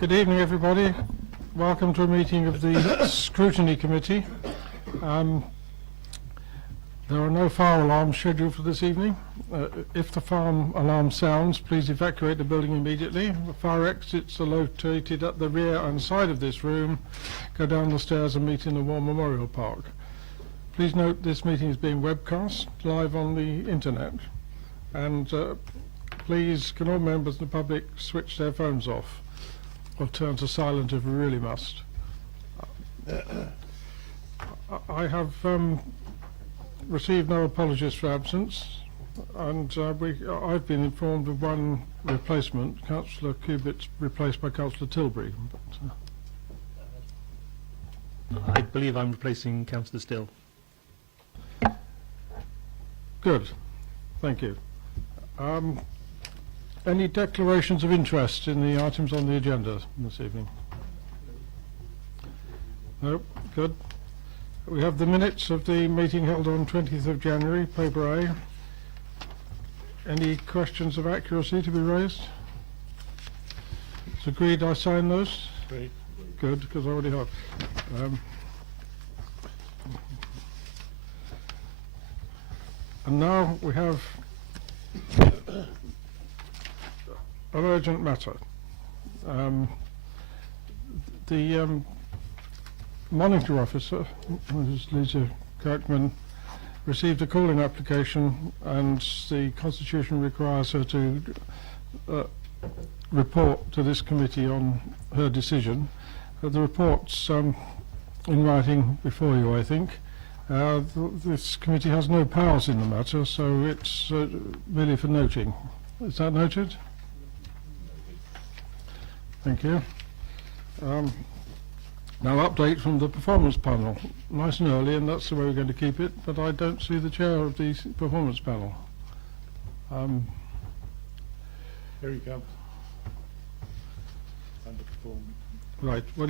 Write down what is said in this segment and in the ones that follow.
Good evening, everybody. Welcome to a meeting of the Scrutiny Committee. There are no fire alarms scheduled for this evening. If the fire alarm sounds, please evacuate the building immediately. The fire exits are located at the rear and side of this room. Go down the stairs and meet in the War Memorial Park. Please note this meeting is being webcast live on the internet. And please, can all members of the public switch their phones off or turn to silent if we really must. I have received no apologies for absence, and I've been informed of one replacement, Councillor Cubitt's replaced by Councillor Tilbury. I believe I'm replacing Councillor Still. Good, thank you. Any declarations of interest in the items on the agenda this evening? No, good. We have the minutes of the meeting held on 20th of January, paper A. Any questions of accuracy to be raised? It's agreed I sign those? Great. Good, because I already have. And now we have an urgent matter. The monitor officer, Mrs. Lisa Kirkman, received a call-in application, and the Constitution requires her to report to this committee on her decision. The report's in writing before you, I think. This committee has no powers in the matter, so it's merely for noting. Is that noted? Thank you. Now, update from the performance panel. Nice and early, and that's the way we're going to keep it, but I don't see the chair of the performance panel. Here he comes. Underperforming. Right. Well,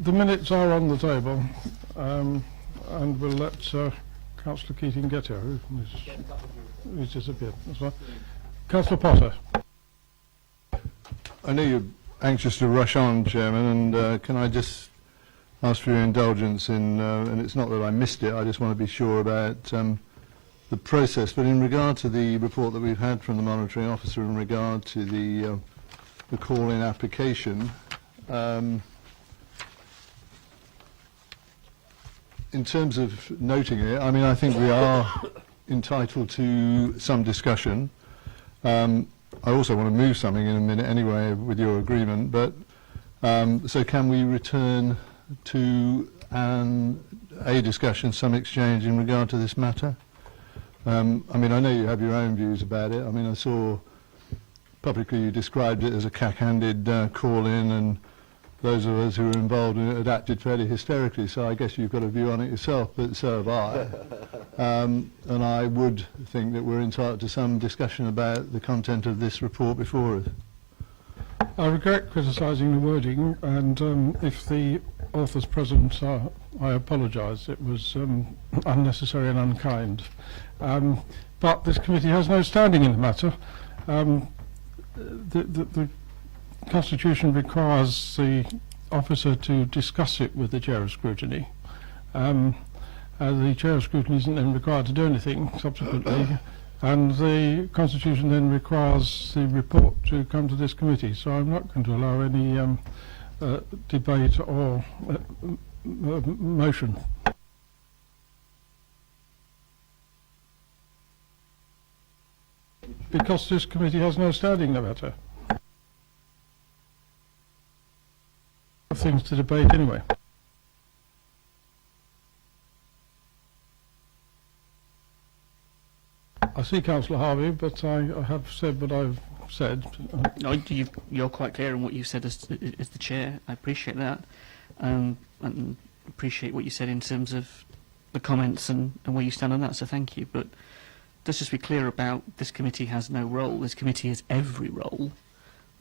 the minutes are on the table, and we'll let Councillor Keating get here, who's disappeared. That's right. Councillor Potter. I know you're anxious to rush on, Chairman, and can I just ask for your indulgence in, and it's not that I missed it, I just want to be sure about the process, but in regard to the report that we've had from the monitoring officer in regard to the call-in application, in terms of noting it, I mean, I think we are entitled to some discussion. I also want to move something in a minute anyway with your agreement, but so can we return to a discussion, some exchange in regard to this matter? I mean, I know you have your own views about it. I mean, I saw publicly you described it as a cack-handed call-in, and those of us who were involved in it had acted fairly hysterically, so I guess you've got a view on it yourself, but so have I. And I would think that we're entitled to some discussion about the content of this report before us. I regret criticising the wording, and if the author's present, I apologise. It was unnecessary and unkind. But this committee has no standing in the matter. The Constitution requires the officer to discuss it with the Chair of Scrutiny. The Chair of Scrutiny isn't then required to do anything subsequently, and the Constitution then requires the report to come to this committee, so I'm not going to allow any debate or motion. Because this committee has no standing in the matter. Things to debate anyway. I see Councillor Harvey, but I have said what I've said. No, you're quite clear on what you said as the chair. I appreciate that, and appreciate what you said in terms of the comments and where you stand on that. So thank you. But let's just be clear about this committee has no role. This committee has every role.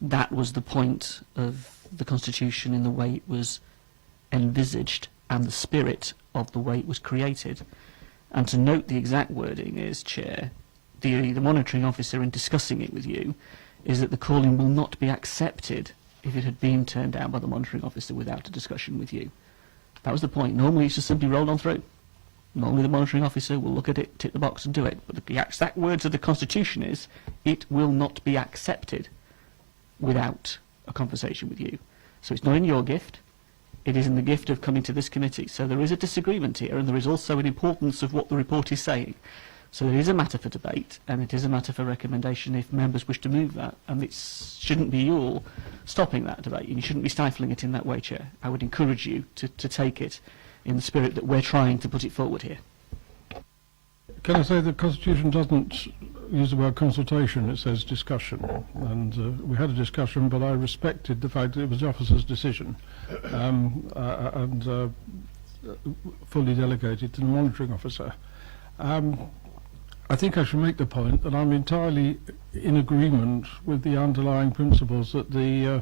That was the point of the Constitution in the way it was envisaged and the spirit of the way it was created. And to note the exact wording is, Chair, the monitoring officer in discussing it with you is that the call-in will not be accepted if it had been turned down by the monitoring officer without a discussion with you. That was the point. Normally it's just simply rolled on through. Normally the monitoring officer will look at it, tick the box and do it. But the exact words of the Constitution is, it will not be accepted without a conversation with you. So it's not in your gift, it is in the gift of coming to this committee. So there is a disagreement here, and there is also an importance of what the report is saying. So it is a matter for debate, and it is a matter for recommendation if members wish to move that, and it shouldn't be you stopping that debate, and you shouldn't be stifling it in that way, Chair. I would encourage you to take it in the spirit that we're trying to put it forward here. Can I say the Constitution doesn't use the word consultation, it says discussion. And we had a discussion, but I respected the fact that it was the officer's decision and fully delegated to the monitoring officer. I think I should make the point that I'm entirely in agreement with the underlying principles that the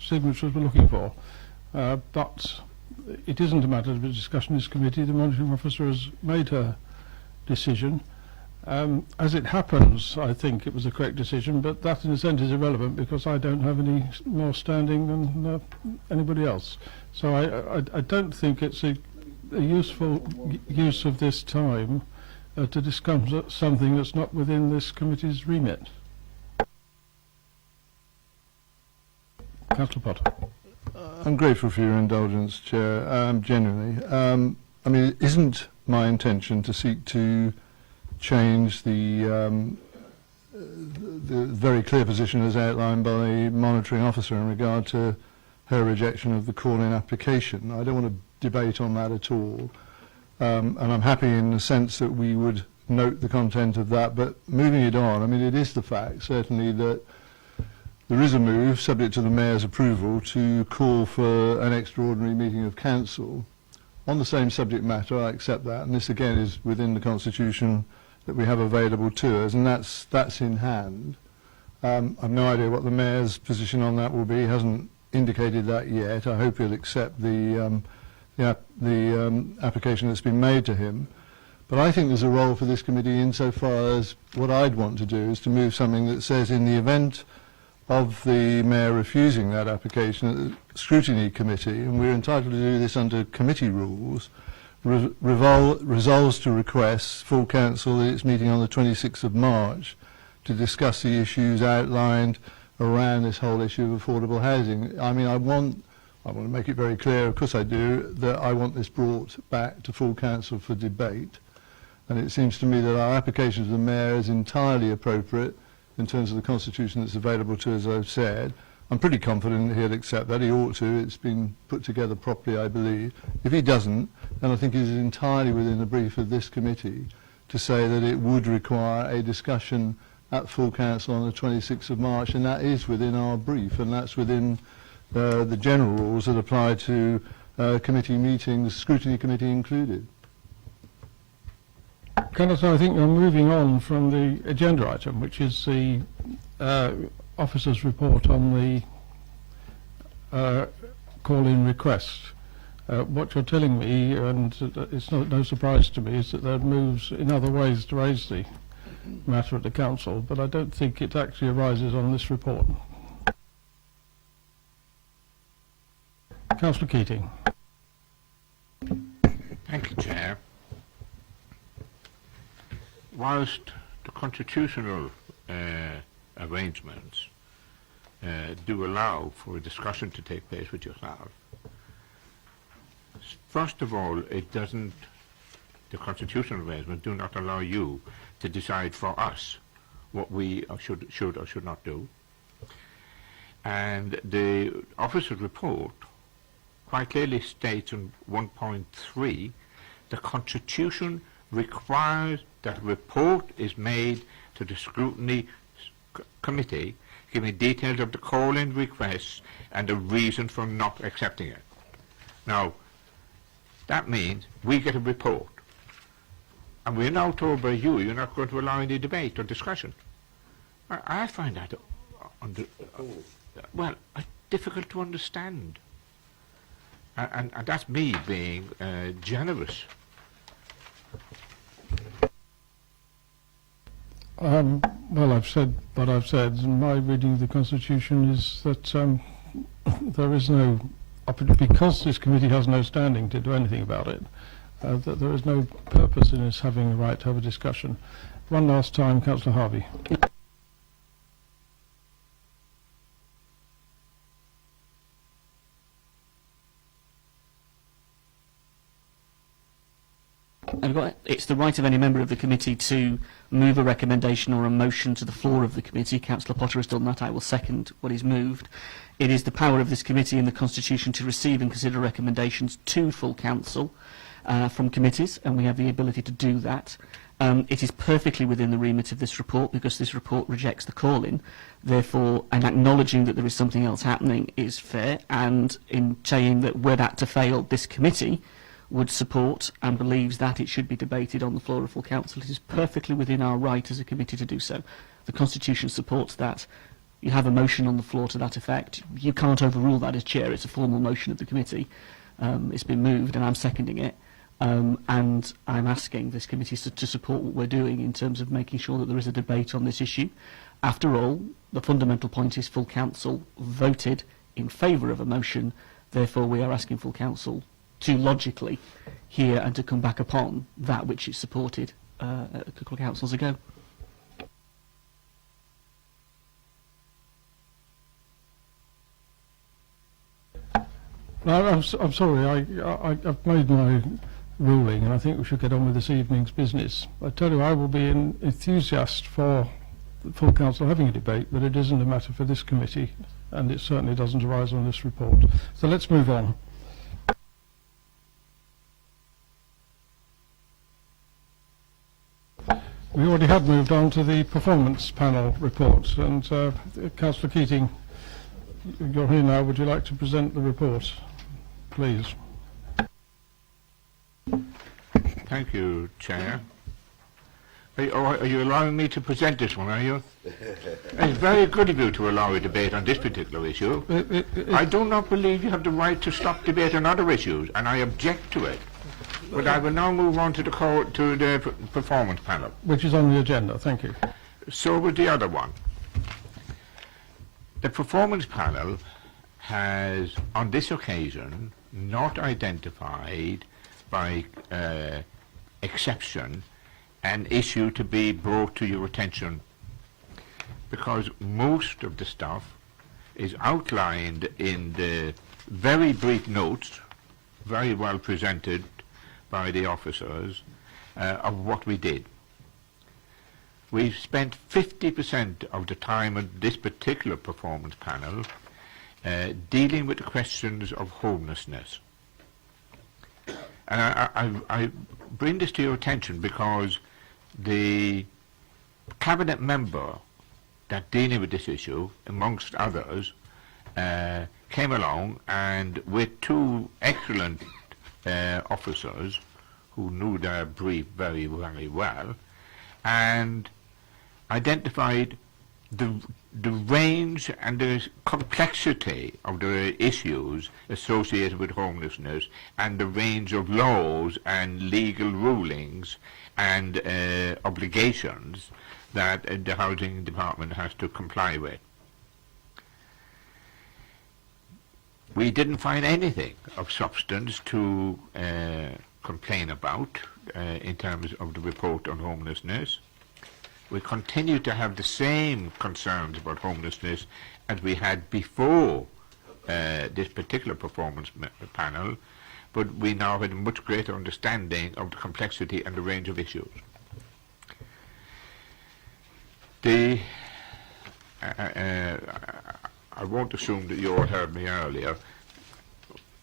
signatories were looking for. But it isn't a matter of a discussion in this committee. The monitoring officer has made her decision. As it happens, I think it was the correct decision, but that in a sense is irrelevant because I don't have any more standing than anybody else. So I don't think it's a useful use of this time to discuss something that's not within this committee's remit. Councillor Potter. I'm grateful for your indulgence, Chair, genuinely. I mean, it isn't my intention to seek to change the very clear position as outlined by the monitoring officer in regard to her rejection of the call-in application. I don't want to debate on that at all. And I'm happy in the sense that we would note the content of that, but moving it on, I mean, it is the fact, certainly, that there is a move, subject to the Mayor's approval, to call for an extraordinary meeting of Council on the same subject matter. I accept that, and this again is within the Constitution that we have available to us, and that's in hand. I've no idea what the Mayor's position on that will be. He hasn't indicated that yet. I hope he'll accept the application that's been made to him. But I think there's a role for this committee insofar as what I'd want to do is to move something that says in the event of the Mayor refusing that application, the Scrutiny Committee, and we're entitled to do this under committee rules, resolves to request full council at its meeting on the 26th of March to discuss the issues outlined around this whole issue of affordable housing. I mean, I want to make it very clear, of course I do, that I want this brought back to full council for debate. And it seems to me that our application to the Mayor is entirely appropriate in terms of the Constitution that's available to us, as I've said. I'm pretty confident that he'll accept that. He ought to. It's been put together properly, I believe. If he doesn't, then I think it is entirely within the brief of this committee to say that it would require a discussion at full council on the 26th of March, and that is within our brief, and that's within the general rules that apply to committee meetings, Scrutiny Committee included. Councillor, I think you're moving on from the agenda item, which is the officer's report on the call-in request. What you're telling me, and it's no surprise to me, is that there are moves in other ways to raise the matter at the council, but I don't think it actually arises on this report. Councillor Keating. Thank you, Chair. Whilst the constitutional arrangements do allow for a discussion to take place with yourself, first of all, the constitutional arrangements do not allow you to decide for us what we should or should not do. And the officer's report quite clearly states in 1.3, the Constitution requires that a report is made to the Scrutiny Committee giving details of the call-in requests and the reason for not accepting it. Now, that means we get a report, and we're now told by you're not going to allow any debate or discussion. I find that difficult to understand, and that's me being generous. Well, I've said what I've said, and my reading of the Constitution is that there is no, because this committee has no standing to do anything about it, that there is no purpose in us having the right to have a discussion. One last time, Councillor Harvey. It's the right of any member of the committee to move a recommendation or a motion to the floor of the committee. Councillor Potter has done that. I will second what is moved. It is the power of this committee in the Constitution to receive and consider recommendations to full council from committees, and we have the ability to do that. It is perfectly within the remit of this report because this report rejects the call-in. Therefore, and acknowledging that there is something else happening is fair, and in saying that were that to fail, this committee would support and believes that it should be debated on the floor of full council. It is perfectly within our right as a committee to do so. The Constitution supports that. You have a motion on the floor to that effect. You can't overrule that as chair. It's a formal motion of the committee. It's been moved and I'm seconding it. And I'm asking this committee to support what we're doing in terms of making sure that there is a debate on this issue. After all, the fundamental point is full council voted in favour of a motion. Therefore, we are asking full council to logically hear and to come back upon that which it supported a couple of councils ago. No, I'm sorry, I've made my ruling and I think we should get on with this evening's business. I tell you, I will be an enthusiast for the full council having a debate, but it isn't a matter for this committee and it certainly doesn't arise on this report. So let's move on. We already have moved on to the performance panel report, and Councillor Keating, you're here now. Would you like to present the report, please? Thank you, Chair. Are you allowing me to present this one, are you? It's very good of you to allow a debate on this particular issue. I do not believe you have the right to stop debate on other issues, and I object to it. But I will now move on to the performance panel. Which is on the agenda, thank you. So was the other one. The performance panel has, on this occasion, not identified by exception an issue to be brought to your attention, because most of the stuff is outlined in the very brief notes, very well presented by the officers, of what we did. We've spent 50% of the time of this particular performance panel dealing with the questions of homelessness. And I bring this to your attention because the cabinet member that dealing with this issue, amongst others, came along and with two excellent officers who knew their brief very, very well, and identified the range and the complexity of the issues associated with homelessness and the range of laws and legal rulings and obligations that the housing department has to comply with. We didn't find anything of substance to complain about in terms of the report on homelessness. We continue to have the same concerns about homelessness as we had before this particular performance panel, but we now have a much greater understanding of the complexity and the range of issues. I won't assume that you all heard me earlier.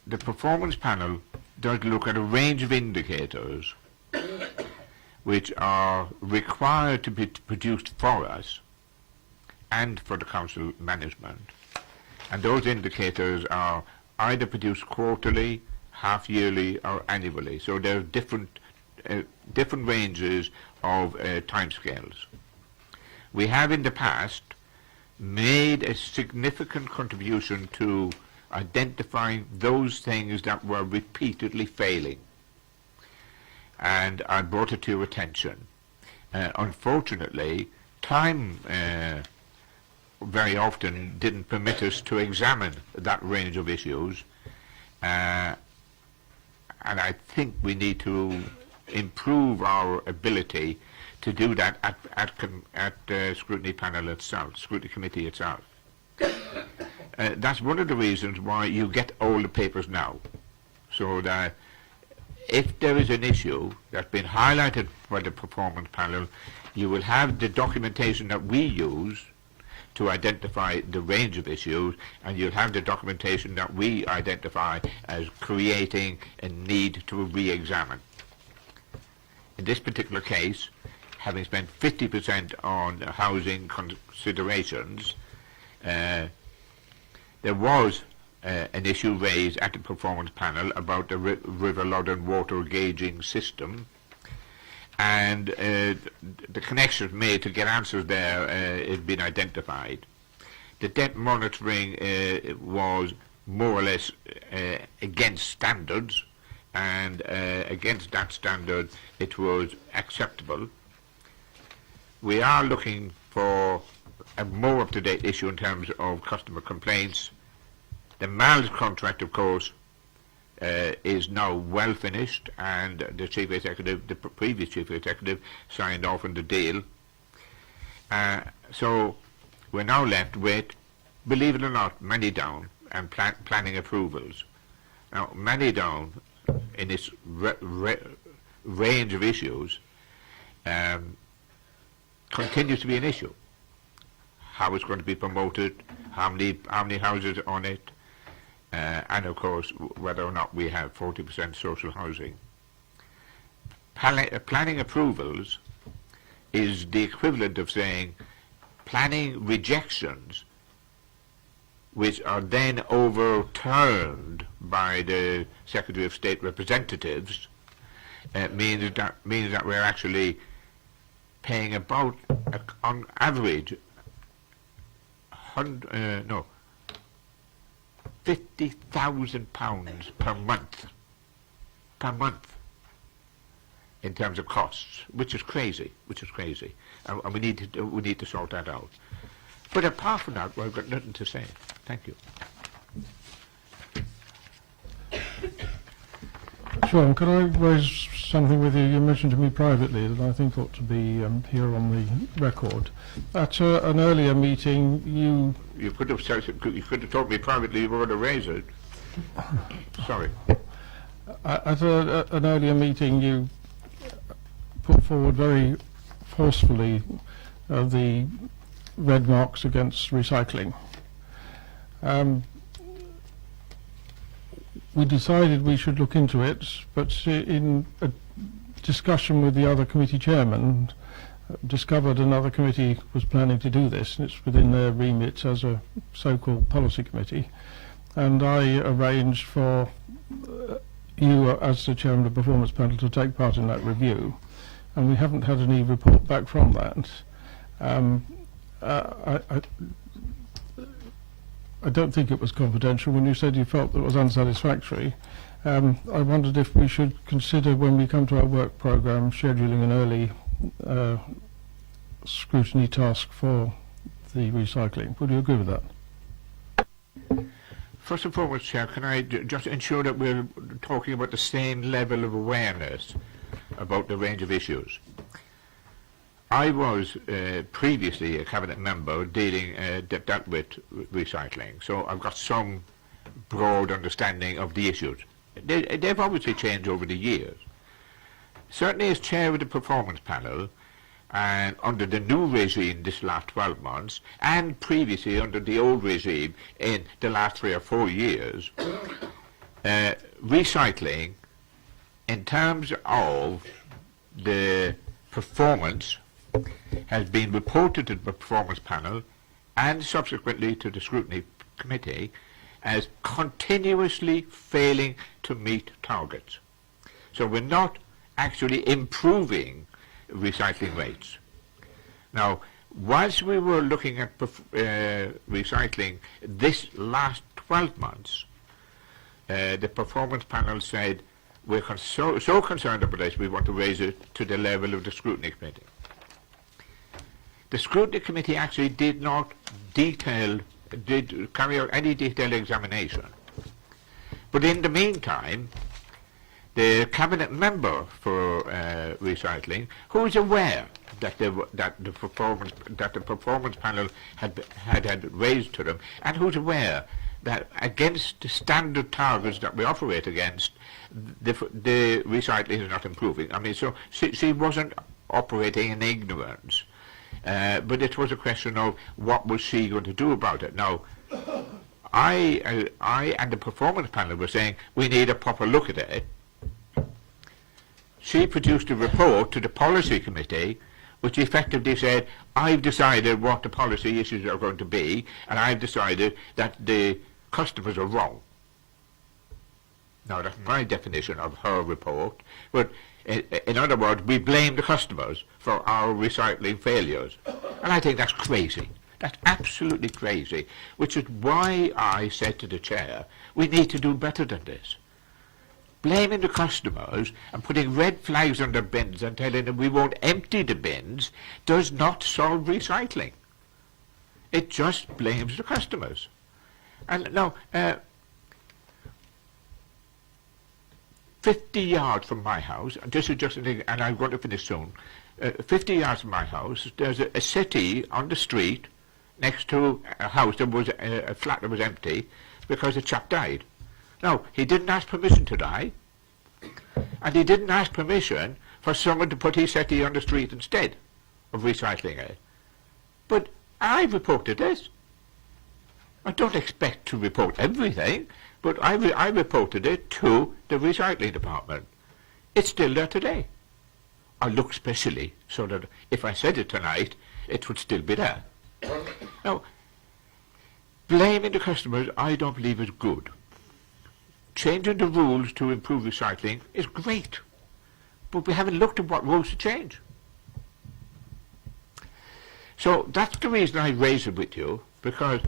The performance panel does look at a range of indicators which are required to be produced for us and for the council management. And those indicators are either produced quarterly, half-yearly or annually. So there are different ranges of timescales. We have in the past made a significant contribution to identifying those things that were repeatedly failing. And I brought it to your attention. Unfortunately, time very often didn't permit us to examine that range of issues, and I think we need to improve our ability to do that at the scrutiny panel itself, scrutiny committee itself. That's one of the reasons why you get all the papers now, so that if there is an issue that's been highlighted by the performance panel, you will have the documentation that we use to identify the range of issues, and you'll have the documentation that we identify as creating a need to re-examine. In this particular case, having spent 50% on housing considerations, there was an issue raised at the performance panel about the River Loddon water gauging system, and the connections made to get answers there has been identified. The depth monitoring was more or less against standards, and against that standard it was acceptable. We are looking for a more up-to-date issue in terms of customer complaints. The MALS contract, of course, is now well finished, and the chief executive, the previous chief executive, signed off on the deal. So we're now left with, believe it or not, money down and planning approvals. Now, money down in its range of issues continues to be an issue. How it's going to be promoted, how many houses on it, and of course whether or not we have 40% social housing. Planning approvals is the equivalent of saying planning rejections, which are then overturned by the Secretary of State representatives, means that we're actually paying about, on average, £50,000 per month in terms of costs, which is crazy, and we need to sort that out. But apart from that, well, I've got nothing to say. Thank you. Sean, could I raise something with you? You mentioned to me privately that I think ought to be here on the record. At an earlier meeting, You could have said, you could have told me privately you were going to raise it. Sorry. At an earlier meeting, you put forward very forcefully the red marks against recycling. We decided we should look into it, but in a discussion with the other committee chairman, discovered another committee was planning to do this, and it's within their remit as a so-called policy committee. And I arranged for you, as the chairman of the performance panel, to take part in that review, and we haven't had any report back from that. I don't think it was confidential when you said you felt that it was unsatisfactory. I wondered if we should consider, when we come to our work programme, scheduling an early scrutiny task for the recycling. Would you agree with that? First and foremost, Chair, can I just ensure that we're talking about the same level of awareness about the range of issues? I was previously a cabinet member that dealt with recycling, so I've got some broad understanding of the issues. They've obviously changed over the years. Certainly as chair of the performance panel, and under the new regime this last 12 months, and previously under the old regime in the last 3 or 4 years, recycling, in terms of the performance, has been reported to the performance panel and subsequently to the scrutiny committee as continuously failing to meet targets. So we're not actually improving recycling rates. Now, whilst we were looking at recycling this last 12 months, the performance panel said, we're so concerned about this, we want to raise it to the level of the scrutiny committee. the Scrutiny Committee actually did not carry out any detailed examination. But in the meantime, the cabinet member for recycling, who is aware that the performance panel had raised to them, and who's aware that against the standard targets that we operate against, the recycling is not improving. I mean, so she wasn't operating in ignorance, but it was a question of what was she going to do about it. Now, I and the performance panel were saying we need a proper look at it. She produced a report to the policy committee, which effectively said, I've decided what the policy issues are going to be, and I've decided that the customers are wrong. Now, that's my definition of her report, but in other words, we blame the customers for our recycling failures. And I think that's crazy. That's absolutely crazy, which is why I said to the chair, we need to do better than this. Blaming the customers and putting red flags on their bins and telling them we won't empty the bins does not solve recycling. It just blames the customers. And now, 50 yards from my house, and this is just an thing, and I'm going to finish soon, 50 yards from my house, there's a city on the street next to a house that was a flat that was empty because a chap died. Now, he didn't ask permission to die, and he didn't ask permission for someone to put his settee on the street instead of recycling it. But I reported this. I don't expect to report everything, but I reported it to the recycling department. It's still there today. I look specially so that if I said it tonight, it would still be there. Now, blaming the customers I don't believe is good. Changing the rules to improve recycling is great, but we haven't looked at what rules to change. So that's the reason I raise it with you, because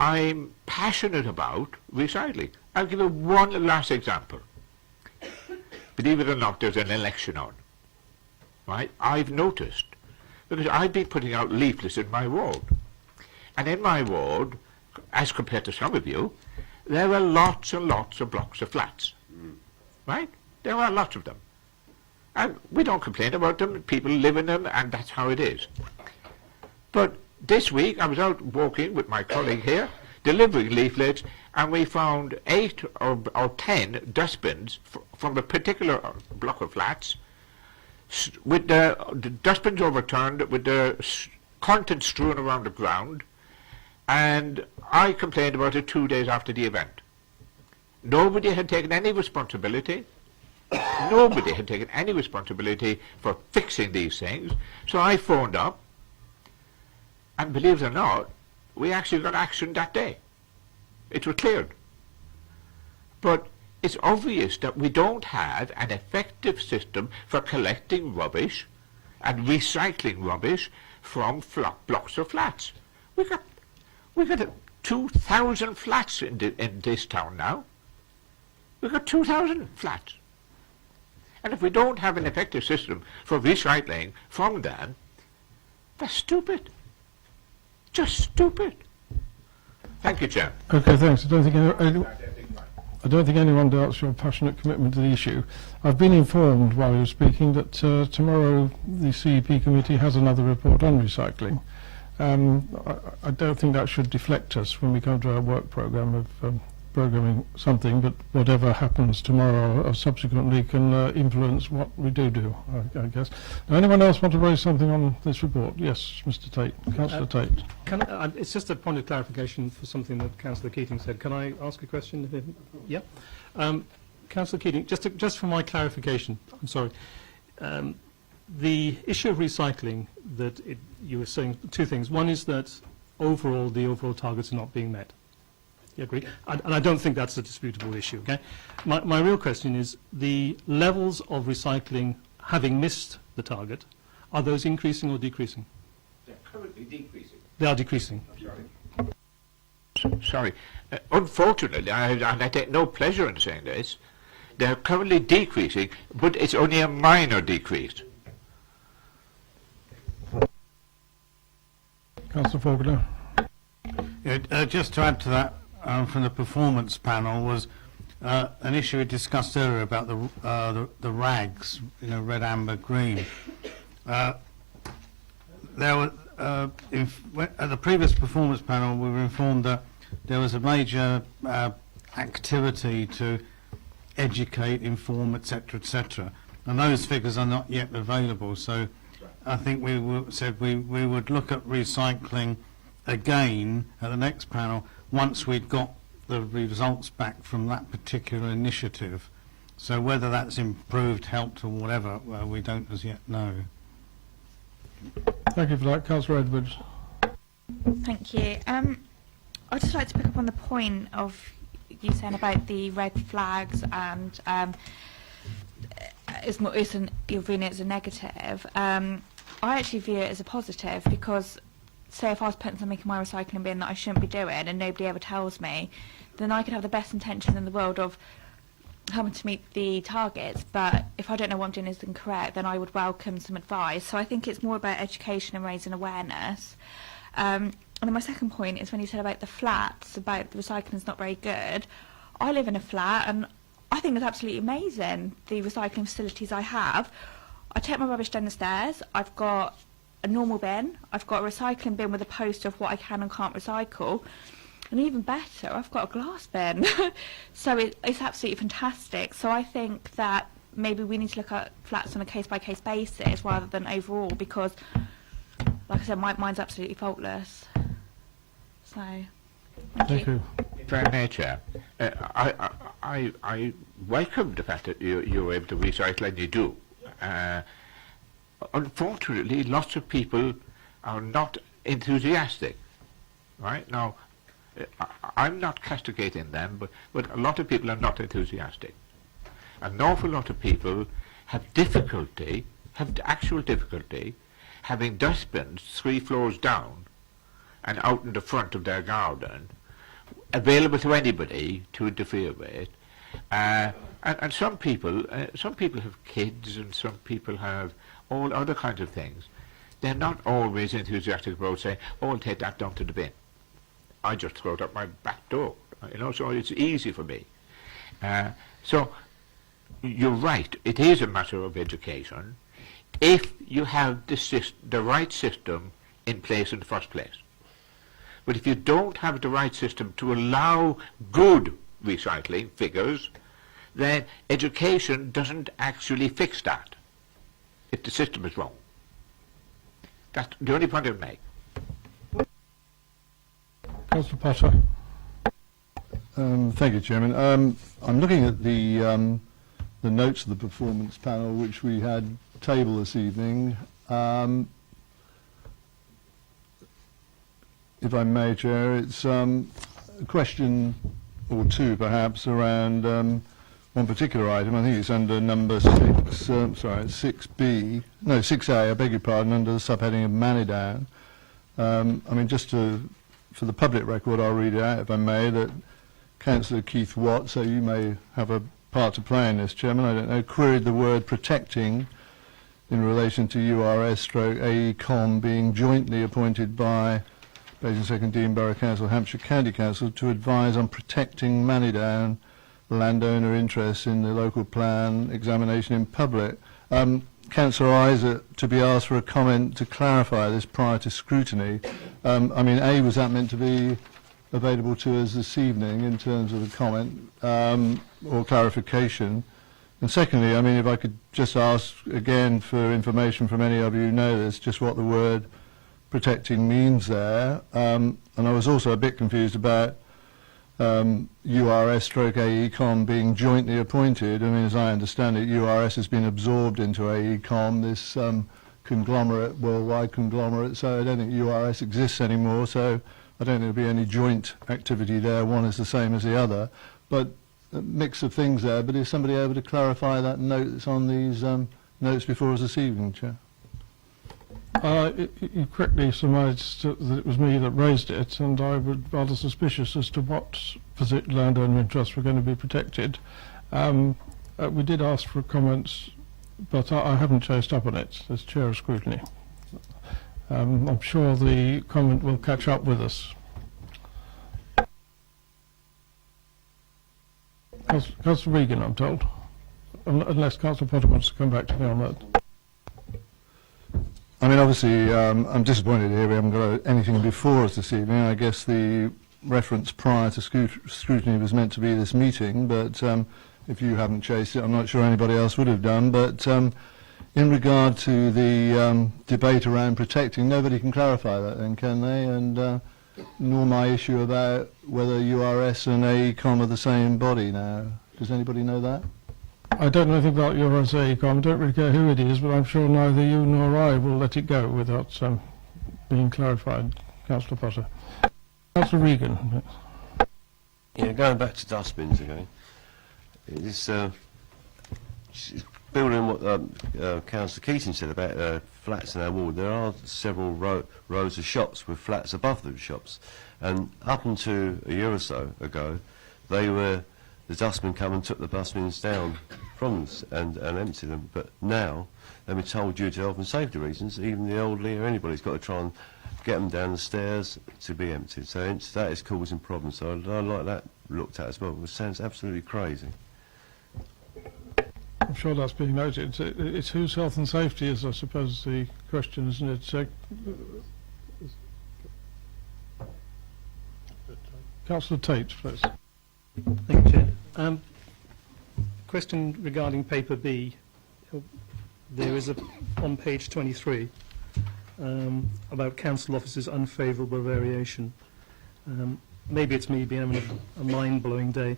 I'm passionate about recycling. I'll give you one last example. Believe it or not, there's an election on. Right? I've noticed, because I've been putting out leaflets in my ward. And in my ward, as compared to some of you, there are lots and lots of blocks of flats. Right? There are lots of them. And we don't complain about them. People live in them, and that's how it is. But this week, I was out walking with my colleague here, delivering leaflets, and we found 8 or 10 dustbins from a particular block of flats, with the dustbins overturned, with the contents strewn around the ground, and I complained about it 2 days after the event. Nobody had taken any responsibility. Nobody had taken any responsibility for fixing these things, so I phoned up, and believe it or not, we actually got action that day. It was cleared. But it's obvious that we don't have an effective system for collecting rubbish and recycling rubbish from blocks of flats. We've got 2,000 flats in this town now. We've got 2,000 flats. And if we don't have an effective system for recycling from them, that's stupid. Just stupid. Thank you, Chair. Okay, thanks. I don't think anyone doubts your passionate commitment to the issue. I've been informed while you were speaking that tomorrow the CEP committee has another report on recycling. I don't think that should deflect us when we come to our work programme of programming something, but whatever happens tomorrow or subsequently can influence what we do, I guess. Now, anyone else want to raise something on this report? Yes, Mr. Tate, Councillor Tate. It's just a point of clarification for something that Councillor Keating said. Can I ask a question? Yeah. Councillor Keating, just for my clarification, I'm sorry. The issue of recycling, you were saying two things. One is that the overall targets are not being met. You agree? And I don't think that's a disputable issue, okay? My real question is, the levels of recycling having missed the target, are those increasing or decreasing? They're currently decreasing. They are decreasing. Sorry. Unfortunately, and I take no pleasure in saying this, they're currently decreasing, but it's only a minor decrease. Councillor Faulkner. Yeah, just to add to that, from the performance panel was an issue we discussed earlier about the rags, red, amber, green. There were at the previous performance panel, we were informed that there was a major activity to educate, inform, etc., etc., and those figures are not yet available. So I think we said we would look at recycling again at the next panel once we'd got the results back from that particular initiative. So whether that's improved, helped or whatever, we don't as yet know. Thank you for that. Councillor Edwards. Thank you. I'd just like to pick up on the point of you saying about the red flags and you're viewing it as a negative. I actually view it as a positive because, say, if I was putting something in my recycling bin that I shouldn't be doing and nobody ever tells me, then I could have the best intentions in the world of having to meet the targets, but if I don't know what I'm doing is incorrect, then I would welcome some advice. So I think it's more about education and raising awareness. And then my second point is when you said about the flats, about the recycling is not very good. I live in a flat and I think it's absolutely amazing, the recycling facilities I have. I take my rubbish down the stairs, I've got a normal bin, I've got a recycling bin with a poster of what I can and can't recycle, and even better, I've got a glass bin. So it's absolutely fantastic. So I think that maybe we need to look at flats on a case-by-case basis rather than overall, because, like I said, mine's absolutely faultless. So, thank you. If I may, Chair, I welcome the fact that you're able to recycle, and you do. Unfortunately, lots of people are not enthusiastic. Right now, I'm not castigating them, but a lot of people are not enthusiastic. An awful lot of people have actual difficulty, having dustbins 3 floors down and out in the front of their garden, available to anybody to interfere with. And some people have kids, and some people have all other kinds of things. They're not always enthusiastic about saying, "Oh, I'll take that down to the bin. I just throw it up my back door." So it's easy for me. So you're right, it is a matter of education if you have the right system in place in the first place. But if you don't have the right system to allow good recycling figures, then education doesn't actually fix that if the system is wrong. That's the only point I make. Councillor Potter. Thank you, Chairman. I'm looking at the notes of the performance panel, which we had tabled this evening. If I may, Chair, it's a question or two, perhaps, around one particular item. I think it's under number 6. It's 6B. No, 6A. I beg your pardon. Under the subheading of Manidown. I mean, just for the public record, I'll read it out, if I may, that Councillor Keith Watt, so you may have a part to play in this, Chairman, I don't know, queried the word protecting in relation to URS/AECOM being jointly appointed by Basingstoke and Dean Borough Council, Hampshire County Council, to advise on protecting Manidown landowner interests in the local plan examination in public. Councillor Isaac, to be asked for a comment to clarify this prior to scrutiny. I mean, A, was that meant to be available to us this evening in terms of a comment or clarification? And secondly, I mean, if I could just ask again for information from any of you who know this, just what the word protecting means there. And I was also a bit confused about URS/AECOM being jointly appointed. I mean, as I understand it, URS has been absorbed into AECOM, this conglomerate, worldwide conglomerate, so I don't think URS exists anymore, so I don't think there'll be any joint activity there. One is the same as the other, but a mix of things there. But is somebody able to clarify that note that's on these notes before us this evening, Chair? You correctly surmised that it was me that raised it, and I was rather suspicious as to what particular landowner interests were going to be protected. We did ask for comments, but I haven't chased up on it as Chair of Scrutiny. I'm sure the comment will catch up with us. Councillor Regan, I'm told, unless Councillor Potter wants to come back to me on that. I mean, obviously, I'm disappointed here we haven't got anything before us this evening. I guess the reference prior to scrutiny was meant to be this meeting, but if you haven't chased it, I'm not sure anybody else would have done. But in regard to the debate around protecting, nobody can clarify that then, can they? And nor my issue about whether URS and AECOM are the same body now. Does anybody know that? I don't know anything about your AECOM. I don't really care who it is, but I'm sure neither you nor I will let it go without being clarified. Councillor Potter. Councillor Regan. Yeah, going back to dustbins again. It's building on what Councillor Keating said about flats in our ward. There are several rows of shops with flats above those shops, and up until a year or so ago, the dustmen come and took the dustbins down from us and empty them. But now they've been told, due to health and safety reasons, even the elderly or anybody's got to try and get them down the stairs to be emptied. So that is causing problems. So I'd like that looked at as well. It sounds absolutely crazy. I'm sure that's being noted. It's whose health and safety is, I suppose, the question, isn't it? Councillor Tate, please. Thank you, Chair. Question regarding paper B. There is on page 23 about council officers' unfavourable variation. Maybe it's me being having a mind-blowing day.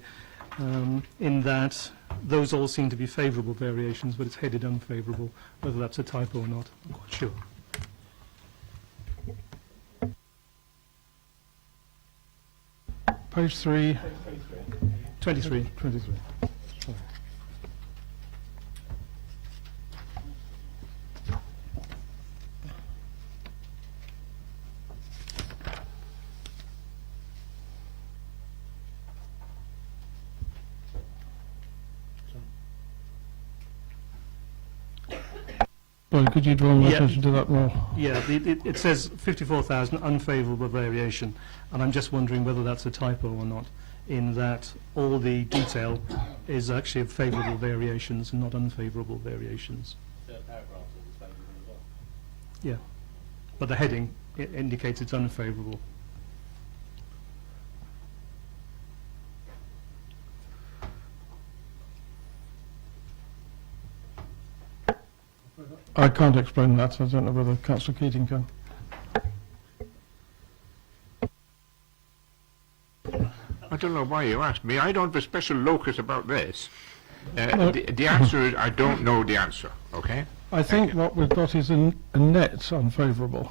In that those all seem to be favourable variations, but it's headed unfavourable. Whether that's a typo or not, I'm quite sure. Page 3. 23. 23. Sorry. Well, could you draw my attention to that more? Yeah, it says 54,000 unfavourable variation, and I'm just wondering whether that's a typo or not, in that all the detail is actually of favourable variations and not unfavourable variations. Yeah, but the heading indicates it's unfavourable. I can't explain that. I don't know whether Councillor Keating can. I don't know why you asked me. I don't have a special locus about this. No. The answer is I don't know the answer, okay? I think what we've got is a net unfavourable.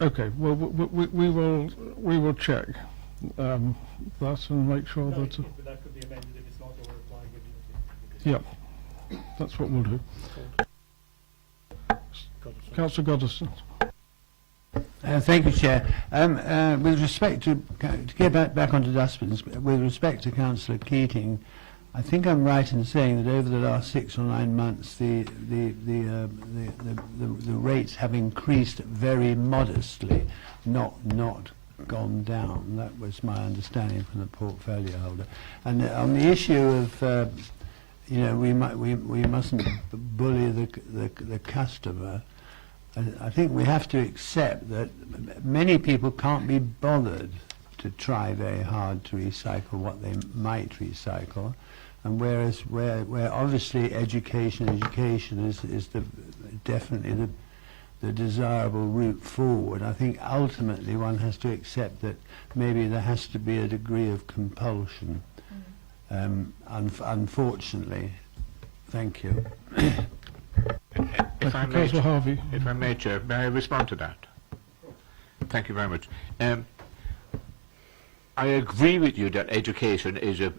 Okay, well, we will check that and make sure that. That could be amended if it's not already applied with Yeah, that's what we'll do. Councillor Goddison. Thank you, Chair. With respect to get back onto dustbins, with respect to Councillor Keating, I think I'm right in saying that over the last 6 or 9 months, the rates have increased very modestly, not gone down. That was my understanding from the portfolio holder. And on the issue of, we mustn't bully the customer. I think we have to accept that many people can't be bothered to try very hard to recycle what they might recycle, and whereas where obviously education is definitely the desirable route forward, I think ultimately one has to accept that maybe there has to be a degree of compulsion. Unfortunately, thank you. If I may, Councillor Harvey. if I may, Chair, may I respond to that? Thank you very much. I agree with you that education is a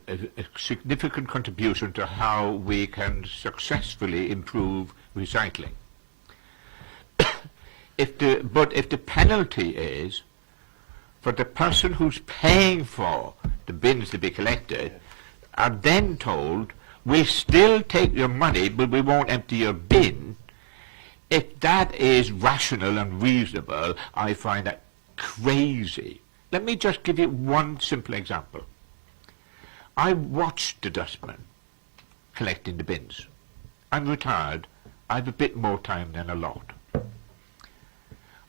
significant contribution to how we can successfully improve recycling. But if the penalty is for the person who's paying for the bins to be collected are then told, we'll still take your money, but we won't empty your bin. If that is rational and reasonable, I find that crazy. Let me just give you one simple example. I watched the dustmen collecting the bins. I'm retired. I have a bit more time than a lot.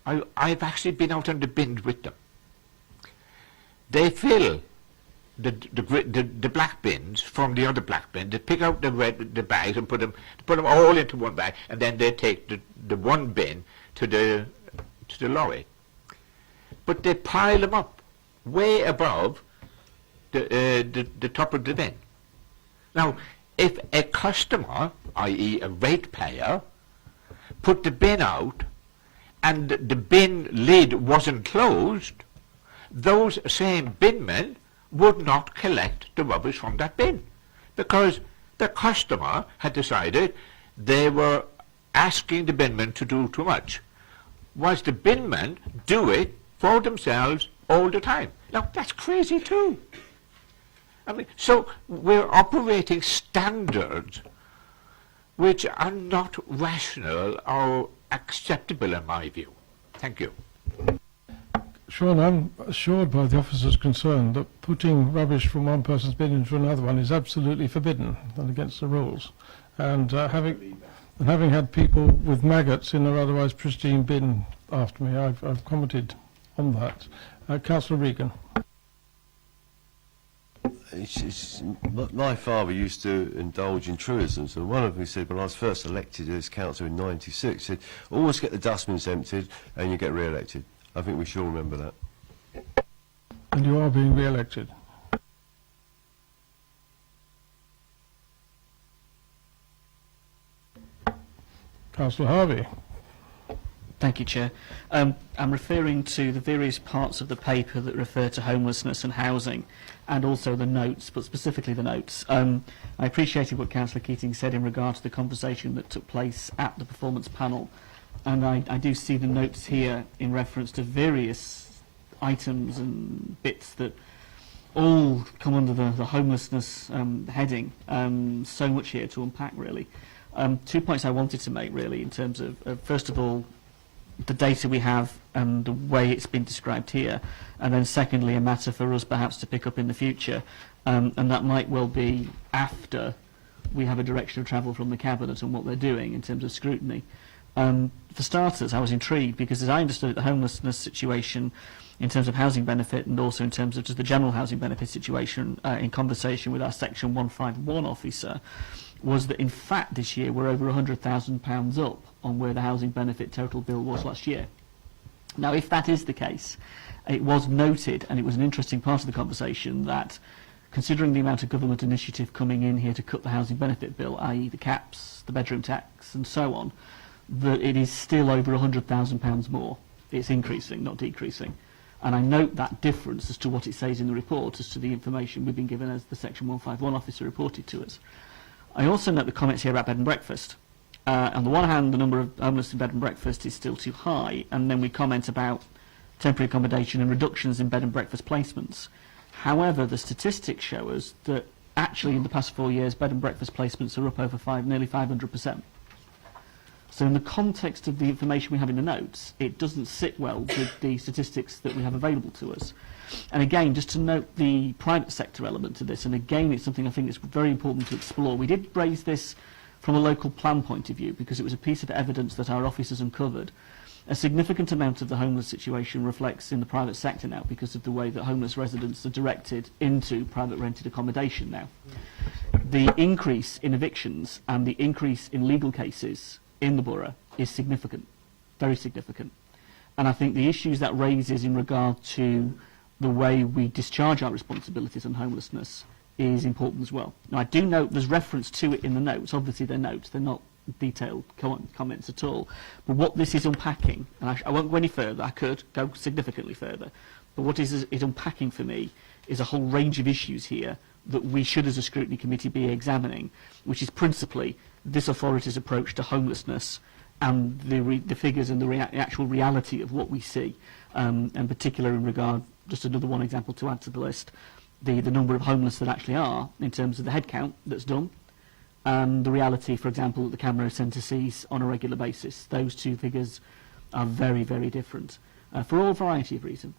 I've actually been out on the bins with them. They fill the black bins from the other black bin. They pick out the bags and put them all into one bag, and then they take the one bin to the lorry. But they pile them up way above the top of the bin. Now, if a customer, i.e. a ratepayer, put the bin out and the bin lid wasn't closed, those same binmen would not collect the rubbish from that bin, because the customer had decided they were asking the binmen to do too much, whilst the binmen do it for themselves all the time. Now, that's crazy too. I mean, so we're operating standards which are not rational or acceptable in my view. Thank you. Sean, I'm assured by the officers concerned that putting rubbish from one person's bin into another one is absolutely forbidden and against the rules. And having had people with maggots in their otherwise pristine bin after me, I've commented on that. Councillor Regan. My father used to indulge in truisms, and one of them said when I was first elected as councillor in '96, said, always get the dustbins emptied and you get re-elected. I think we should all remember that. And you are being re-elected. Councillor Harvey. Thank you, Chair. I'm referring to the various parts of the paper that refer to homelessness and housing, and also the notes, but specifically the notes. I appreciated what Councillor Keating said in regard to the conversation that took place at the performance panel, and I do see the notes here in reference to various items and bits that all come under the homelessness heading. So much here to unpack, really. 2 points I wanted to make, really, in terms of, first of all, the data we have and the way it's been described here, and then secondly, a matter for us perhaps to pick up in the future, and that might well be after we have a direction of travel from the Cabinet on what they're doing in terms of scrutiny. For starters, I was intrigued because, as I understood it, the homelessness situation in terms of housing benefit and also in terms of just the general housing benefit situation, in conversation with our Section 151 officer, was that in fact this year we're over £100,000 up on where the housing benefit total bill was last year. Now, if that is the case, it was noted, and it was an interesting part of the conversation, that considering the amount of government initiative coming in here to cut the housing benefit bill, i.e. the caps, the bedroom tax and so on, that it is still over £100,000 more. It's increasing, not decreasing. And I note that difference as to what it says in the report as to the information we've been given as the Section 151 officer reported to us. I also note the comments here about bed and breakfast. On the one hand, the number of homeless in bed and breakfast is still too high, and then we comment about temporary accommodation and reductions in bed and breakfast placements. However, the statistics show us that actually in the past 4 years, bed and breakfast placements are up over nearly 500%. So in the context of the information we have in the notes, it doesn't sit well with the statistics that we have available to us. And again, just to note the private sector element to this, and again, it's something I think is very important to explore. We did raise this from a local plan point of view because it was a piece of evidence that our officers uncovered. A significant amount of the homeless situation reflects in the private sector now because of the way that homeless residents are directed into private rented accommodation now. The increase in evictions and the increase in legal cases in the borough is significant, very significant. And I think the issues that raises in regard to the way we discharge our responsibilities on homelessness is important as well. Now, I do note there's reference to it in the notes. Obviously, they're notes. They're not detailed comments at all. But what this is unpacking, and I won't go any further. I could go significantly further. But what is unpacking for me is a whole range of issues here that we should, as a scrutiny committee, be examining, which is principally this authority's approach to homelessness and the figures and the actual reality of what we see, and particular in regard, just another one example to add to the list, the number of homeless that actually are, in terms of the head count that's done, and the reality, for example, that the camera centre sees on a regular basis. Those two figures are very, very different for all variety of reason,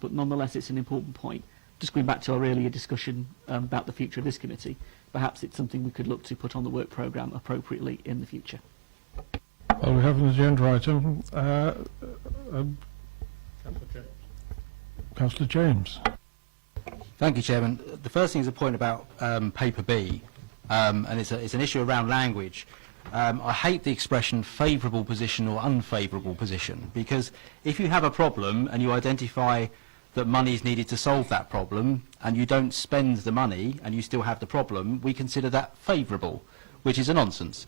but nonetheless it's an important point. Just going back to our earlier discussion about the future of this committee, perhaps it's something we could look to put on the work programme appropriately in the future. Well, we have an agenda item. Councillor James. Thank you, Chairman. The first thing is a point about paper B, and it's an issue around language. I hate the expression favourable position or unfavourable position, because if you have a problem and you identify that money is needed to solve that problem and you don't spend the money and you still have the problem, we consider that favourable, which is a nonsense,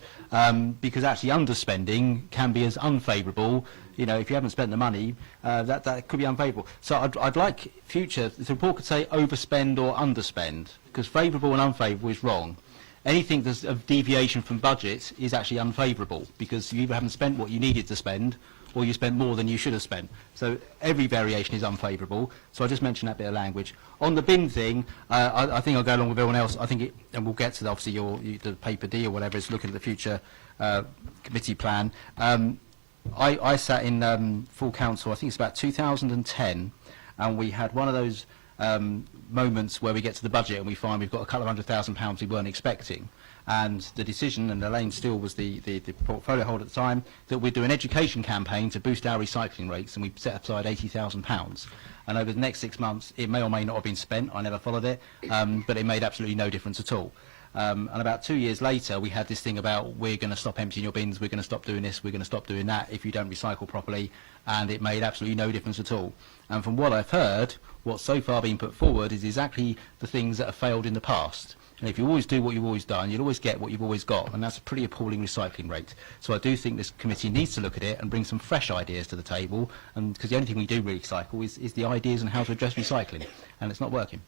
because actually underspending can be as unfavourable. You know, if you haven't spent the money, that could be unfavourable. So I'd like future, the report could say overspend or underspend, because favourable and unfavourable is wrong. Anything that's of deviation from budget is actually unfavourable, because you either haven't spent what you needed to spend or you spent more than you should have spent. So every variation is unfavourable. So I just mentioned that bit of language. On the bin thing, I think I'll go along with everyone else. I think and we'll get to obviously the paper D or whatever is looking at the future committee plan. I sat in full council, I think it's about 2010, and we had one of those moments where we get to the budget and we find we've got a couple of £100,000 we weren't expecting. And the decision, and Elaine Steele was the portfolio holder at the time, that we'd do an education campaign to boost our recycling rates, and we set aside £80,000. And over the next 6 months, it may or may not have been spent. I never followed it, but it made absolutely no difference at all. And about 2 years later, we had this thing about we're going to stop emptying your bins, we're going to stop doing this, we're going to stop doing that if you don't recycle properly, and it made absolutely no difference at all. And from what I've heard, what's so far been put forward is exactly the things that have failed in the past. And if you always do what you've always done, you'll always get what you've always got, and that's a pretty appalling recycling rate. So I do think this committee needs to look at it and bring some fresh ideas to the table, and because the only thing we do recycle is the ideas on how to address recycling, and it's not working.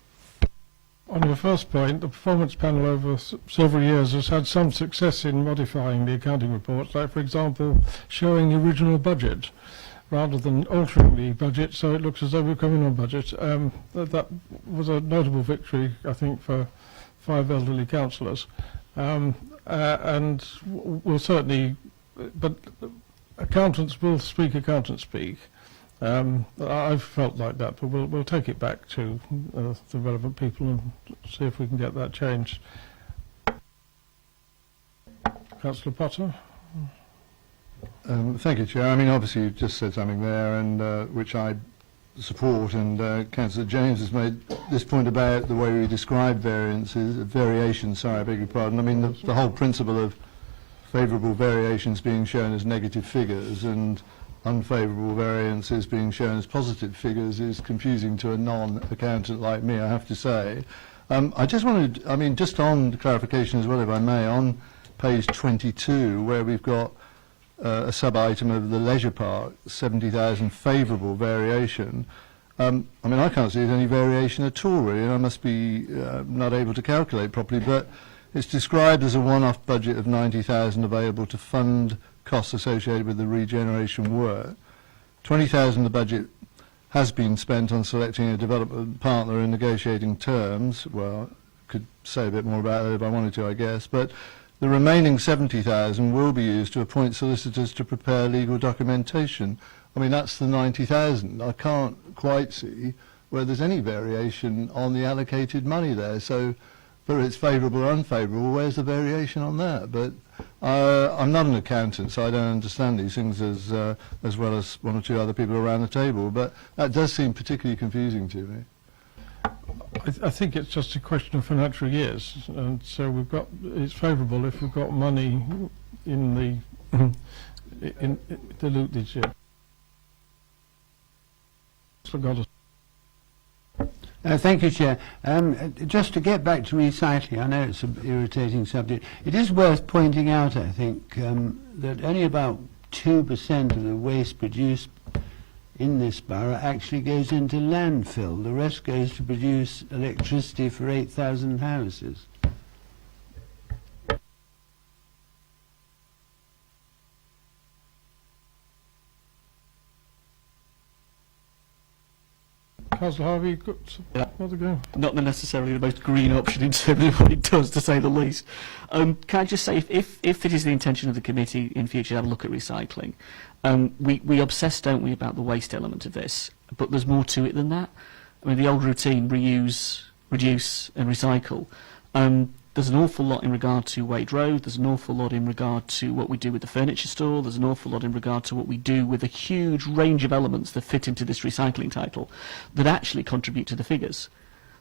On your first point, the performance panel over several years has had some success in modifying the accounting reports, like, for example, showing the original budget rather than altering the budget so it looks as though we're coming on budget. That was a notable victory, I think, for 5 elderly councillors, and we'll certainly, but accountants will speak, accountants speak. I've felt like that, but we'll take it back to the relevant people and see if we can get that changed. Councillor Potter. Thank you, Chair. I mean, obviously you've just said something there, and which I support, and Councillor James has made this point about the way we describe variations, sorry, I beg your pardon. I mean, the whole principle of favourable variations being shown as negative figures and unfavourable variances being shown as positive figures is confusing to a non-accountant like me, I have to say. I just wanted, I mean, just on clarification as well, if I may, on page 22, where we've got a sub-item of the leisure park, 70,000 favourable variation. I mean, I can't see any variation at all, really, and I must be not able to calculate properly, but it's described as a one-off budget of 90,000 available to fund costs associated with the regeneration work. 20,000 of the budget has been spent on selecting a development partner and negotiating terms. Well, I could say a bit more about that if I wanted to, I guess, but the remaining 70,000 will be used to appoint solicitors to prepare legal documentation. I mean, that's the 90,000. I can't quite see where there's any variation on the allocated money there. So whether it's favourable or unfavourable, where's the variation on that? But I'm not an accountant, so I don't understand these things as well as one or two other people around the table. But that does seem particularly confusing to me. I think it's just a question of financial years, and so we've got, it's favourable if we've got money in the in dilute this year. Thank you, Chair. Just to get back to recycling, I know it's an irritating subject. It is worth pointing out, I think, that only about 2% of the waste produced in this borough actually goes into landfill. The rest goes to produce electricity for 8,000 houses. Councillor Harvey, you've got another go. Not necessarily the most green option in terms of what it does, to say the least. Can I just say, if it is the intention of the committee in future to have a look at recycling, we obsess, don't we, about the waste element of this, but there's more to it than that. I mean, the old routine, reuse, reduce and recycle. There's an awful lot in regard to Wade Road, there's an awful lot in regard to what we do with the furniture store, there's an awful lot in regard to what we do with a huge range of elements that fit into this recycling title that actually contribute to the figures.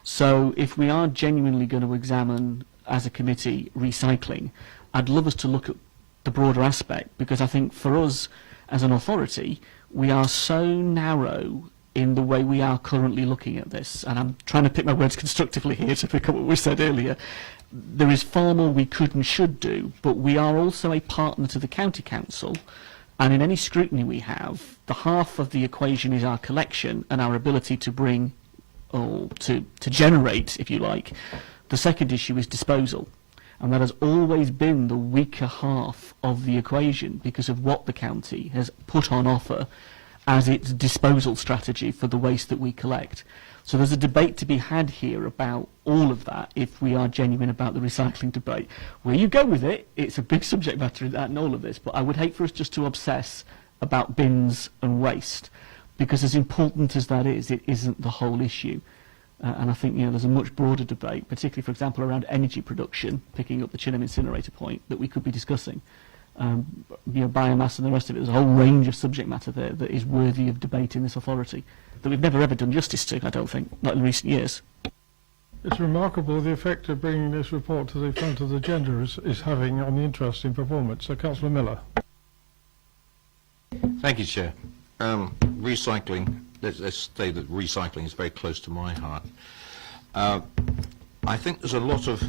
So if we are genuinely going to examine, as a committee, recycling, I'd love us to look at the broader aspect, because I think for us as an authority, we are so narrow in the way we are currently looking at this, and I'm trying to pick my words constructively here to pick up what we said earlier. There is far more we could and should do, but we are also a partner to the County Council, and in any scrutiny we have, the half of the equation is our collection and our ability to bring, or to generate, if you like. The second issue is disposal, and that has always been the weaker half of the equation because of what the county has put on offer as its disposal strategy for the waste that we collect. So there's a debate to be had here about all of that if we are genuine about the recycling debate. Where you go with it, it's a big subject matter in that and all of this, but I would hate for us just to obsess about bins and waste, because as important as that is, it isn't the whole issue. And I think there's a much broader debate, particularly, for example, around energy production, picking up the Chinham incinerator point, that we could be discussing. Biomass and the rest of it. There's a whole range of subject matter there that is worthy of debate in this authority that we've never ever done justice to, I don't think, not in recent years. It's remarkable the effect of bringing this report to the front of the agenda is having on the interest in performance. So, Councillor Miller. Thank you, Chair. Recycling, let's say that recycling is very close to my heart. I think there's a lot of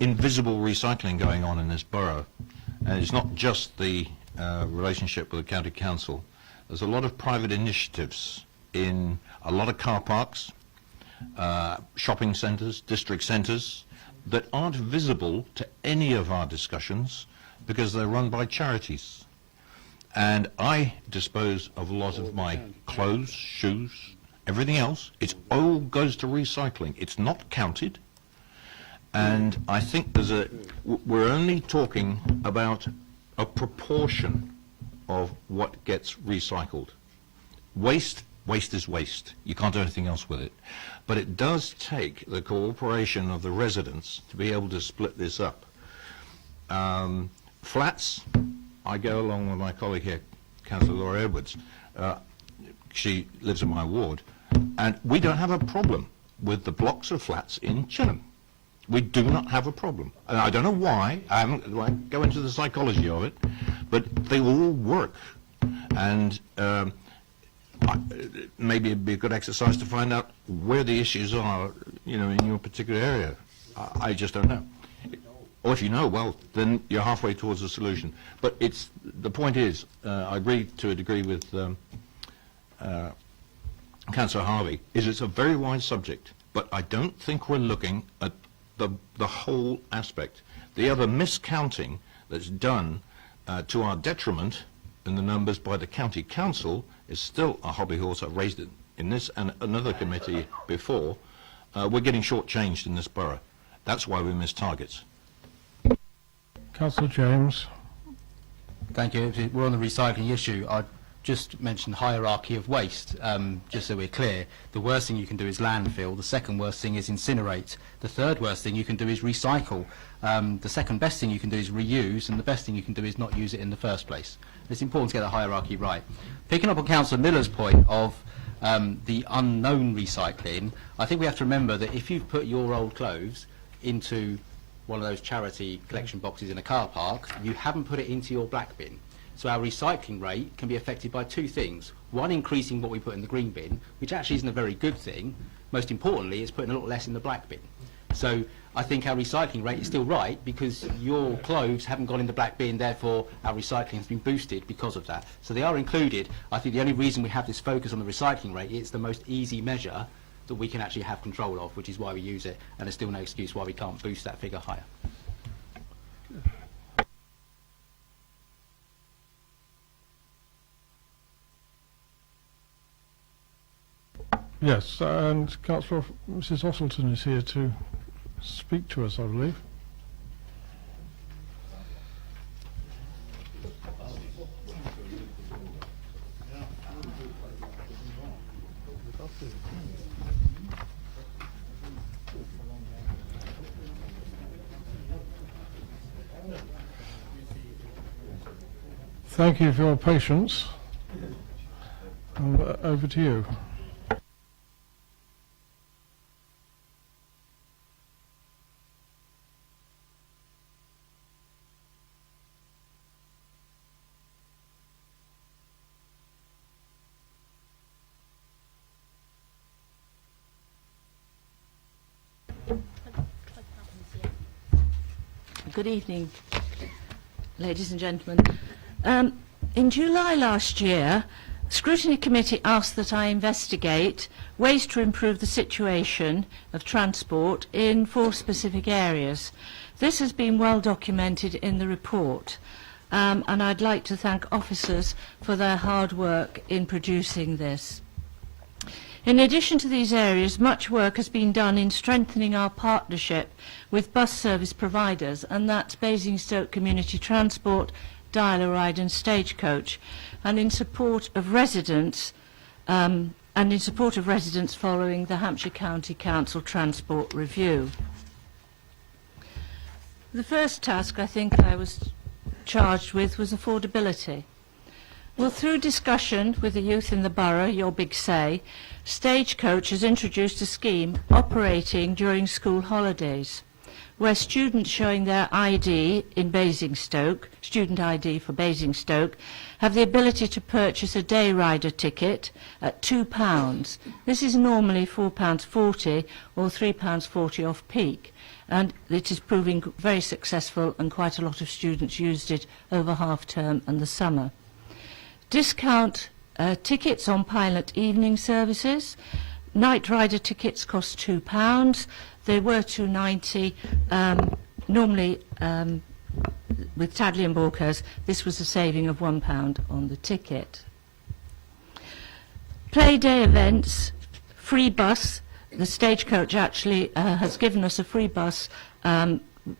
invisible recycling going on in this borough. And it's not just the relationship with the County Council. There's a lot of private initiatives in a lot of car parks, shopping centres, district centres, that aren't visible to any of our discussions because they're run by charities. And I dispose of a lot of my clothes, shoes, everything else. It all goes to recycling. It's not counted. And I think we're only talking about a proportion of what gets recycled. Waste is waste. You can't do anything else with it. But it does take the cooperation of the residents to be able to split this up. Flats, I go along with my colleague here, Councillor Laura Edwards. She lives in my ward. And we don't have a problem with the blocks of flats in Chinham. We do not have a problem. And I don't know why. I won't go into the psychology of it, but they all work. And maybe it'd be a good exercise to find out where the issues are, in your particular area. I just don't know. Or if you know, well, then you're halfway towards the solution. But the point is, I agree to a degree with Councillor Harvey, it's a very wide subject, but I don't think we're looking at the whole aspect. The other miscounting that's done to our detriment in the numbers by the County Council is still a hobby horse. I've raised it in this and another committee before. We're getting shortchanged in this borough. That's why we miss targets. Councillor James. Thank you. If we're on the recycling issue, I'd just mention hierarchy of waste, just so we're clear. The worst thing you can do is landfill. The second worst thing is incinerate. The third worst thing you can do is recycle. The second best thing you can do is reuse, and the best thing you can do is not use it in the first place. It's important to get the hierarchy right. Picking up on Councillor Miller's point of the unknown recycling, I think we have to remember that if you've put your old clothes into one of those charity collection boxes in a car park, you haven't put it into your black bin. So our recycling rate can be affected by two things. One, increasing what we put in the green bin, which actually isn't a very good thing. Most importantly, it's putting a lot less in the black bin. So I think our recycling rate is still right because your clothes haven't gone in the black bin, therefore our recycling has been boosted because of that. So they are included. I think the only reason we have this focus on the recycling rate, it's the most easy measure that we can actually have control of, which is why we use it, and there's still no excuse why we can't boost that figure higher. Yes, and Councillor Mrs. Ossleton is here to speak to us, I believe. Thank you for your patience. Over to you. Good evening, ladies and gentlemen. In July last year, the Scrutiny Committee asked that I investigate ways to improve the situation of transport in 4 specific areas. This has been well documented in the report, and I'd like to thank officers for their hard work in producing this. In addition to these areas, much work has been done in strengthening our partnership with bus service providers, and that's Basingstoke Community Transport, Dial-A-Ride and Stagecoach, and in support of residents following the Hampshire County Council Transport Review. The first task I think I was charged with was affordability. Well, through discussion with the youth in the borough, your big say, Stagecoach has introduced a scheme operating during school holidays, where students showing their ID in Basingstoke, student ID for Basingstoke, have the ability to purchase a day rider ticket at £2. This is normally £4.40 or £3.40 off peak, and it is proving very successful, and quite a lot of students used it over half term and the summer. Discount tickets on pilot evening services. Night rider tickets cost £2. They were £2.90. Normally, with Tadley and Borkers, this was a saving of £1 on the ticket. Play day events, free bus. The Stagecoach actually has given us a free bus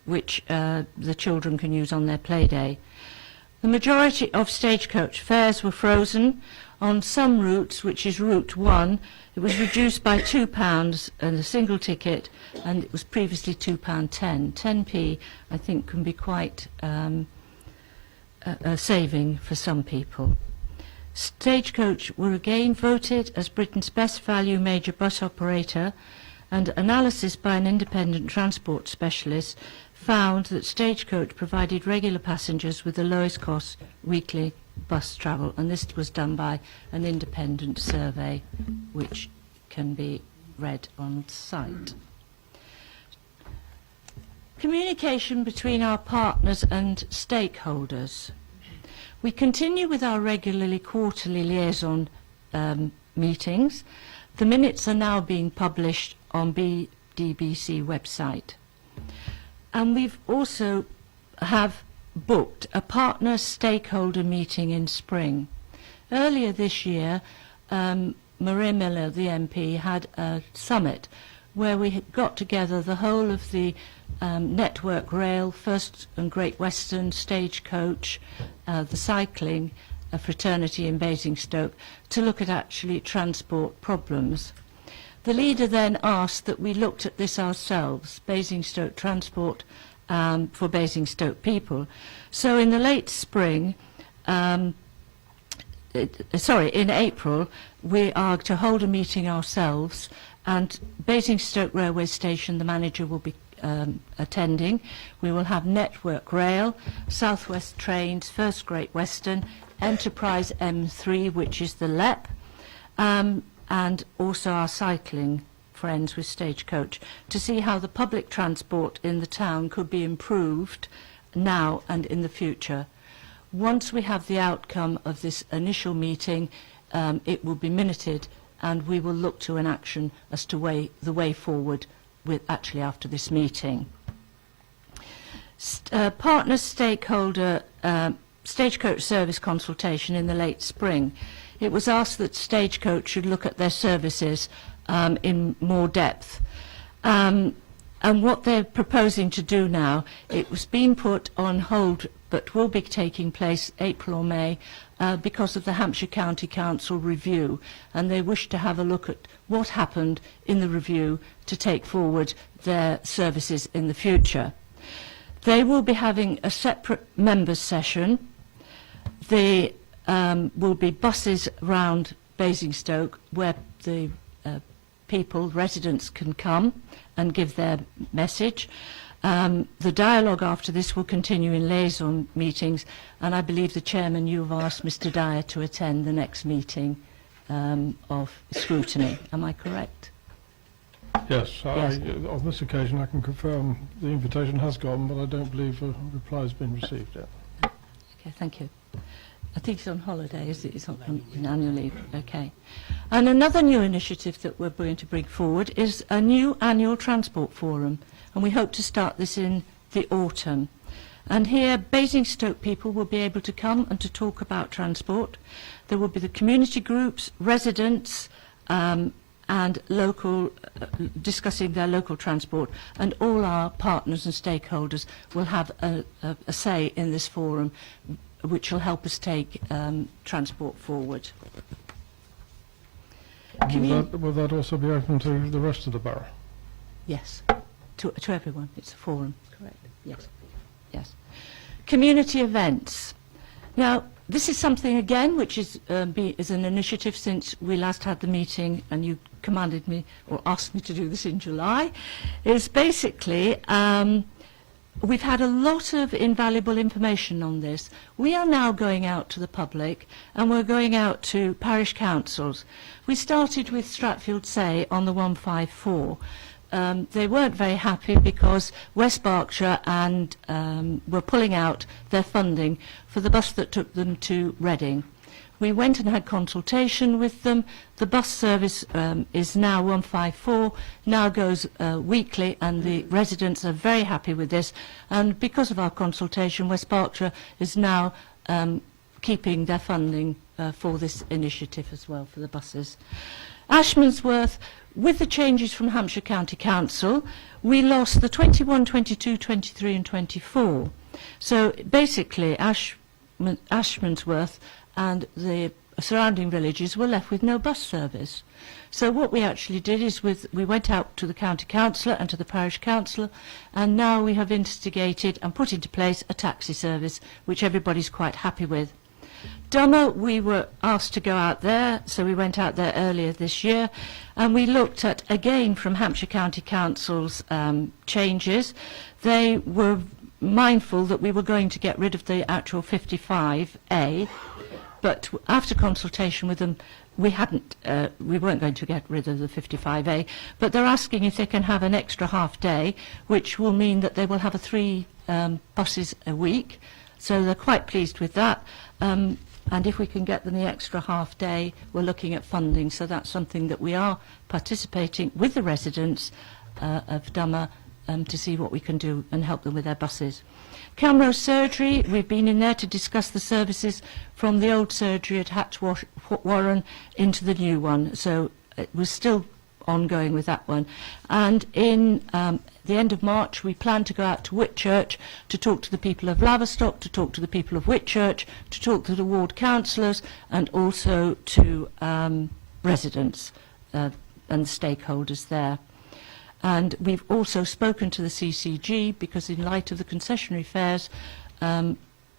which the children can use on their play day. The majority of Stagecoach fares were frozen. On some routes, which is Route 1, it was reduced by £2 and a single ticket, and it was previously £2.10. 10p, I think, can be quite a saving for some people. Stagecoach were again voted as Britain's best value major bus operator, and analysis by an independent transport specialist found that Stagecoach provided regular passengers with the lowest cost weekly bus travel, and this was done by an independent survey which can be read on site. Communication between our partners and stakeholders. We continue with our regularly quarterly liaison meetings. The minutes are now being published on BDBC website. And we've also have booked a partner stakeholder meeting in spring. Earlier this year, Maria Miller, the MP, had a summit where we got together the whole of the Network Rail, First and Great Western, Stagecoach, the cycling fraternity in Basingstoke, to look at actually transport problems. The leader then asked that we looked at this ourselves, Basingstoke Transport for Basingstoke people. So in the late spring, in April, we are to hold a meeting ourselves, and Basingstoke Railway Station, the manager will be attending. We will have Network Rail, South West Trains, First Great Western, Enterprise M3, which is the LEP, and also our cycling friends with Stagecoach, to see how the public transport in the town could be improved now and in the future. Once we have the outcome of this initial meeting, it will be minuted, and we will look to an action as to the way forward with actually after this meeting. Partner stakeholder stagecoach service consultation in the late spring, it was asked that Stagecoach should look at their services in more depth. And what they're proposing to do now, it was being put on hold but will be taking place April or May because of the Hampshire County Council review, and they wish to have a look at what happened in the review to take forward their services in the future. They will be having a separate members session. There will be buses round Basingstoke where the people, residents, can come and give their message. The dialogue after this will continue in liaison meetings, and I believe the Chairman, you have asked Mr Dyer to attend the next meeting of Scrutiny. Am I correct? Yes, Yes. on this occasion I can confirm the invitation has gone, but I don't believe a reply has been received yet. Okay, thank you. I think he's on holiday, is it? He's on annual leave. Okay. And another new initiative that we're going to bring forward is a new annual transport forum, and we hope to start this in the autumn. And here, Basingstoke people will be able to come and to talk about transport. There will be the community groups, residents, and local, discussing their local transport, and all our partners and stakeholders will have a say in this forum, which will help us take transport forward. Will that also be open to the rest of the borough? Yes, to everyone. It's a forum. Correct. Yes. Yes. Community events. Now, this is something again which is an initiative since we last had the meeting, and you commanded me or asked me to do this in July. It's basically we've had a lot of invaluable information on this. We are now going out to the public, and we're going out to parish councils. We started with Stratfield Say on the 154. They weren't very happy because West Berkshire and were pulling out their funding for the bus that took them to Reading. We went and had consultation with them. The bus service is now 154, now goes weekly, and the residents are very happy with this. And because of our consultation, West Berkshire is now keeping their funding for this initiative as well for the buses. Ashmansworth, with the changes from Hampshire County Council, we lost the 21, 22, 23 and 24. So basically Ashmansworth and the surrounding villages were left with no bus service. So what we actually did is we went out to the county councillor and to the parish councillor, and now we have instigated and put into place a taxi service which everybody's quite happy with. Dummer, we were asked to go out there, so we went out there earlier this year, and we looked at, again, from Hampshire County Council's changes. They were mindful that we were going to get rid of the actual 55A, but after consultation with them, we weren't going to get rid of the 55A, but they're asking if they can have an extra half day, which will mean that they will have 3 buses a week, so they're quite pleased with that. And if we can get them the extra half day, we're looking at funding. So that's something that we are participating with the residents of Dummer to see what we can do and help them with their buses. Camrose Surgery, we've been in there to discuss the services from the old surgery at Hatch-Warren into the new one. So it was still ongoing with that one. And in the end of March, we plan to go out to Whitchurch to talk to the people of Laverstock, to talk to the people of Whitchurch, to talk to the ward councillors, and also to residents and stakeholders there. And we've also spoken to the CCG because in light of the concessionary fares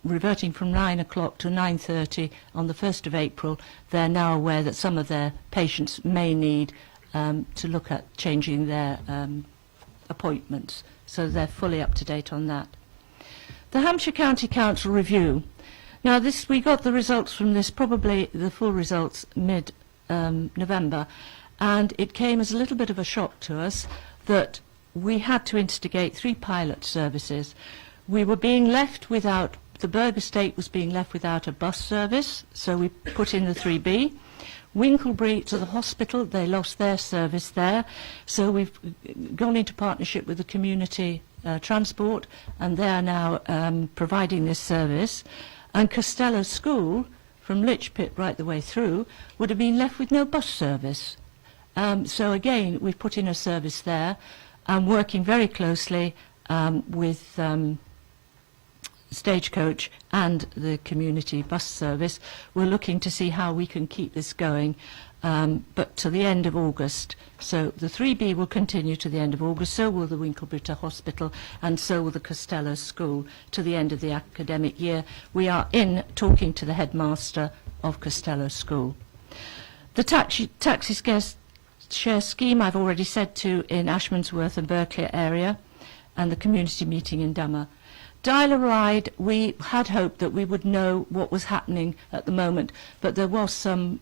reverting from 9 o'clock to 9:30 on the 1st of April, they're now aware that some of their patients may need to look at changing their appointments, so they're fully up to date on that. The Hampshire County Council review. Now we got the results from this, probably the full results mid-November, and it came as a little bit of a shock to us that we had to instigate 3 pilot services. We were being left without, the Berg estate was being left without a bus service, so we put in the 3B. Winklebury to the hospital, they lost their service there, so we've gone into partnership with the community transport, and they are now providing this service. And Costello School, from Lichpit right the way through, would have been left with no bus service. So again, we've put in a service there, working very closely with Stagecoach and the community bus service. We're looking to see how we can keep this going, but to the end of August. So the 3B will continue to the end of August, so will the Winklebritta Hospital, and so will the Costello School to the end of the academic year. We are in talking to the headmaster of Costello School. The taxi share scheme I've already said to in Ashmansworth and Berkeley area, and the community meeting in Dummer. Dial-a-Ride, we had hoped that we would know what was happening at the moment, but there was some,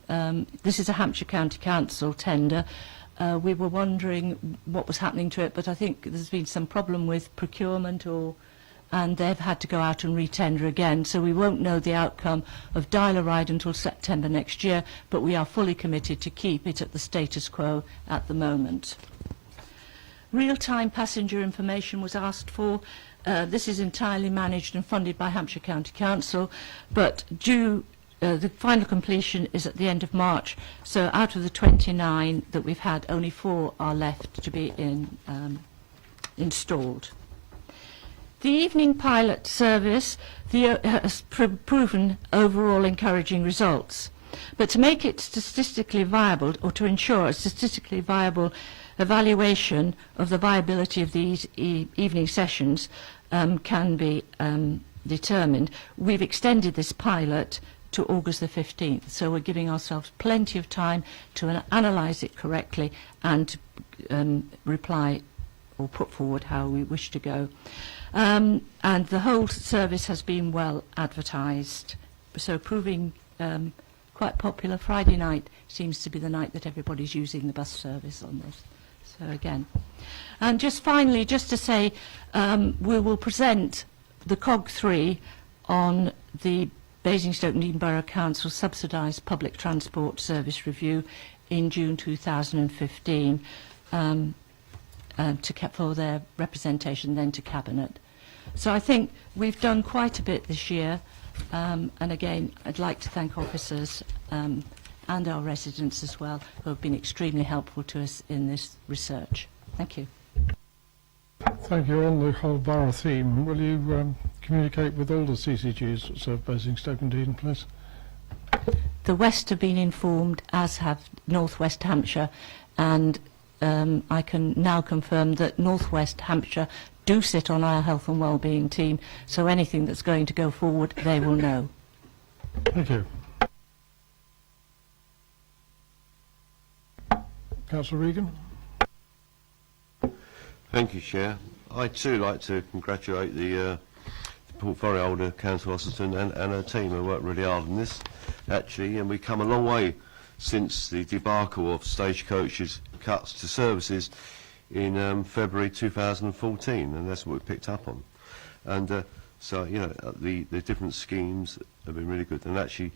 this is a Hampshire County Council tender. We were wondering what was happening to it, but I think there's been some problem with procurement, and they've had to go out and re-tender again, so we won't know the outcome of Dial-a-Ride until September next year, but we are fully committed to keep it at the status quo at the moment. Real-time passenger information was asked for. This is entirely managed and funded by Hampshire County Council, but the final completion is at the end of March, so out of the 29 that we've had, only 4 are left to be installed. The evening pilot service has proven overall encouraging results, but to make it statistically viable, or to ensure a statistically viable evaluation of the viability of these evening sessions can be determined, we've extended this pilot to August the 15th, so we're giving ourselves plenty of time to analyse it correctly and reply or put forward how we wish to go. And the whole service has been well advertised, so proving quite popular. Friday night seems to be the night that everybody's using the bus service on this. So again, and just finally, just to say, we will present the COG3 on the Basingstoke and Eden Borough Council subsidised public transport service review in June 2015 for their representation then to Cabinet. So I think we've done quite a bit this year, and again, I'd like to thank officers and our residents as well, who have been extremely helpful to us in this research. Thank you. Thank you. On the whole borough theme, will you communicate with all the CCGs that serve Basingstoke and Eden, please? The West have been informed, as have North West Hampshire, and I can now confirm that North West Hampshire do sit on our health and wellbeing team, so anything that's going to go forward, they will know. Thank you. Councillor Regan. Thank you, Chair. I'd too like to congratulate the portfolio holder, Councillor Osterton, and her team who worked really hard on this, actually, and we've come a long way since the debacle of Stagecoach's cuts to services in February 2014, and that's what we picked up on. And so, you know, the different schemes have been really good, and actually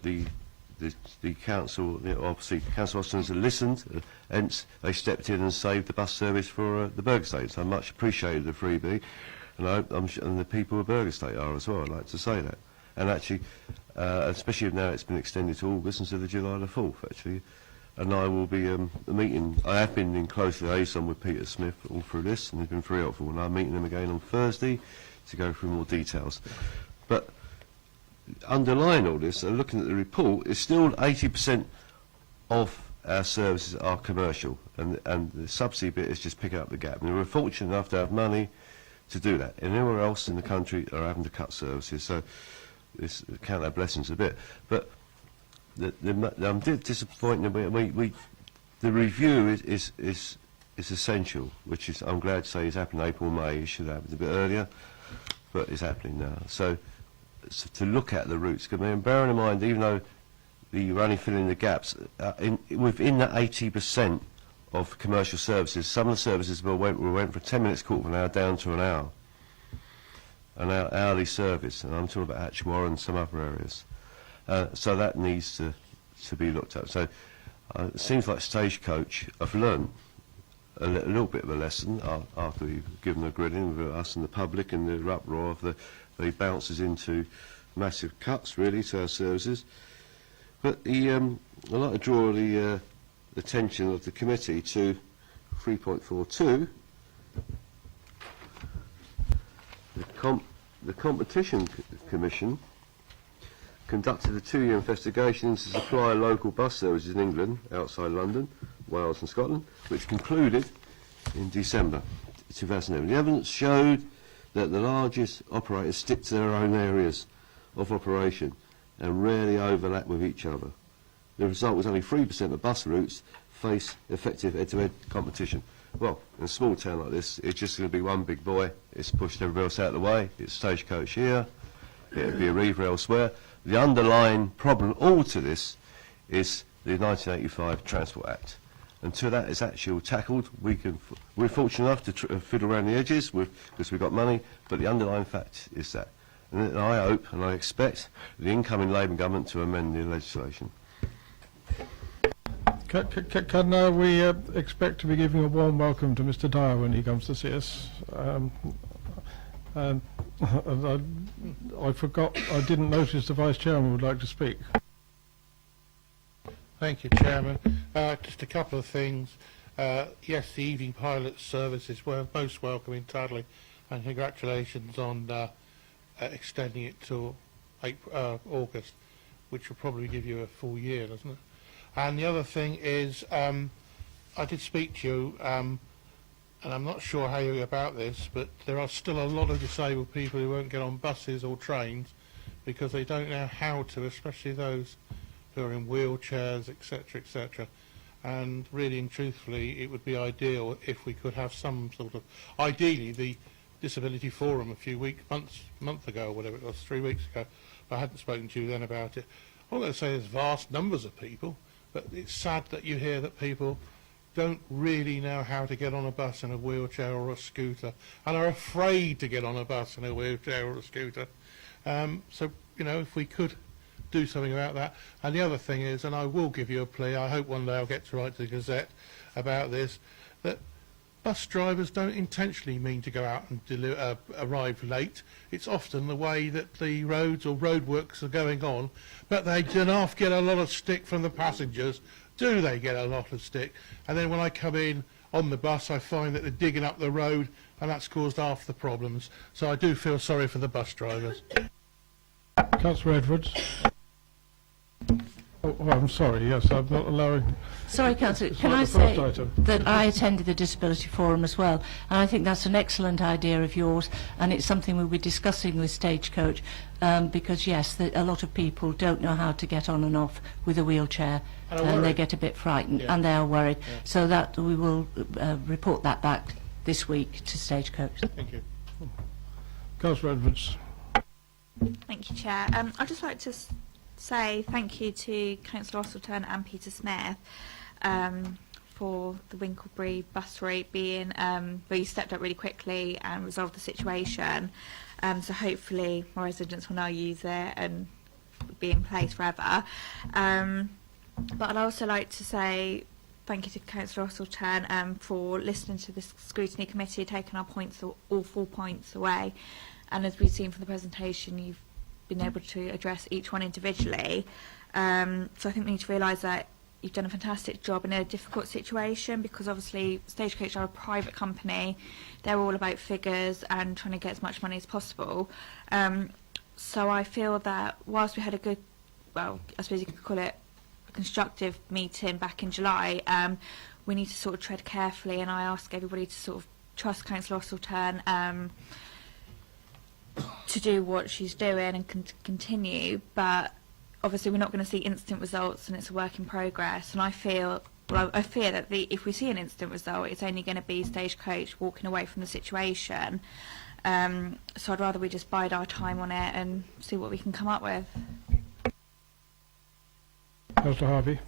the council, you know, obviously Council Austin's listened, hence they stepped in and saved the bus service for the Berg Estate. So I much appreciated the freebie, and and the people of Berg Estate are as well, I'd like to say that. And actually, especially now it's been extended to August instead of July the 4th, actually. And I will be meeting, I have been in close liaison with Peter Smith all through this, and he's been very helpful, and I'm meeting him again on Thursday to go through more details. But underlying all this, and looking at the report, is still 80% of our services are commercial, and the subsidy bit is just picking up the gap. And we're fortunate enough to have money to do that. And anywhere else in the country are having to cut services, so this count our blessings a bit. But I'm disappointed. The review is essential, which is, I'm glad to say, is happening April, May. It should have happened a bit earlier, but it's happening now. So to look at the routes, and bearing in mind, even though you're only filling the gaps, within that 80% of commercial services, some of the services we went from 10 minutes, quarter of an hour, down to an hour. An hourly service, and I'm talking about Hatchmore and some other areas. So that needs to be looked at. So it seems like Stagecoach have learned a little bit of a lesson after we've given a grilling with us and the public and the uproar of bounces into massive cuts, really, to our services. But I'd like to draw the attention of the committee to 3.42. The Competition Commission conducted a 2-year investigation into supply of local bus services in England, outside London, Wales and Scotland, which concluded in December 2011. The evidence showed that the largest operators stick to their own areas of operation and rarely overlap with each other. The result was only 3% of bus routes face effective head-to-head competition. Well, in a small town like this, it's just going to be one big boy. It's pushed everybody else out of the way. It's Stagecoach here. It'll be Arriva elsewhere. The underlying problem all to this is the 1985 Transport Act. Until that is actually tackled, we're fortunate enough to fiddle around the edges because we've got money, but the underlying fact is that. And I hope and I expect the incoming Labour government to amend the legislation. Can we expect to be giving a warm welcome to Mr. Dyer when he comes to see us? And I forgot, I didn't notice the Vice Chairman would like to speak. Thank you, Chairman. Just a couple of things. Yes, the evening pilot services were most welcome entirely, and congratulations on extending it to August, which will probably give you a full year, doesn't it? And the other thing is, I did speak to you, and I'm not sure how you're about this, but there are still a lot of disabled people who won't get on buses or trains because they don't know how to, especially those who are in wheelchairs, etc., etc. And really and truthfully, it would be ideal if we could have some sort of, ideally the Disability Forum month ago or whatever it was, 3 weeks ago. I hadn't spoken to you then about it. All I'm going to say is vast numbers of people, but it's sad that you hear that people don't really know how to get on a bus in a wheelchair or a scooter and are afraid to get on a bus in a wheelchair or a scooter. So, you know, if we could do something about that. And the other thing is, and I will give you a plea, I hope one day I'll get to write to the Gazette about this, that bus drivers don't intentionally mean to go out and arrive late. It's often the way that the roads or roadworks are going on, but they do not get a lot of stick from the passengers. Do they get a lot of stick? And then when I come in on the bus, I find that they're digging up the road, and that's caused half the problems. So I do feel sorry for the bus drivers. Councillor Edwards. Oh, I'm sorry, yes, I'm not allowing... Sorry, Councillor, It's can not I the first say item. that I attended the Disability Forum as well, and I think that's an excellent idea of yours, and it's something we'll be discussing with Stagecoach, because, yes, a lot of people don't know how to get on and off with a wheelchair, and they get a bit frightened, and they are worried. Yeah. So that we will report that back this week to Stagecoach. Thank you. Councillor Edwards. Thank you, Chair. I'd just like to say thank you to Councillor Osselton and Peter Smith for the Winklebury bus route being where you stepped up really quickly and resolved the situation. So hopefully more residents will now use it and be in place forever. But I'd also like to say thank you to Councillor Osselton for listening to the Scrutiny Committee, taking our points, all 4 points away. And as we've seen from the presentation, you've been able to address each one individually. So I think we need to realise that you've done a fantastic job in a difficult situation, because obviously Stagecoach are a private company. They're all about figures and trying to get as much money as possible. So I feel that whilst we had a good, well, I suppose you could call it a constructive meeting back in July, we need to sort of tread carefully, and I ask everybody to sort of trust Councillor Osselton to do what she's doing and continue, but obviously we're not going to see instant results, and it's a work in progress. And I fear that if we see an instant result, it's only going to be Stagecoach walking away from the situation. So I'd rather we just bide our time on it and see what we can come up with. Councillor Harvey.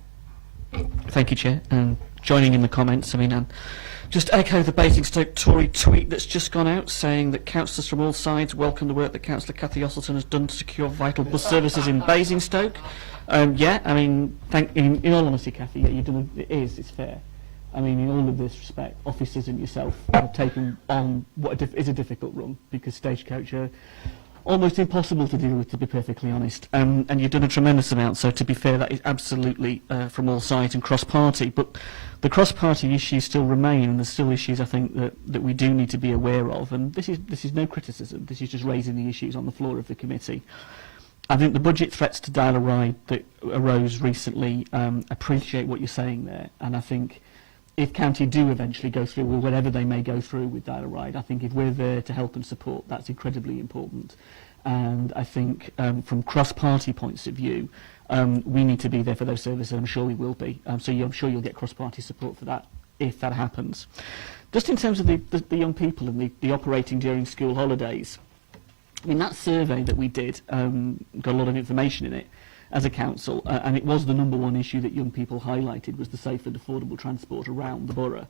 Thank you, Chair. Joining in the comments, I mean, just echo the Basingstoke Tory tweet that's just gone out saying that councillors from all sides welcome the work that Councillor Cathy Osselton has done to secure vital bus services in Basingstoke. Yeah, I mean, in all honesty, Cathy, yeah, you've done it's fair. I mean, in all of this respect, officers and yourself have taken on what is a difficult run, because Stagecoach are almost impossible to deal with, to be perfectly honest. And you've done a tremendous amount, so to be fair, that is absolutely from all sides and cross-party. But the cross-party issues still remain, and there's still issues I think that we do need to be aware of. And this is no criticism, this is just raising the issues on the floor of the committee. I think the budget threats to Dial-A-Ride that arose recently, appreciate what you're saying there, and I think if county do eventually go through, or whatever they may go through with Dial-A-Ride, I think if we're there to help and support, that's incredibly important. And I think from cross-party points of view, we need to be there for those services, and I'm sure we will be. I'm sure you'll get cross-party support for that if that happens. Just in terms of the young people and the operating during school holidays, I mean, that survey that we did got a lot of information in it as a council, and it was the number one issue that young people highlighted, was the safe and affordable transport around the borough.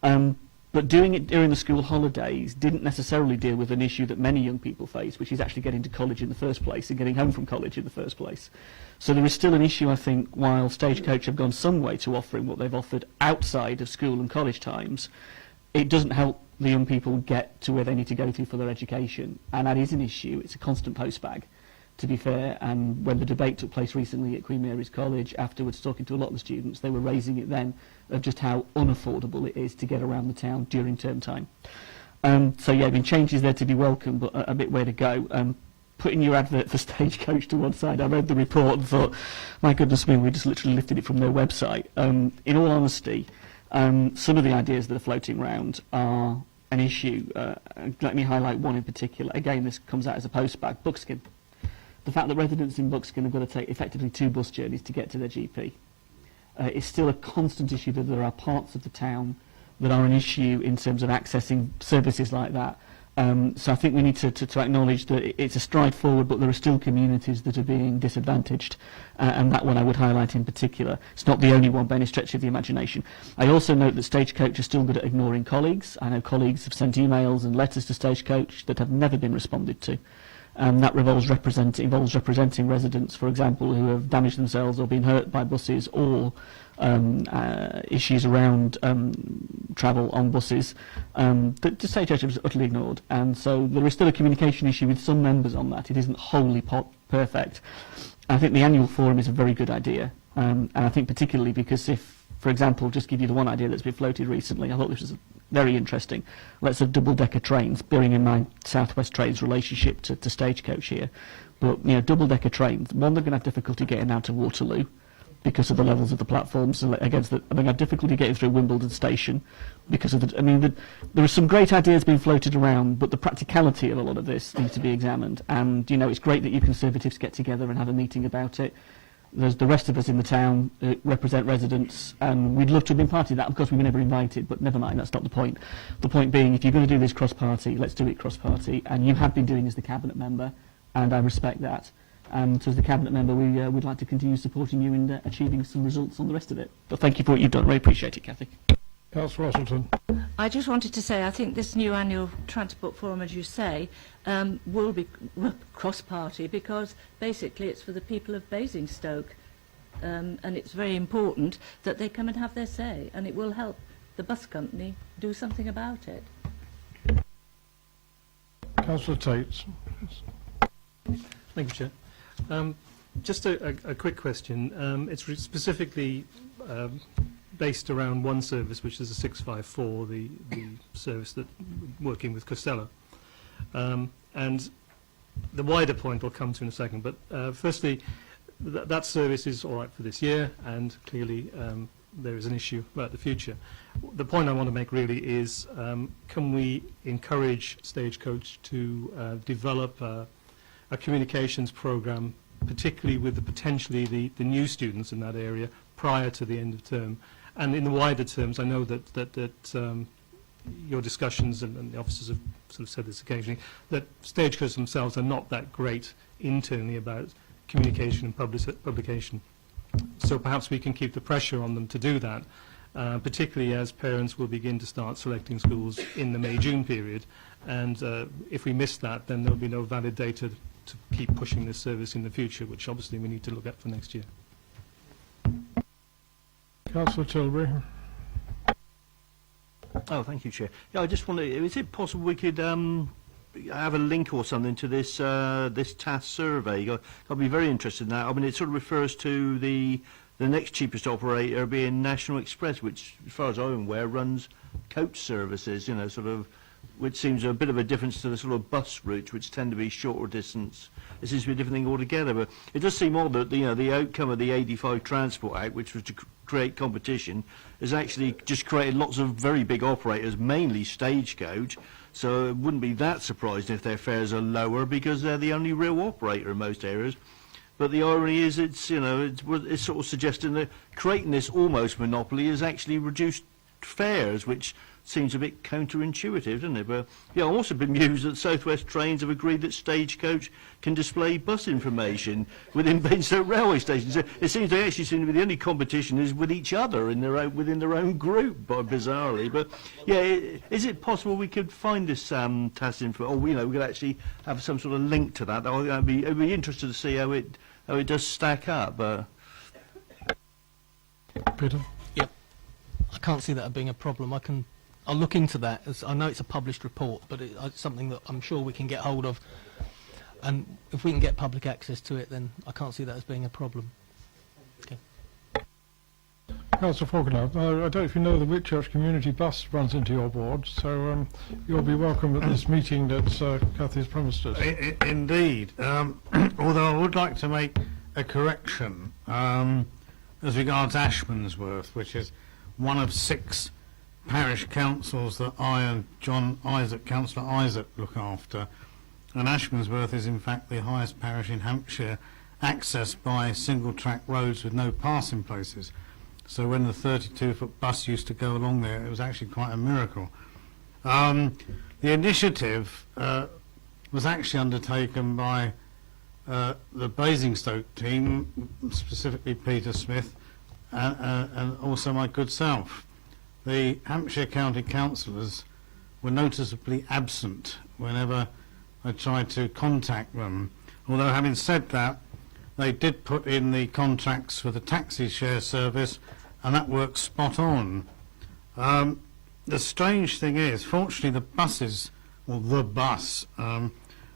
But doing it during the school holidays didn't necessarily deal with an issue that many young people face, which is actually getting to college in the first place and getting home from college in the first place. So there is still an issue, I think, while Stagecoach have gone some way to offering what they've offered outside of school and college times, it doesn't help the young people get to where they need to go to for their education. And that is an issue. It's a constant postbag, to be fair. And when the debate took place recently at Queen Mary's College, afterwards talking to a lot of the students, they were raising it then of just how unaffordable it is to get around the town during term time. So yeah, I mean, change is there to be welcome, but a bit way to go. Putting your advert for Stagecoach to one side, I read the report and thought, my goodness me, we just literally lifted it from their website. In all honesty, some of the ideas that are floating around are an issue. Let me highlight one in particular. Again, this comes out as a postbag. Buckskin. The fact that residents in Buckskin have got to take effectively 2 bus journeys to get to their GP. It's still a constant issue that there are parts of the town that are an issue in terms of accessing services like that. So I think we need to acknowledge that it's a stride forward, but there are still communities that are being disadvantaged, and that one I would highlight in particular. It's not the only one by any stretch of the imagination. I also note that Stagecoach are still good at ignoring colleagues. I know colleagues have sent emails and letters to Stagecoach that have never been responded to. That involves representing residents, for example, who have damaged themselves or been hurt by buses, or issues around travel on buses. That the Stagecoach is utterly ignored, and so there is still a communication issue with some members on that. It isn't wholly perfect. I think the annual forum is a very good idea, and I think particularly because if, for example, just give you the one idea that's been floated recently, I thought this was very interesting. Let's have double-decker trains, bearing in mind South West Trains' relationship to Stagecoach here. But, you know, double-decker trains, one, they're going to have difficulty getting out of Waterloo because of the levels of the platforms, and they're going to have difficulty getting through Wimbledon Station because of there are some great ideas being floated around, but the practicality of a lot of this needs to be examined. And, you know, it's great that you Conservatives get together and have a meeting about it. There's the rest of us in the town represent residents, and we'd love to have been part of that. Of course, we were never invited, but never mind, that's not the point. The point being, if you're going to do this cross-party, let's do it cross-party, and you have been doing as the Cabinet member, and I respect that. So as the Cabinet member, we'd like to continue supporting you in achieving some results on the rest of it. But thank you for what you've done. Really appreciate it, Cathy. Councillor Rossington. I just wanted to say, I think this new annual transport forum, as you say, will be cross-party, because basically it's for the people of Basingstoke, and it's very important that they come and have their say, and it will help the bus company do something about it. Councillor Tate. Thank you, Chair. Just a quick question. It's specifically based around one service, which is the 654, the service that working with Costello. And the wider point I'll come to in a second, but firstly, that service is all right for this year, and clearly there is an issue about the future. The point I want to make really is, can we encourage Stagecoach to develop a communications program, particularly with potentially the new students in that area prior to the end of term? And in the wider terms, I know that your discussions and the officers have sort of said this occasionally, that Stagecoach themselves are not that great internally about communication and publication. So perhaps we can keep the pressure on them to do that, particularly as parents will begin to start selecting schools in the May-June period. And if we miss that, then there'll be no valid data to keep pushing this service in the future, which obviously we need to look at for next year. Councillor Tilbury. Oh, thank you, Chair. Yeah, I just wonder, is it possible we could have a link or something to this this TAS survey. I'll be very interested in that. I mean, it sort of refers to the next cheapest operator being National Express, which, as far as I'm aware, runs coach services. You know, sort of, which seems a bit of a difference to the sort of bus routes, which tend to be shorter distance. It seems to be a different thing altogether. But it does seem odd that the outcome of the 85 Transport Act, which was to create competition, has actually just created lots of very big operators, mainly Stagecoach. So it wouldn't be that surprising if their fares are lower, because they're the only real operator in most areas. But the irony is, it's sort of suggesting that creating this almost monopoly has actually reduced fares, which seems a bit counterintuitive, doesn't it? But yeah, I'm also bemused that South West Trains have agreed that Stagecoach can display bus information within Basingstoke railway stations. It seems they actually seem to be the only competition is with each other in their own, within their own group, bizarrely. But yeah, is it possible we could find this TAS info, or we could actually have some sort of link to that? I'd be interested to see how it does stack up. Peter? Yep. I can't see that being a problem. I'll look into that. I know it's a published report, but it's something that I'm sure we can get hold of. And if we can get public access to it, then I can't see that as being a problem. Okay. Councillor Faulkner, I don't know if you know the Whitchurch Community Bus runs into your ward, so you'll be welcome at this meeting that Cathy has promised us. Indeed. Although I would like to make a correction as regards Ashmansworth, which is one of 6 parish councils that I and Councillor Isaac look after, and Ashmansworth is in fact the highest parish in Hampshire, accessed by single track roads with no passing places. So when the 32-foot bus used to go along there, it was actually quite a miracle. The initiative was actually undertaken by the Basingstoke team, specifically Peter Smith, and also my good self. The Hampshire County Councillors were noticeably absent whenever I tried to contact them. Although, having said that, they did put in the contracts for the taxi share service, and that works spot on. The strange thing is, fortunately, the buses, or the bus,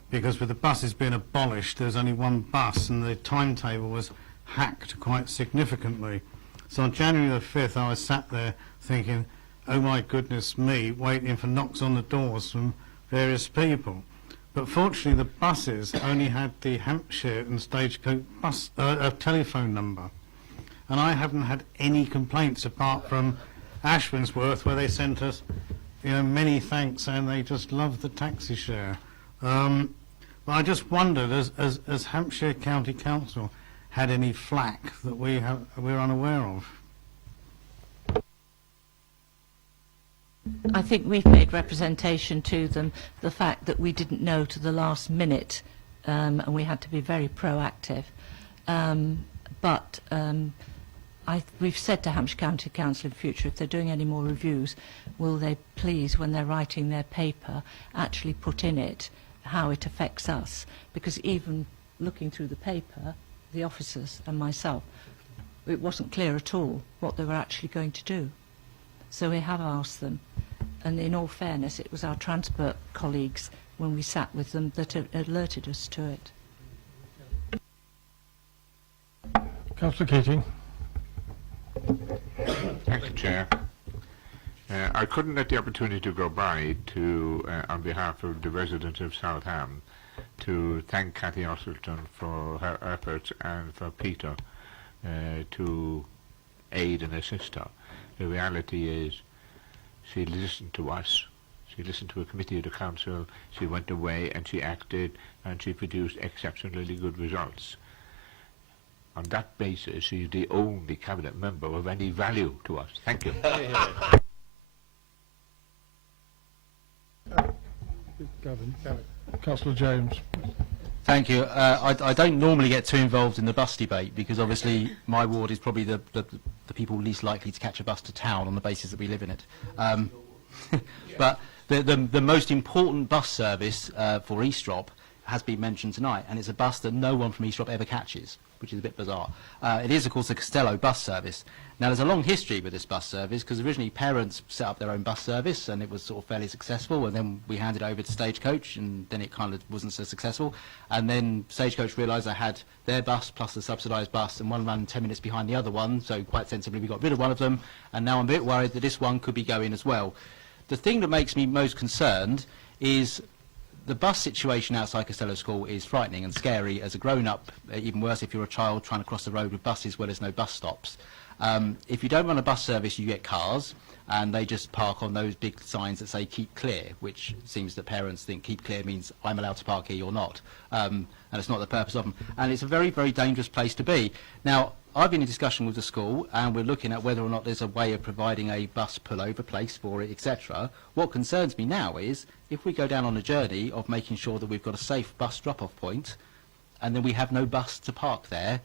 because with the buses being abolished, there's only one bus, and the timetable was hacked quite significantly. So on January the 5th, I was sat there thinking, oh my goodness me, waiting for knocks on the doors from various people. But fortunately, the buses only had the Hampshire and Stagecoach bus telephone number. And I haven't had any complaints apart from Ashmansworth, where they sent us many thanks, and they just loved the taxi share. But I just wondered, as Hampshire County Council, had any flack that we're unaware of. I think we've made representation to them, the fact that we didn't know to the last minute, and we had to be very proactive. We've said to Hampshire County Council in future, if they're doing any more reviews, will they please, when they're writing their paper, actually put in it how it affects us? Because even looking through the paper, the officers and myself, it wasn't clear at all what they were actually going to do. So we have asked them, and in all fairness, it was our transport colleagues, when we sat with them, that alerted us to it. Councillor Keating. Thank you, Chair. I couldn't let the opportunity to go by to, on behalf of the residents of Southam, to thank Cathy Osselton for her efforts and for Peter to aid and assist her. The reality is she listened to us, she listened to a committee of the council, she went away and she acted, and she produced exceptionally good results. On that basis, she's the only cabinet member of any value to us. Thank you. Councillor James. Thank you. I don't normally get too involved in the bus debate, because obviously my ward is probably the people least likely to catch a bus to town on the basis that we live in it. But the most important bus service for Eastrop has been mentioned tonight, and it's a bus that no one from Eastrop ever catches, which is a bit bizarre. It is, of course, the Costello bus service. Now, there's a long history with this bus service, because originally parents set up their own bus service, and it was sort of fairly successful, and then we handed it over to Stagecoach, and then it kind of wasn't so successful. And then Stagecoach realised they had their bus plus the subsidised bus, and one ran 10 minutes behind the other one, so quite sensibly we got rid of one of them, and now I'm a bit worried that this one could be going as well. The thing that makes me most concerned is the bus situation outside Costello School is frightening and scary as a grown-up, even worse if you're a child trying to cross the road with buses where there's no bus stops. If you don't run a bus service, you get cars, and they just park on those big signs that say keep clear, which seems that parents think keep clear means I'm allowed to park here, you're not. And it's not the purpose of them. And it's a very, very dangerous place to be. Now, I've been in discussion with the school, and we're looking at whether or not there's a way of providing a bus pullover place for it, etc. What concerns me now is if we go down on a journey of making sure that we've got a safe bus drop-off point, and then we have no bus to park there,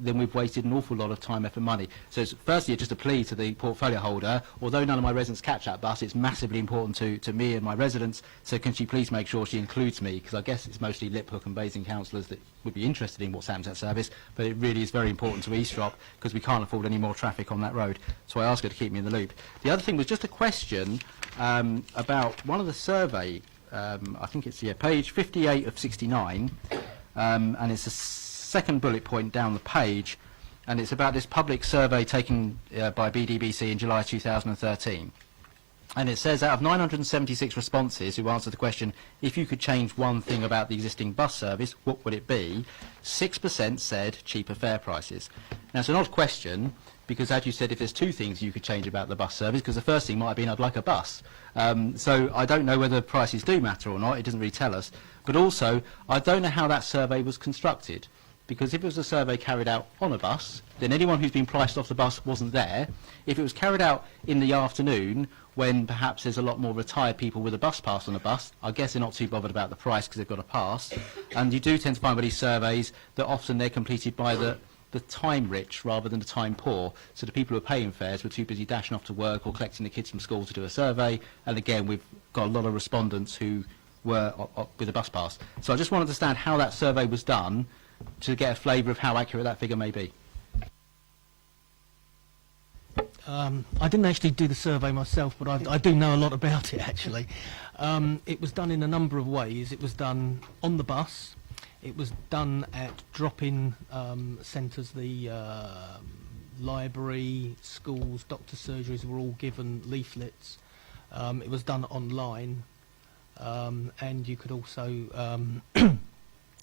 then we've wasted an awful lot of time, effort, and money. So it's firstly just a plea to the portfolio holder. Although none of my residents catch that bus, it's massively important to me and my residents, so can she please make sure she includes me, because I guess it's mostly Liphook and Basing councillors that would be interested in what's happened to that service, but it really is very important to Eastrop, because we can't afford any more traffic on that road. So I ask her to keep me in the loop. The other thing was just a question about one of the survey, I think it's page 58 of 69, and it's a second bullet point down the page, and it's about this public survey taken by BDBC in July 2013. And it says out of 976 responses who answered the question, if you could change one thing about the existing bus service, what would it be? 6% said cheaper fare prices. Now, it's an odd question, because as you said, if there's two things you could change about the bus service, because the first thing might have been I'd like a bus. So I don't know whether prices do matter or not, it doesn't really tell us. But also, I don't know how that survey was constructed. Because if it was a survey carried out on a bus, then anyone who's been priced off the bus wasn't there. If it was carried out in the afternoon, when perhaps there's a lot more retired people with a bus pass on a bus, I guess they're not too bothered about the price because they've got a pass. And you do tend to find by these surveys that often they're completed by the time rich rather than the time poor. So the people who are paying fares were too busy dashing off to work or collecting the kids from school to do a survey. And again, we've got a lot of respondents who were with a bus pass. So I just want to understand how that survey was done, to get a flavour of how accurate that figure may be. I didn't actually do the survey myself, but I do know a lot about it, actually. It was done in a number of ways. It was done on the bus. It was done at drop-in centres. The library, schools, doctor surgeries were all given leaflets. It was done online. And you could also...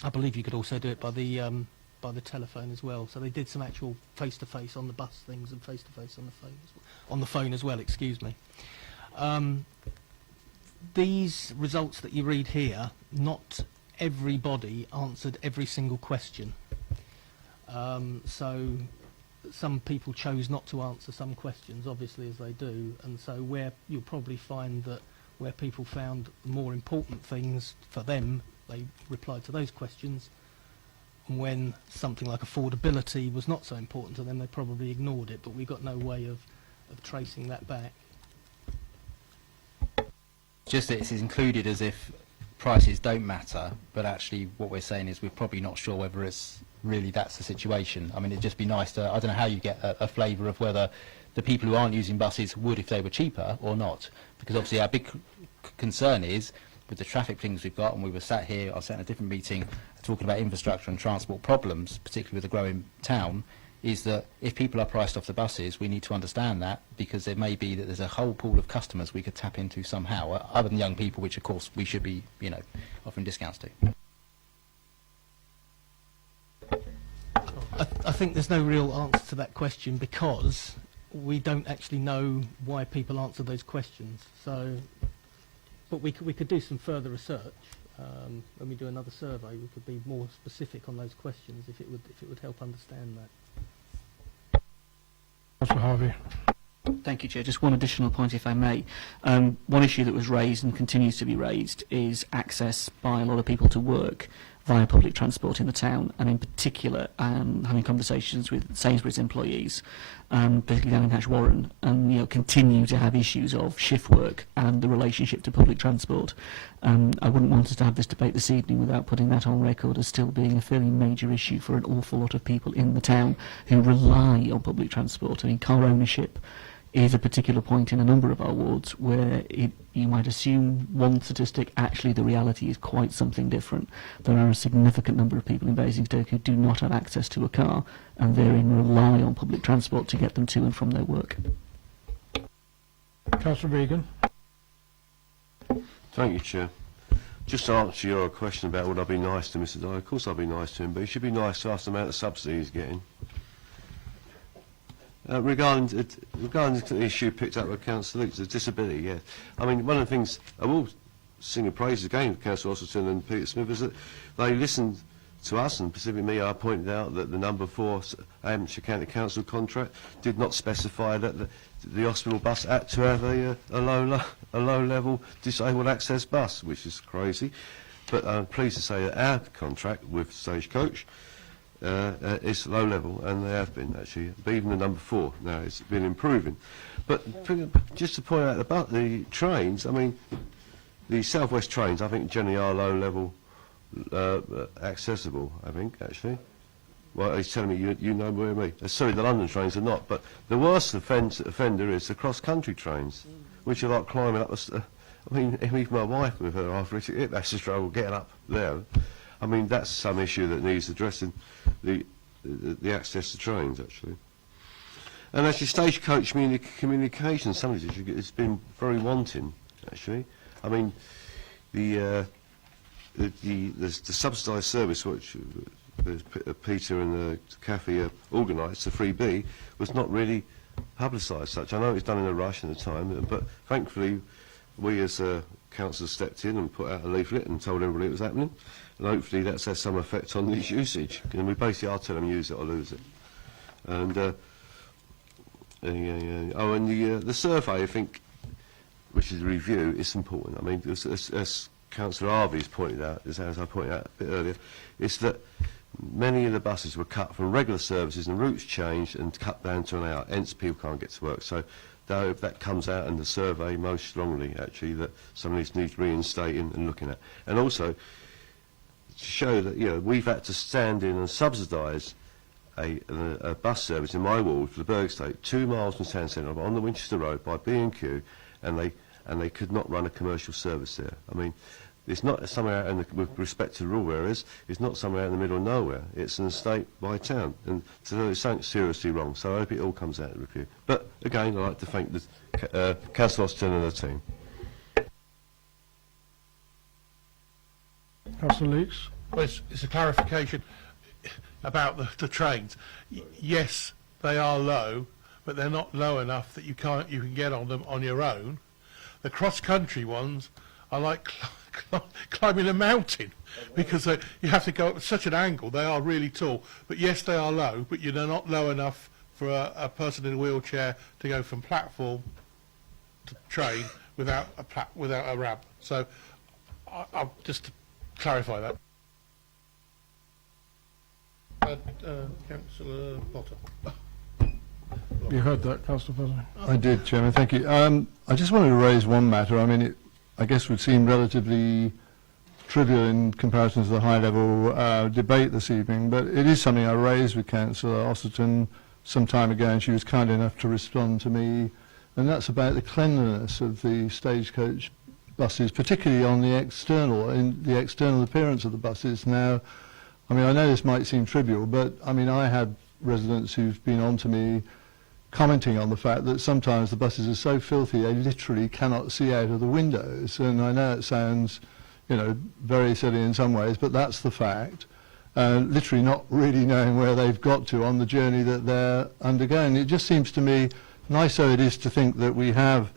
I believe you could also do it by the telephone as well. So they did some actual face-to-face on the bus things and face-to-face on the phone as well. Excuse me. These results that you read here, not everybody answered every single question. So some people chose not to answer some questions, obviously, as they do. And so where you'll probably find that where people found more important things for them, they replied to those questions, and when something like affordability was not so important to them, they probably ignored it, but we've got no way of tracing that back. Just that it's included as if prices don't matter, but actually what we're saying is we're probably not sure whether it's really that's the situation. I mean, it'd just be nice to, I don't know how you get a flavour of whether the people who aren't using buses would if they were cheaper or not, because obviously our big concern is with the traffic things we've got, and we were sat here, I was sat in a different meeting talking about infrastructure and transport problems, particularly with a growing town, is that if people are priced off the buses, we need to understand that, because there may be that there's a whole pool of customers we could tap into somehow, other than young people, which of course we should be, offering discounts to. I think there's no real answer to that question, because we don't actually know why people answer those questions. So, but we could do some further research. When we do another survey, we could be more specific on those questions if it would help understand that. Councillor Harvey. Thank you, Chair. Just one additional point, if I may. One issue that was raised and continues to be raised is access by a lot of people to work via public transport in the town, and in particular having conversations with Sainsbury's employees, particularly down in Hatch Warren, and continue to have issues of shift work and the relationship to public transport. I wouldn't want us to have this debate this evening without putting that on record as still being a fairly major issue for an awful lot of people in the town who rely on public transport. I mean, car ownership is a particular point in a number of our wards where you might assume one statistic, actually the reality is quite something different. There are a significant number of people in Basingstoke who do not have access to a car and therein rely on public transport to get them to and from their work. Councillor Regan. Thank you, Chair. Just to answer your question about would I be nice to Mr Dyer, of course I'll be nice to him, but he should be nice to us the amount of subsidy he's getting. Regarding the issue picked up by Councillor Leach, the disability, yeah. I mean, one of the things I will sing a praise again of Councillor Osterton and Peter Smith is that they listened to us, and specifically me. I pointed out that the number 4 Hampshire County Council contract did not specify that the hospital bus had to have a low-level disabled access bus, which is crazy. But I'm pleased to say that our contract with Stagecoach is low level, and they have been actually, even the number 4 now it's been improving. But just to point out about the trains, I mean, the South West trains I think generally are low level accessible, I think actually. Well, he's telling me you know more than me. Sorry, the London trains are not, but the worst offender is the cross-country trains, which are like climbing up I mean, even my wife with her arthritic hip has to struggle getting up there. I mean, that's some issue that needs addressing, the access to trains, actually. And actually, Stagecoach communication, it's been very wanting, actually. I mean, the subsidised service, which Peter and Kathy organised, the 3B, was not really publicised such. I know it was done in a rush at the time, but thankfully, we as council stepped in and put out a leaflet and told everybody it was happening. And hopefully that's had some effect on this usage. And we basically are telling them use it or lose it. And the survey, I think, which is a review, is important. I mean, as Councillor Harvey's pointed out, as I pointed out a bit earlier, it's that many of the buses were cut from regular services and routes changed and cut down to an hour. Hence, people can't get to work. So that comes out in the survey most strongly, actually, that some of these needs reinstating and looking at. And also, to show that we've had to stand in and subsidise a bus service in my ward for the Bergstate 2 miles from town centre on the Winchester Road by B&Q, and they could not run a commercial service there. I mean, it's not somewhere out with respect to rural areas, it's not somewhere out in the middle of nowhere. It's an estate by town, and so there's something seriously wrong. So I hope it all comes out in the review. But again, I'd like to thank the Councillor Austin and the team. Councillor Leach. Well, it's a clarification about the trains. Yes, they are low, but they're not low enough that you can get on them on your own. The cross-country ones are like climbing a mountain, because you have to go at such an angle. They are really tall, but yes, they are low, but they're not low enough for a person in a wheelchair to go from platform to train without a ramp. So I'll just clarify that. Councillor Potter. You heard that, Councillor President. I did, Chairman, thank you. I just wanted to raise one matter. I mean, it, I guess, would seem relatively trivial in comparison to the high-level debate this evening, but it is something I raised with Councillor Osterton some time ago, and she was kind enough to respond to me, and that's about the cleanliness of the Stagecoach buses, particularly on the external appearance of the buses. Now, I mean, I know this might seem trivial, but I mean, I had residents who've been on to me commenting on the fact that sometimes the buses are so filthy they literally cannot see out of the windows. And I know it sounds, very silly in some ways, but that's the fact. Literally not really knowing where they've got to on the journey that they're undergoing. It just seems to me, nice though it is to think that we have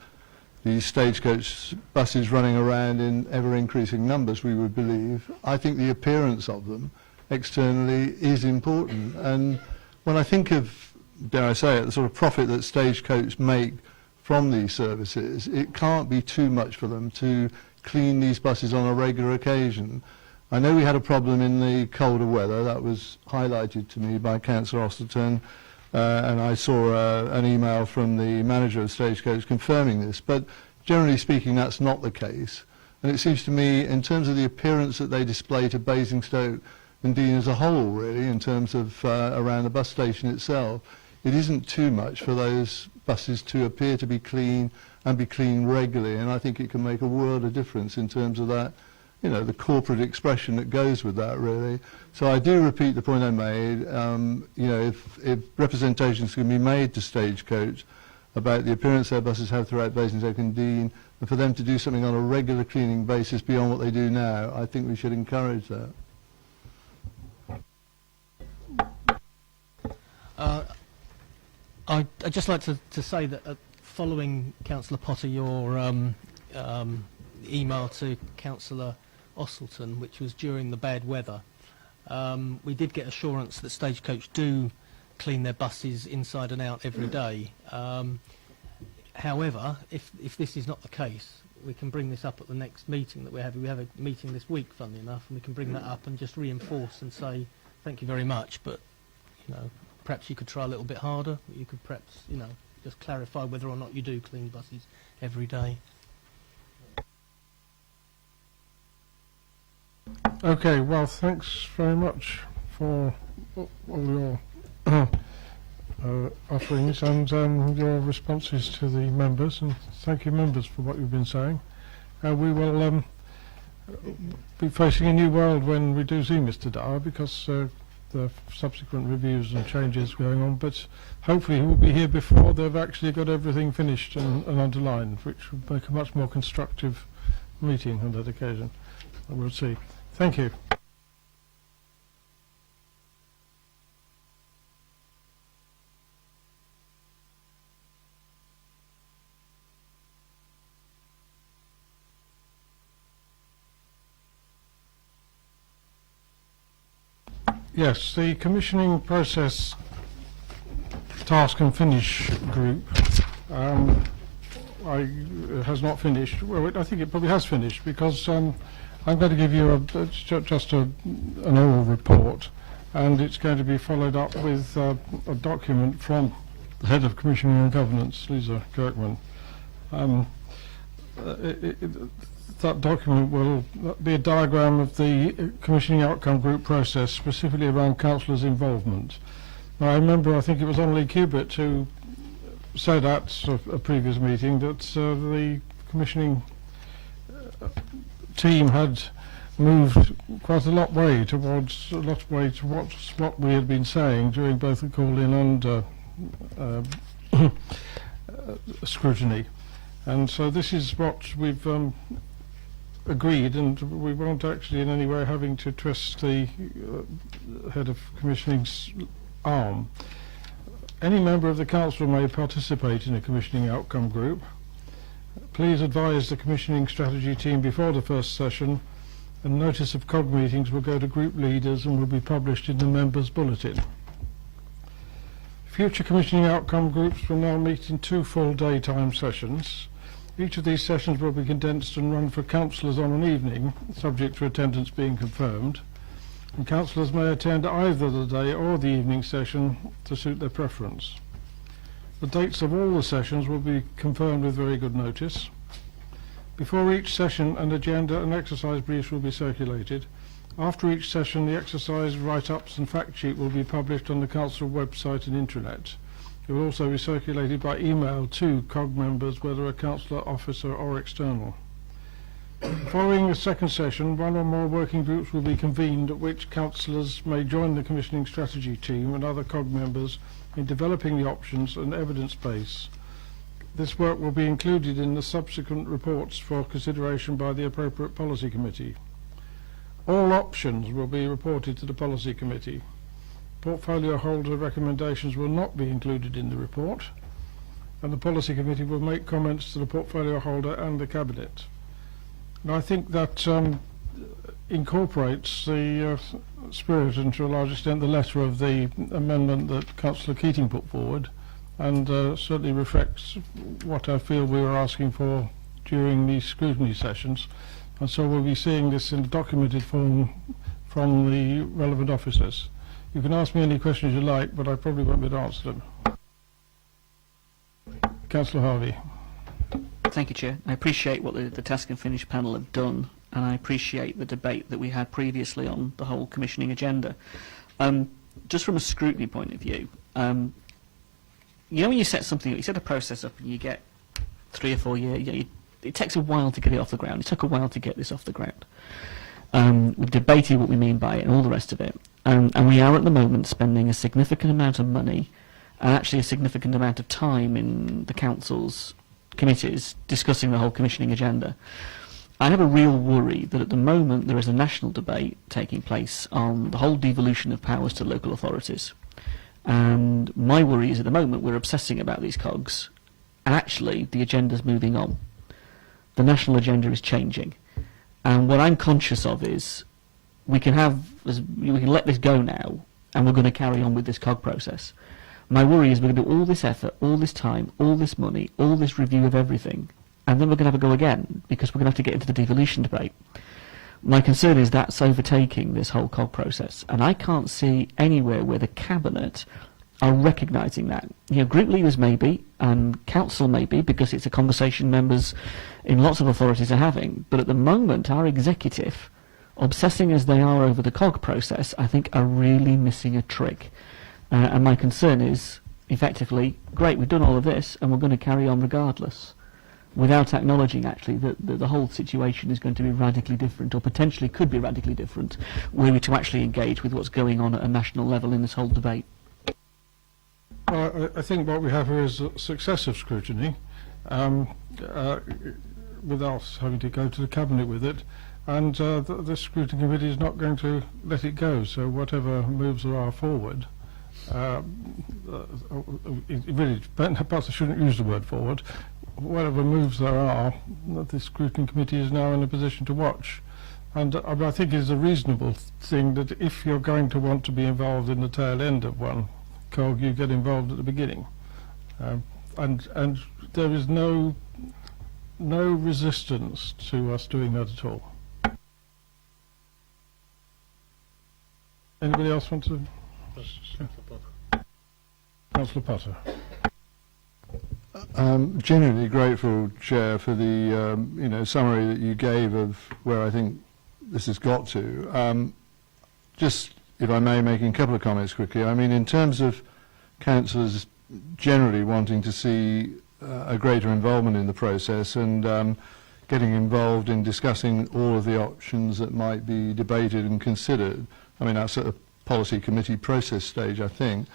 these Stagecoach buses running around in ever-increasing numbers, we would believe, I think the appearance of them externally is important. And when I think of, dare I say it, the sort of profit that Stagecoach make from these services, it can't be too much for them to clean these buses on a regular occasion. I know we had a problem in the colder weather. That was highlighted to me by Councillor Osterton, and I saw an email from the manager of Stagecoach confirming this. But generally speaking, that's not the case. And it seems to me, in terms of the appearance that they display to Basingstoke and Dean as a whole, really, in terms of around the bus station itself, it isn't too much for those buses to appear to be clean and be clean regularly. And I think it can make a world of difference in terms of that, you know, the corporate expression that goes with that, really. So I do repeat the point I made. You know, if representations can be made to Stagecoach about the appearance their buses have throughout Basingstoke and Dean, and for them to do something on a regular cleaning basis beyond what they do now, I think we should encourage that. I'd just like to say that following Councillor Potter, your email to Councillor Osterton, which was during the bad weather, we did get assurance that Stagecoach do clean their buses inside and out every day. However, if this is not the case, we can bring this up at the next meeting that we're having. We have a meeting this week, funnily enough, and we can bring that up and just reinforce and say thank you very much, but you know, perhaps you could try a little bit harder. You could perhaps, you know, just clarify whether or not you do clean buses every day. Okay, well, thanks very much for all your offerings and your responses to the members, and thank you, members, for what you've been saying. We will be facing a new world when we do see Mr. Dyer, because the subsequent reviews and changes going on, but hopefully he will be here before they've actually got everything finished and underlined, which will make a much more constructive meeting on that occasion. We'll see. Thank you. Yes, the commissioning process task and finish group has not finished. Well, I think it probably has finished, because I'm going to give you just an oral report, and it's going to be followed up with a document from the head of commissioning and governance, Lisa Kirkman. That document will be a diagram of the commissioning outcome group process, specifically around councillors' involvement. Now, I remember, I think it was Anneli Cubitt who said at a previous meeting that the commissioning team had moved quite a lot way towards what we had been saying during both the call-in and scrutiny. And so this is what we've agreed, and we won't actually in any way having to twist the head of commissioning's arm. Any member of the council may participate in a commissioning outcome group. Please advise the commissioning strategy team before the first session, and notice of COG meetings will go to group leaders and will be published in the members' bulletin. Future commissioning outcome groups will now meet in 2 full daytime sessions. Each of these sessions will be condensed and run for councillors on an evening, subject to attendance being confirmed, and councillors may attend either the day or the evening session to suit their preference. The dates of all the sessions will be confirmed with very good notice. Before each session, an agenda and exercise briefs will be circulated. After each session, the exercise write-ups and fact sheet will be published on the council website and intranet. It will also be circulated by email to COG members, whether a councillor, officer or external. Following the second session, 1 or more working groups will be convened, at which councillors may join the commissioning strategy team and other COG members in developing the options and evidence base. This work will be included in the subsequent reports for consideration by the appropriate policy committee. All options will be reported to the policy committee. Portfolio holder recommendations will not be included in the report, and the policy committee will make comments to the portfolio holder and the cabinet. And I think that incorporates the spirit, and to a large extent the letter of the amendment that Councillor Keating put forward, and certainly reflects what I feel we were asking for during these scrutiny sessions, and so we'll be seeing this in a documented form from the relevant officers. You can ask me any questions you like, but I probably won't be able to answer them. Councillor Harvey. Thank you, Chair. I appreciate what the Task and Finish panel have done, and I appreciate the debate that we had previously on the whole commissioning agenda. Just from a scrutiny point of view, you know when you set something, you set a process up and you get 3 or 4 years, it takes a while to get it off the ground. It took a while to get this off the ground. We've debated what we mean by it and all the rest of it. And we are at the moment spending a significant amount of money and actually a significant amount of time in the council's committees discussing the whole commissioning agenda. I have a real worry that at the moment there is a national debate taking place on the whole devolution of powers to local authorities. And my worry is at the moment we're obsessing about these cogs, and actually the agenda's moving on. The national agenda is changing. And what I'm conscious of is we can let this go now, and we're going to carry on with this cog process. My worry is we're going to do all this effort, all this time, all this money, all this review of everything, and then we're going to have a go again because we're going to have to get into the devolution debate. My concern is that's overtaking this whole cog process, and I can't see anywhere where the Cabinet are recognising that. You know, group leaders maybe, and council maybe, because it's a conversation members in lots of authorities are having, but at the moment our executive, obsessing as they are over the cog process, I think are really missing a trick. And my concern is, effectively, great, we've done all of this, and we're going to carry on regardless, without acknowledging, actually, that the whole situation is going to be radically different, or potentially could be radically different, were we to actually engage with what's going on at a national level in this whole debate. Well, I think what we have here is successive scrutiny, without having to go to the Cabinet with it, and the Scrutiny Committee is not going to let it go, so whatever moves there are forward, it really, perhaps I shouldn't use the word forward, whatever moves there are, the Scrutiny Committee is now in a position to watch. And I think it's a reasonable thing that if you're going to want to be involved in the tail end of one cog, you get involved at the beginning. And there is no resistance to us doing that at all. Anybody else want to? Councillor Potter. Genuinely grateful, Chair, for the summary that you gave of where I think this has got to. Just, if I may, making a couple of comments quickly. I mean, in terms of councillors generally wanting to see a greater involvement in the process and getting involved in discussing all of the options that might be debated and considered. I mean, that's at a policy committee process stage, I think.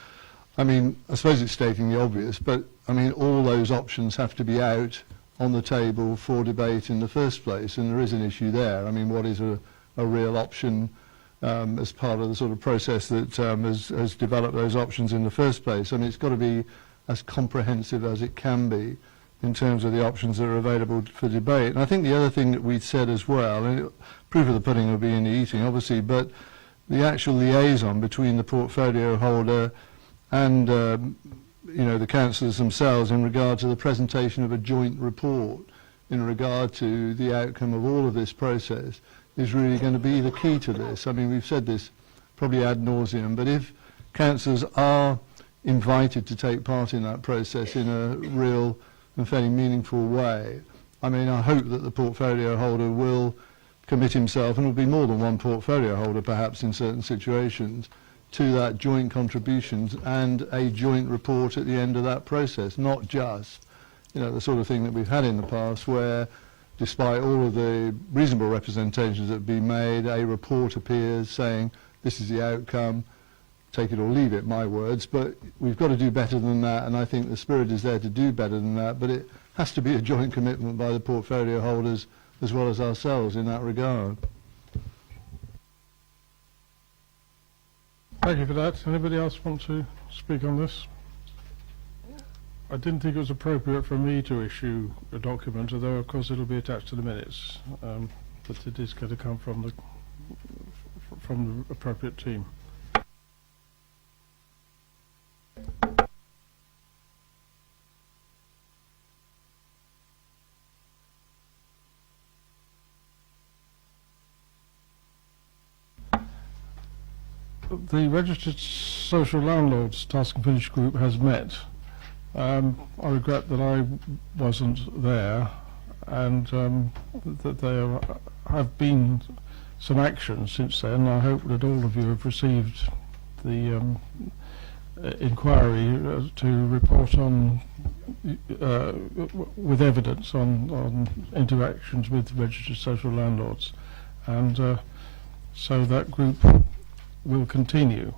I mean, I suppose it's stating the obvious, but I mean, all those options have to be out on the table for debate in the first place, and there is an issue there. I mean, what is a real option as part of the sort of process that has developed those options in the first place? I mean, it's got to be as comprehensive as it can be in terms of the options that are available for debate. And I think the other thing that we'd said as well, and proof of the pudding will be in the eating, obviously, but the actual liaison between the portfolio holder and the councillors themselves in regard to the presentation of a joint report in regard to the outcome of all of this process is really going to be the key to this. I mean, we've said this probably ad nauseum, but if councillors are invited to take part in that process in a real and fairly meaningful way, I mean, I hope that the portfolio holder will commit himself, and it will be more than one portfolio holder perhaps in certain situations, to that joint contributions and a joint report at the end of that process, not just, the sort of thing that we've had in the past where, despite all of the reasonable representations that have been made, a report appears saying this is the outcome, take it or leave it, my words, but we've got to do better than that, and I think the spirit is there to do better than that, but it has to be a joint commitment by the portfolio holders as well as ourselves in that regard. Thank you for that. Anybody else want to speak on this? I didn't think it was appropriate for me to issue a document, although of course it'll be attached to the minutes, but it is going to come from the appropriate team. the Registered Social Landlords Task and Finish Group has met. I regret that I wasn't there, and that there have been some action since then. I hope that all of you have received the inquiry to report on with evidence on interactions with registered social landlords, and so that group will continue.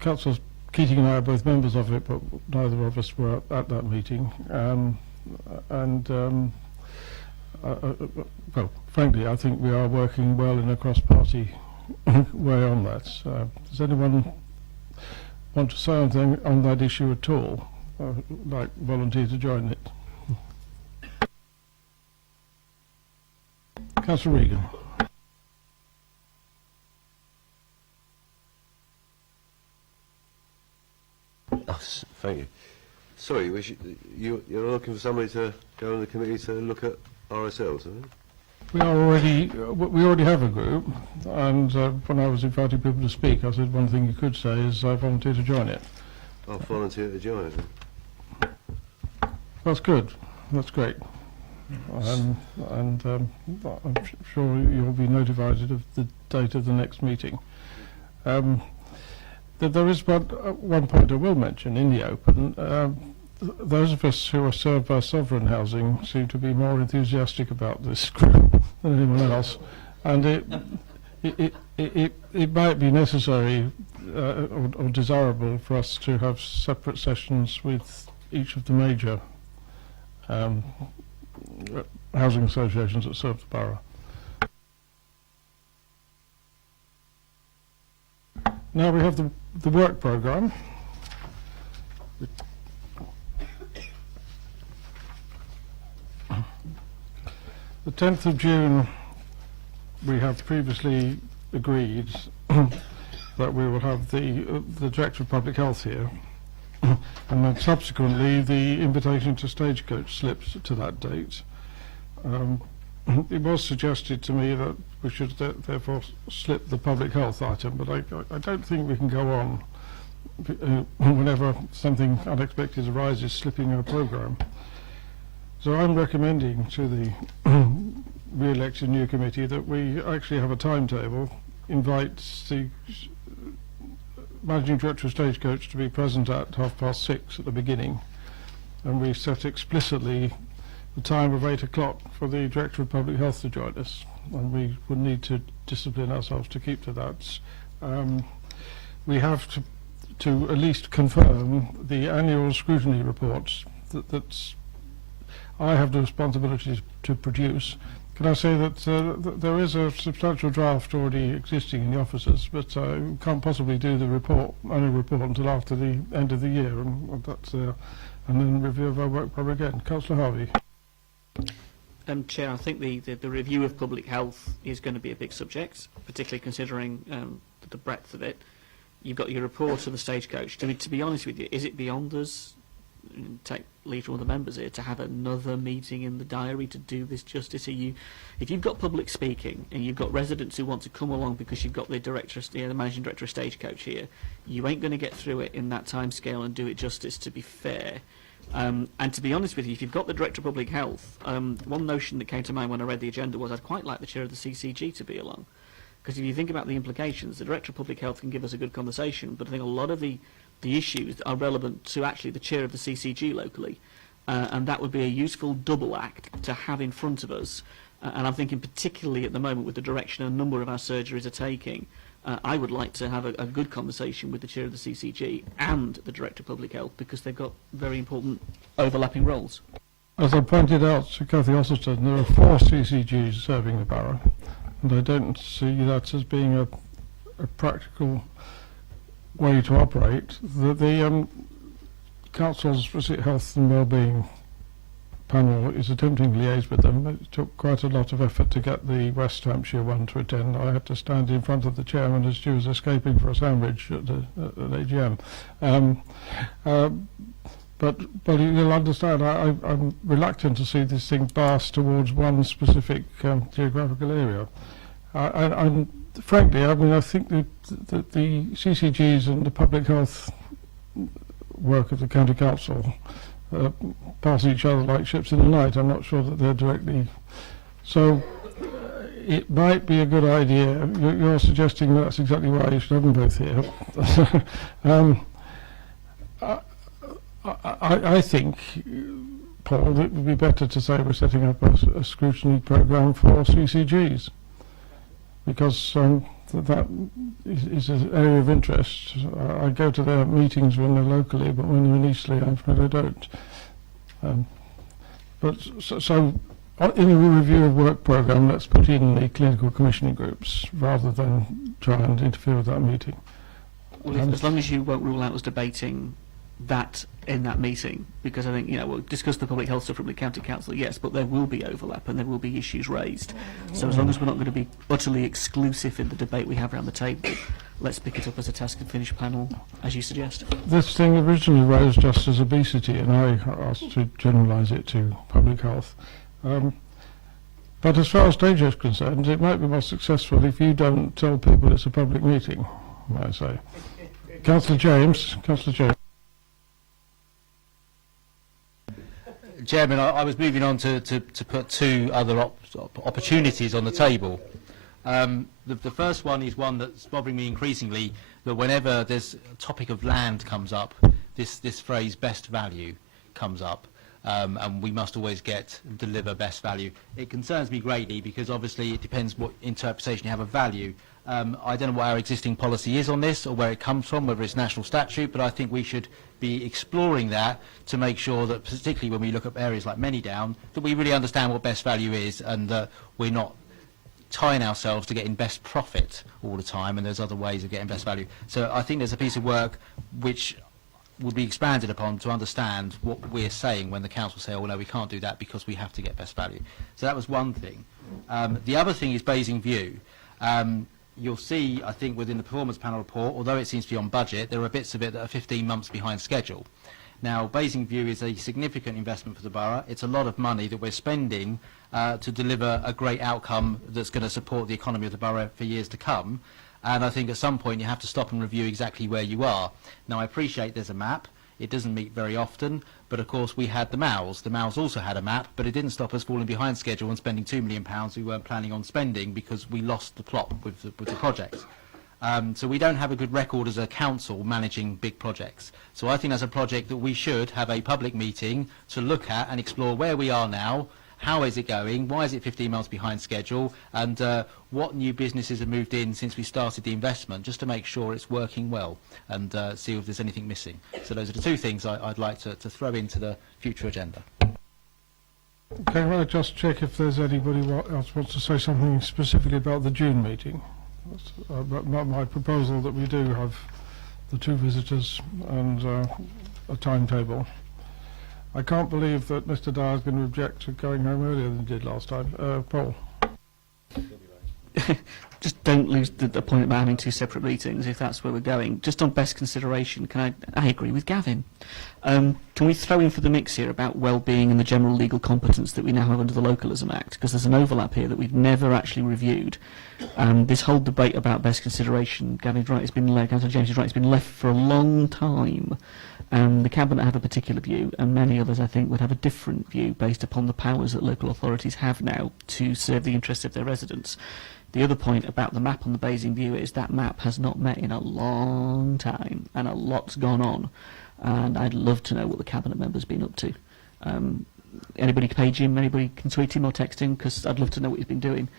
Councillor Keating and I are both members of it, but neither of us were at that meeting, well, frankly, I think we are working well in a cross-party way on that. Does anyone want to say anything on that issue at all? Like volunteer to join it? Councillor Regan. Thank you. Sorry, you're looking for somebody to go on the committee to look at RSLs, isn't it? We already have a group, and when I was inviting people to speak, I said one thing you could say is I volunteer to join it. I'll volunteer to join it. That's good. That's great. And I'm sure you'll be notified of the date of the next meeting. There is one point I will mention in the open. Those of us who are served by sovereign housing seem to be more enthusiastic about this group than anyone else, and it might be necessary or desirable for us to have separate sessions with each of the major housing associations that serve the borough. Now we have the work programme. The 10th of June, we have previously agreed that we will have the Director of Public Health here, and then subsequently the invitation to Stagecoach slips to that date. It was suggested to me that we should therefore slip the public health item, but I don't think we can go on whenever something unexpected arises, slipping our programme. So I'm recommending to the re-elected new committee that we actually have a timetable, invite the Managing Director of Stagecoach to be present at 6:30 at the beginning, and we set explicitly the time of 8 o'clock for the Director of Public Health to join us, and we would need to discipline ourselves to keep to that. We have to at least confirm the annual scrutiny reports that's I have the responsibility to produce. Can I say that there is a substantial draft already existing in the offices, but we can't possibly do the annual report until after the end of the year, and that's and then review of our work program again. Councillor Harvey. Chair, I think the review of public health is going to be a big subject, particularly considering the breadth of it. You've got your report of the Stagecoach. To be honest with you, is it beyond us, take leave from the members here, to have another meeting in the diary to do this justice? If you've got public speaking and you've got residents who want to come along because you've got the managing director of Stagecoach here, you ain't going to get through it in that time scale and do it justice, to be fair. And to be honest with you, if you've got the Director of Public Health, one notion that came to mind when I read the agenda was I'd quite like the chair of the CCG to be along. Because if you think about the implications, the Director of Public Health can give us a good conversation, but I think a lot of the issues are relevant to actually the chair of the CCG locally, and that would be a useful double act to have in front of us. And I'm thinking particularly at the moment with the direction a number of our surgeries are taking, I would like to have a good conversation with the chair of the CCG and the Director of Public Health, because they've got very important overlapping roles. As I pointed out to Cathy Osselton, there are 4 CCGs serving the borough, and I don't see that as being a practical way to operate. The Council's Health and Wellbeing panel is attempting to liaise with them. It took quite a lot of effort to get the West Hampshire one to attend. I had to stand in front of the chairman as she was escaping for a sandwich at AGM. But you'll understand, I'm reluctant to see this thing biased towards one specific geographical area. I'm frankly, I mean, I think that the CCGs and the public health work of the county council pass each other like ships in the night. I'm not sure that they're directly. So it might be a good idea. You're suggesting that's exactly why you should have them both here. I think, Paul, it would be better to say we're setting up a scrutiny programme for CCGs, because that is an area of interest. I go to their meetings when they're locally, but when they're in Eastleigh, I'm afraid I don't. So in a review of work programme, let's put in the clinical commissioning groups rather than try and interfere with that meeting. Well, as long as you won't rule out us debating that in that meeting, because I think, we'll discuss the public health stuff from the county council, yes, but there will be overlap and there will be issues raised. So as long as we're not going to be utterly exclusive in the debate we have around the table, let's pick it up as a task and finish panel, as you suggest. This thing originally rose just as obesity, and I asked to generalise it to public health. But as far as danger is concerned, it might be more successful if you don't tell people it's a public meeting, I say. Councillor James. Chairman, I was moving on to put two other opportunities on the table. The first one is one that's bothering me increasingly, that whenever there's a topic of land comes up, this phrase best value comes up, and we must always deliver best value. It concerns me greatly because obviously it depends what interpretation you have of value. I don't know what our existing policy is on this or where it comes from, whether it's national statute, but I think we should be exploring that to make sure that, particularly when we look at areas like Manydown, that we really understand what best value is and that we're not tying ourselves to getting best profit all the time, and there's other ways of getting best value. So I think there's a piece of work which would be expanded upon to understand what we're saying when the council say, oh no, we can't do that because we have to get best value. So that was one thing. The other thing is Basing View. You'll see, I think, within the performance panel report, although it seems to be on budget, there are bits of it that are 15 months behind schedule. Now, Basing View is a significant investment for the borough. It's a lot of money that we're spending to deliver a great outcome that's going to support the economy of the borough for years to come. And I think at some point you have to stop and review exactly where you are. Now, I appreciate there's a map. It doesn't meet very often, but of course we had the MALS. The MALS also had a map, but it didn't stop us falling behind schedule and spending £2 million we weren't planning on spending because we lost the plot with the project. So we don't have a good record as a council managing big projects. So I think that's a project that we should have a public meeting to look at and explore where we are now, how is it going, why is it 15 months behind schedule, and what new businesses have moved in since we started the investment, just to make sure it's working well and see if there's anything missing. So those are the two things I'd like to throw into the future agenda. Okay, well, I'll just check if there's anybody else wants to say something specifically about the June meeting. My proposal that we do have the two visitors and a timetable. I can't believe that Mr. Dyer is going to object to going home earlier than he did last time. Paul? Just don't lose the point about having two separate meetings, if that's where we're going. Just on best consideration, I agree with Gavin. Can we throw in for the mix here about well-being and the general legal competence that we now have under the Localism Act? Because there's an overlap here that we've never actually reviewed. This whole debate about best consideration, Gavin's right, Councillor James is right, it's been left for a long time. The Cabinet have a particular view, and many others, I think, would have a different view based upon the powers that local authorities have now to serve the interests of their residents. The other point about the map on the Basing View is that map has not met in a long time, and a lot's gone on. And I'd love to know what the Cabinet member's been up to. Anybody can page him, anybody can tweet him or text him, because I'd love to know what he's been doing.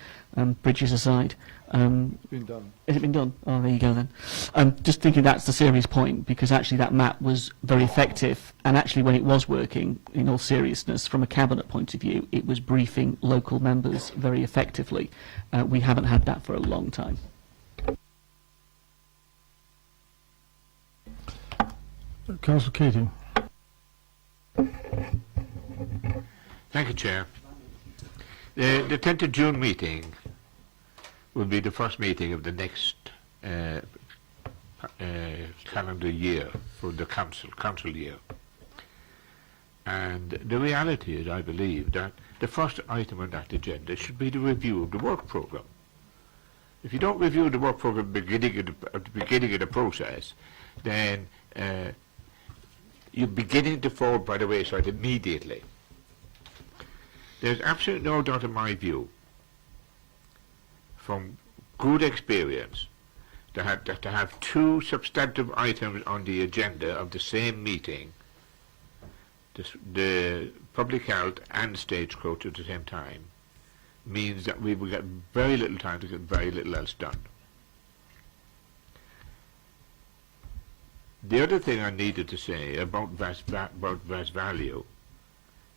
Bridges aside. It's been done. Has it been done? Oh, there you go then. Just thinking that's the serious point, because actually that map was very effective, and actually when it was working, in all seriousness, from a Cabinet point of view, it was briefing local members very effectively. We haven't had that for a long time. Councillor Keating. Thank you, Chair. The 10th of June meeting will be the first meeting of the next calendar year for the council year. And the reality is, I believe, that the first item on that agenda should be the review of the work programme. If you don't review the work programme at the beginning of the process, then you're beginning to fall by the wayside immediately. There's absolutely no doubt in my view, from good experience, to have two substantive items on the agenda of the same meeting, the public health and stagecoach at the same time, means that we will get very little time to get very little else done. The other thing I needed to say about best value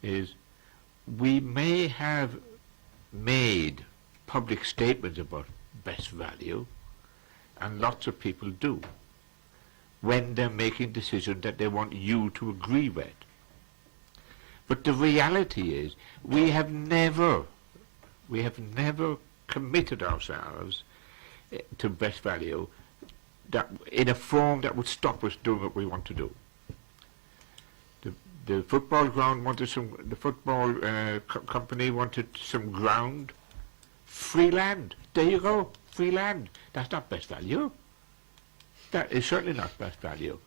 is we may have made public statements about best value, and lots of people do, when they're making decisions that they want you to agree with. But the reality is we have never committed ourselves to best value that in a form that would stop us doing what we want to do. The football ground wanted the football company wanted some ground, free land. There you go, free land. That's not best value. That is certainly not best value.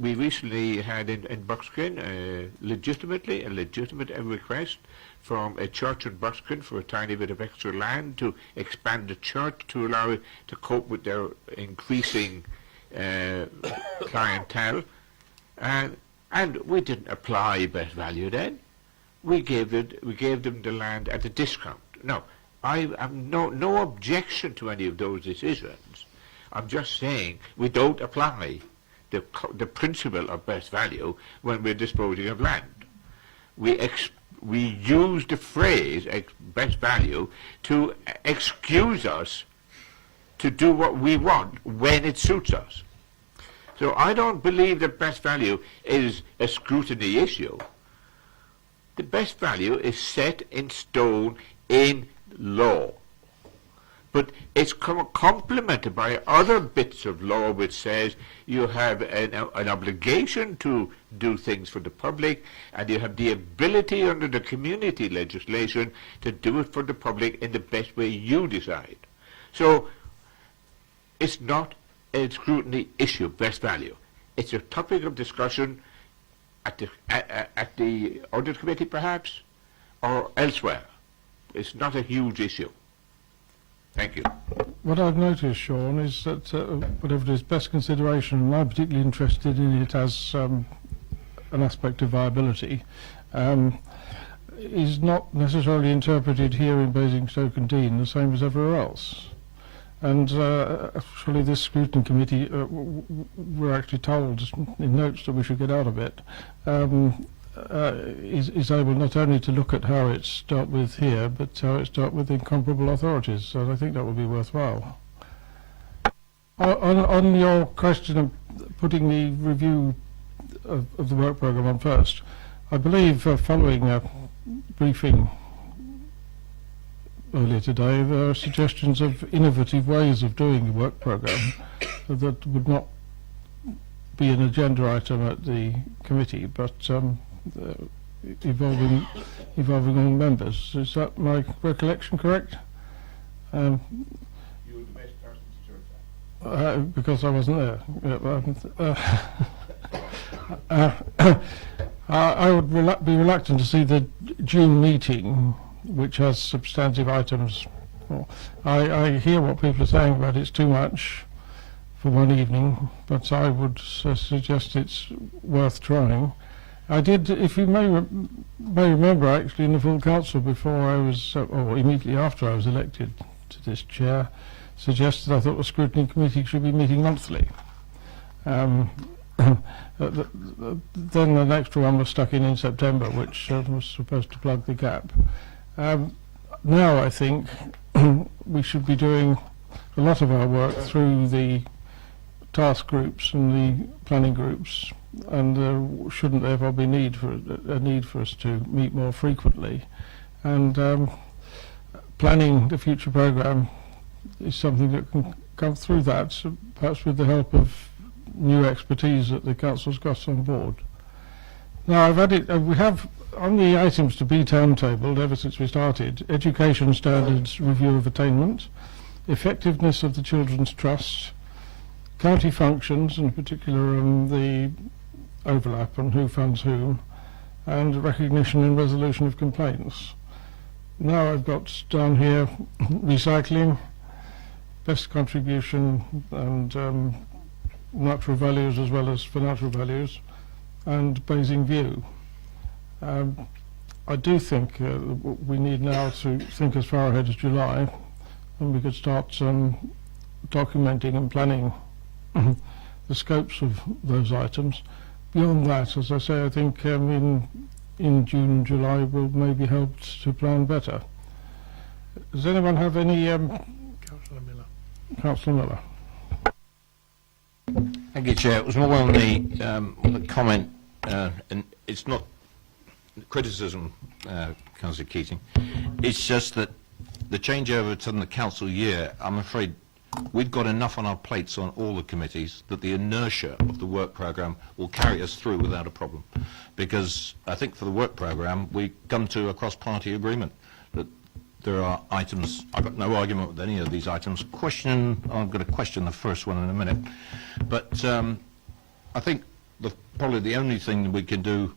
We recently had in Buckskin a legitimate request from a church in Buckskin for a tiny bit of extra land to expand the church to allow it to cope with their increasing clientele. And we didn't apply best value then. We gave them the land at a discount. Now, I have no objection to any of those decisions. I'm just saying we don't apply the principle of best value when we're disposing of land. We use the phrase best value to excuse us to do what we want when it suits us. So I don't believe that best value is a scrutiny issue. The best value is set in stone in law. But it's complemented by other bits of law which says you have an obligation to do things for the public, and you have the ability under the community legislation to do it for the public in the best way you decide. So it's not a scrutiny issue, best value. It's a topic of discussion at the audit committee perhaps, or elsewhere. It's not a huge issue. Thank you. What I've noticed, Sean, is that whatever it is, best consideration, and I'm particularly interested in it as an aspect of viability, is not necessarily interpreted here in Basingstoke and Dean the same as everywhere else. And actually this scrutiny committee, we're actually told in notes that we should get out of it, is able not only to look at how it's dealt with here, but how it's dealt with in comparable authorities. So I think that would be worthwhile. On your question of putting the review of the work programme on first, I believe following a briefing earlier today, there are suggestions of innovative ways of doing the work programme that would not be an agenda item at the committee, but involving all members. Is that my recollection correct? You're the best person to judge that. Because I wasn't there. I would be reluctant to see the June meeting, which has substantive items. Well, I hear what people are saying about it's too much for one evening, but I would suggest it's worth trying. I did, if you may remember, actually in the full council before I was, or immediately after I was elected to this chair, suggested I thought the scrutiny committee should be meeting monthly. Then the next one was stuck in September, which was supposed to plug the gap. Now I think we should be doing a lot of our work through the task groups and the planning groups, and there shouldn't therefore be a need for us to meet more frequently. And planning the future programme is something that can come through that, so perhaps with the help of new expertise that the council's got on board. Now I've added, we have on the items to be timetabled ever since we started, education standards review of attainment, effectiveness of the Children's Trust, county functions, in particular the overlap on who funds whom, and recognition and resolution of complaints. Now I've got down here recycling, best contribution, and natural values as well as financial values, and Basing View. I do think we need now to think as far ahead as July, and we could start documenting and planning the scopes of those items. Beyond that, as I say, I think in June and July will maybe help to plan better. Does anyone have any... Councillor Miller. Councillor Miller. Thank you, Chair. It was more on the comment, and it's not criticism, Councillor Keating. It's just that the changeover to the council year, I'm afraid we've got enough on our plates on all the committees that the inertia of the work programme will carry us through without a problem. Because I think for the work programme, we come to a cross-party agreement that there are items, I've got no argument with any of these items. I'm going to question the first one in a minute. But I think probably the only thing that we can do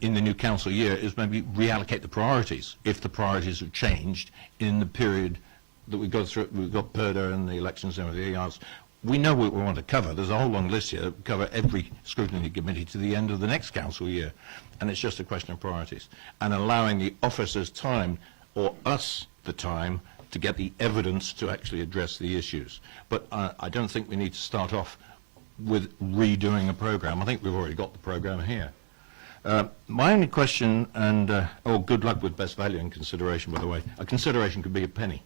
in the new council year is maybe reallocate the priorities, if the priorities have changed in the period that we go through. We've got PERDA and the elections and everything else. We know what we want to cover. There's a whole long list here that cover every scrutiny committee to the end of the next council year. And it's just a question of priorities. And allowing the officers time, or us the time, to get the evidence to actually address the issues. But I don't think we need to start off with redoing a programme. I think we've already got the programme here. My only question, and good luck with best value and consideration, by the way. A consideration could be a penny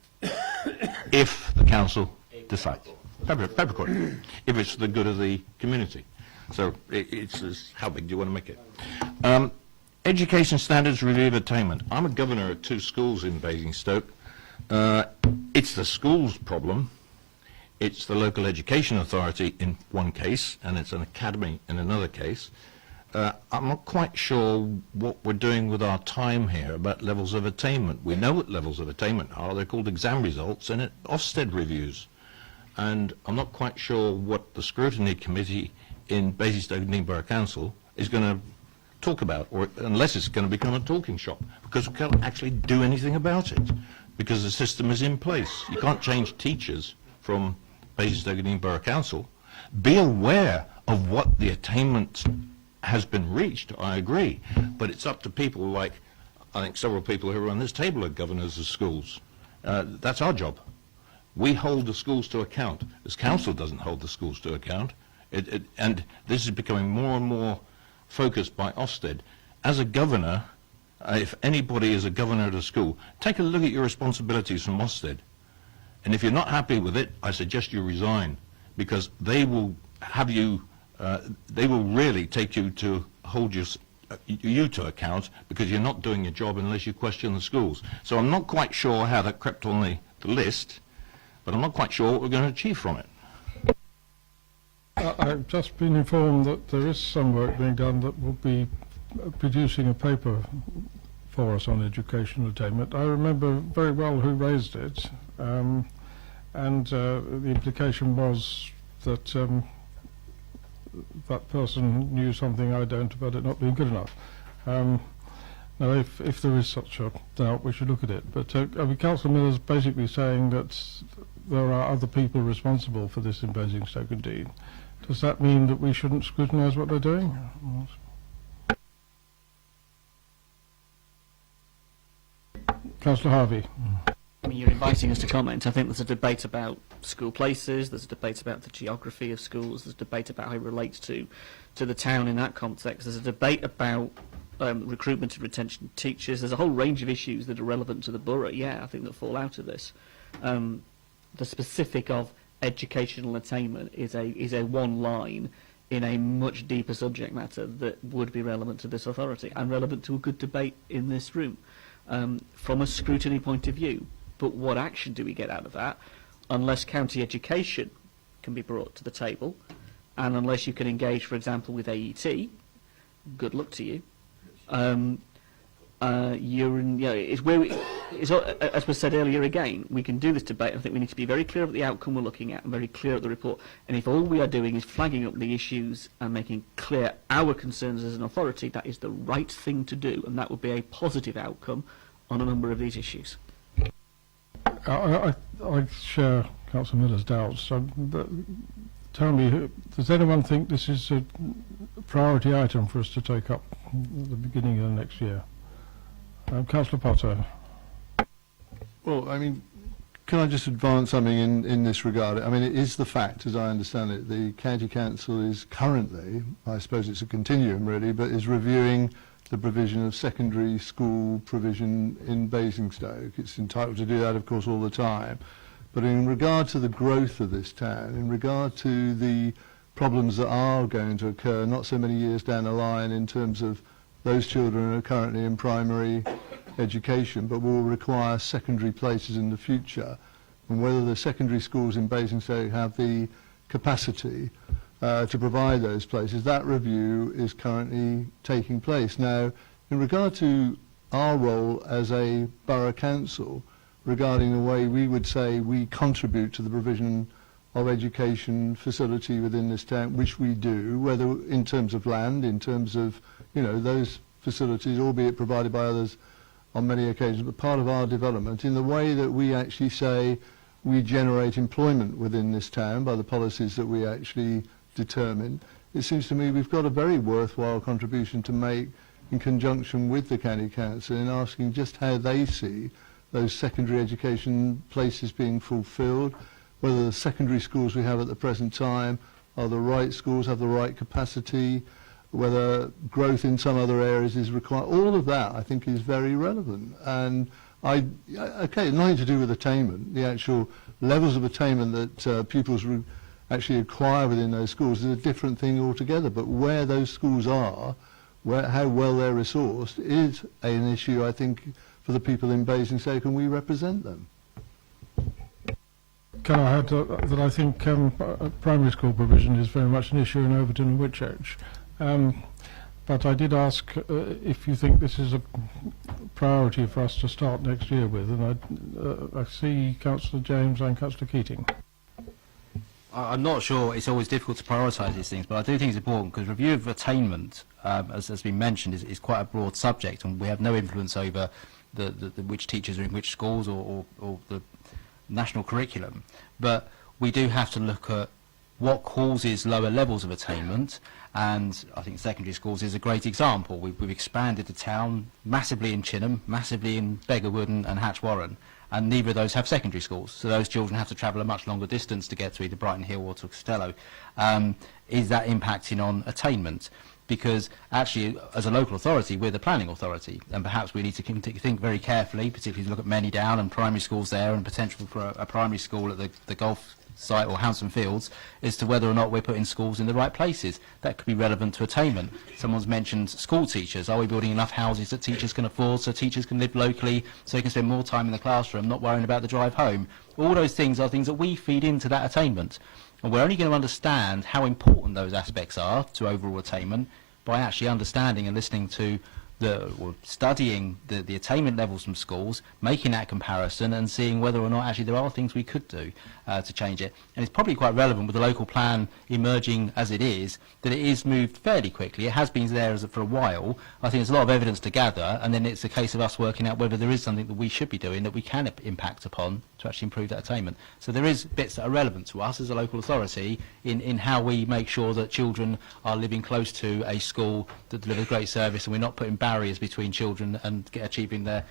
if the council decides. Peppercorn, if it's for the good of the community. So it's how big do you want to make it? Education standards review of attainment. I'm a governor at 2 schools in Basingstoke. It's the school's problem. It's the local education authority in one case, and it's an academy in another case. I'm not quite sure what we're doing with our time here about levels of attainment. We know what levels of attainment are. They're called exam results and Ofsted reviews. And I'm not quite sure what the Scrutiny Committee in Basingstoke Borough Council is going to talk about, or unless it's going to become a talking shop, because we can't actually do anything about it, because the system is in place. You can't change teachers from Basingstoke Borough Council. Be aware of what the attainment has been reached, I agree, but it's up to people like, I think several people who are on this table are governors of schools. That's our job. We hold the schools to account. This council doesn't hold the schools to account, and this is becoming more and more focused by Ofsted. As a governor, if anybody is a governor at a school, take a look at your responsibilities from Ofsted, and if you're not happy with it, I suggest you resign, because they will have you they will really take you to hold you to account, because you're not doing your job unless you question the schools. So I'm not quite sure how that crept on the list, but I'm not quite sure what we're going to achieve from it. I've just been informed that there is some work being done that will be producing a paper for us on educational attainment. I remember very well who raised it, and the implication was that that person knew something I don't about it not being good enough. Now, if there is such a doubt, we should look at it. But I mean, Councillor Miller's basically saying that there are other people responsible for this in Basingstoke indeed. Does that mean that we shouldn't scrutinise what they're doing? Councillor Harvey. I mean, you're inviting us to comment. I think there's a debate about school places, there's a debate about the geography of schools, there's a debate about how it relates to the town in that context, there's a debate about recruitment and retention of teachers, there's a whole range of issues that are relevant to the borough, I think that fall out of this. The specific of educational attainment is a one line in a much deeper subject matter that would be relevant to this authority and relevant to a good debate in this room from a scrutiny point of view. But what action do we get out of that unless county education can be brought to the table, and unless you can engage, for example, with AET? Good luck to you. It's where as was said earlier again, we can do this debate. I think we need to be very clear about the outcome we're looking at and very clear at the report. And if all we are doing is flagging up the issues and making clear our concerns as an authority, that is the right thing to do, and that would be a positive outcome on a number of these issues. I share Councillor Miller's doubts. Tell me, does anyone think this is a priority item for us to take up at the beginning of the next year? Councillor Potter. Well, I mean, can I just advance something in this regard? I mean, it is the fact, as I understand it, the County Council is currently, I suppose it's a continuum really, but is reviewing the provision of secondary school provision in Basingstoke. It's entitled to do that, of course, all the time. But in regard to the growth of this town, in regard to the problems that are going to occur not so many years down the line in terms of those children who are currently in primary education but will require secondary places in the future, and whether the secondary schools in Basingstoke have the capacity to provide those places, that review is currently taking place. Now, in regard to our role as a borough council, regarding the way we would say we contribute to the provision of education facility within this town, which we do, whether in terms of land, in terms of, you know, those facilities, albeit provided by others on many occasions, but part of our development, in the way that we actually say we generate employment within this town by the policies that we actually determine, it seems to me we've got a very worthwhile contribution to make in conjunction with the County Council in asking just how they see those secondary education places being fulfilled, whether the secondary schools we have at the present time are the right schools, have the right capacity, whether growth in some other areas is required. All of that, I think, is very relevant. And okay, nothing to do with attainment. The actual levels of attainment that pupils actually acquire within those schools is a different thing altogether. But where those schools are, how well they're resourced, is an issue, I think, for the people in Basingstoke, and we represent them. Can I add that I think primary school provision is very much an issue in Overton and Whitchurch. But I did ask if you think this is a priority for us to start next year with, and I see Councillor James and Councillor Keating. I'm not sure. It's always difficult to prioritise these things, but I do think it's important because review of attainment, as has been mentioned, is quite a broad subject, and we have no influence over the which teachers are in which schools or the national curriculum. But we do have to look at what causes lower levels of attainment, and I think secondary schools is a great example. We've expanded the town massively in Chinham, massively in Beggarwood and Hatchwarren, and neither of those have secondary schools, so those children have to travel a much longer distance to get to either Brighton Hill or to Costello. Is that impacting on attainment? Because actually, as a local authority, we're the planning authority, and perhaps we need to think very carefully, particularly to look at Many Down and primary schools there and potential for a primary school at the golf site or Hounston Fields, as to whether or not we're putting schools in the right places. That could be relevant to attainment. Someone's mentioned school teachers. Are we building enough houses that teachers can afford so teachers can live locally, so they can spend more time in the classroom, not worrying about the drive home? All those things are things that we feed into that attainment. And we're only going to understand how important those aspects are to overall attainment by actually understanding and listening to or studying the attainment levels from schools, making that comparison and seeing whether or not actually there are things we could do to change it. And it's probably quite relevant with the local plan emerging as it is, that it is moved fairly quickly. It has been there for a while. I think there's a lot of evidence to gather, and then it's a case of us working out whether there is something that we should be doing that we can impact upon to actually improve that attainment. So there is bits that are relevant to us as a local authority in how we make sure that children are living close to a school that delivers great service, and we're not putting barriers between children and achieving their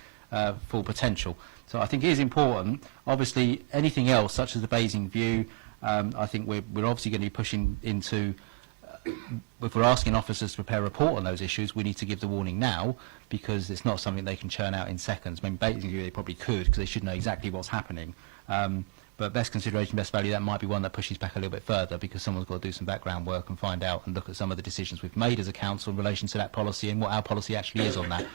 full potential. So I think it is important. Obviously, anything else, such as the Basing View, I think we're obviously going to be pushing into, if we're asking officers to prepare a report on those issues, we need to give the warning now, because it's not something they can churn out in seconds. I mean, Basing View they probably could, because they should know exactly what's happening. But best consideration, best value, that might be one that pushes back a little bit further, because someone's got to do some background work and find out and look at some of the decisions we've made as a council in relation to that policy and what our policy actually is on that.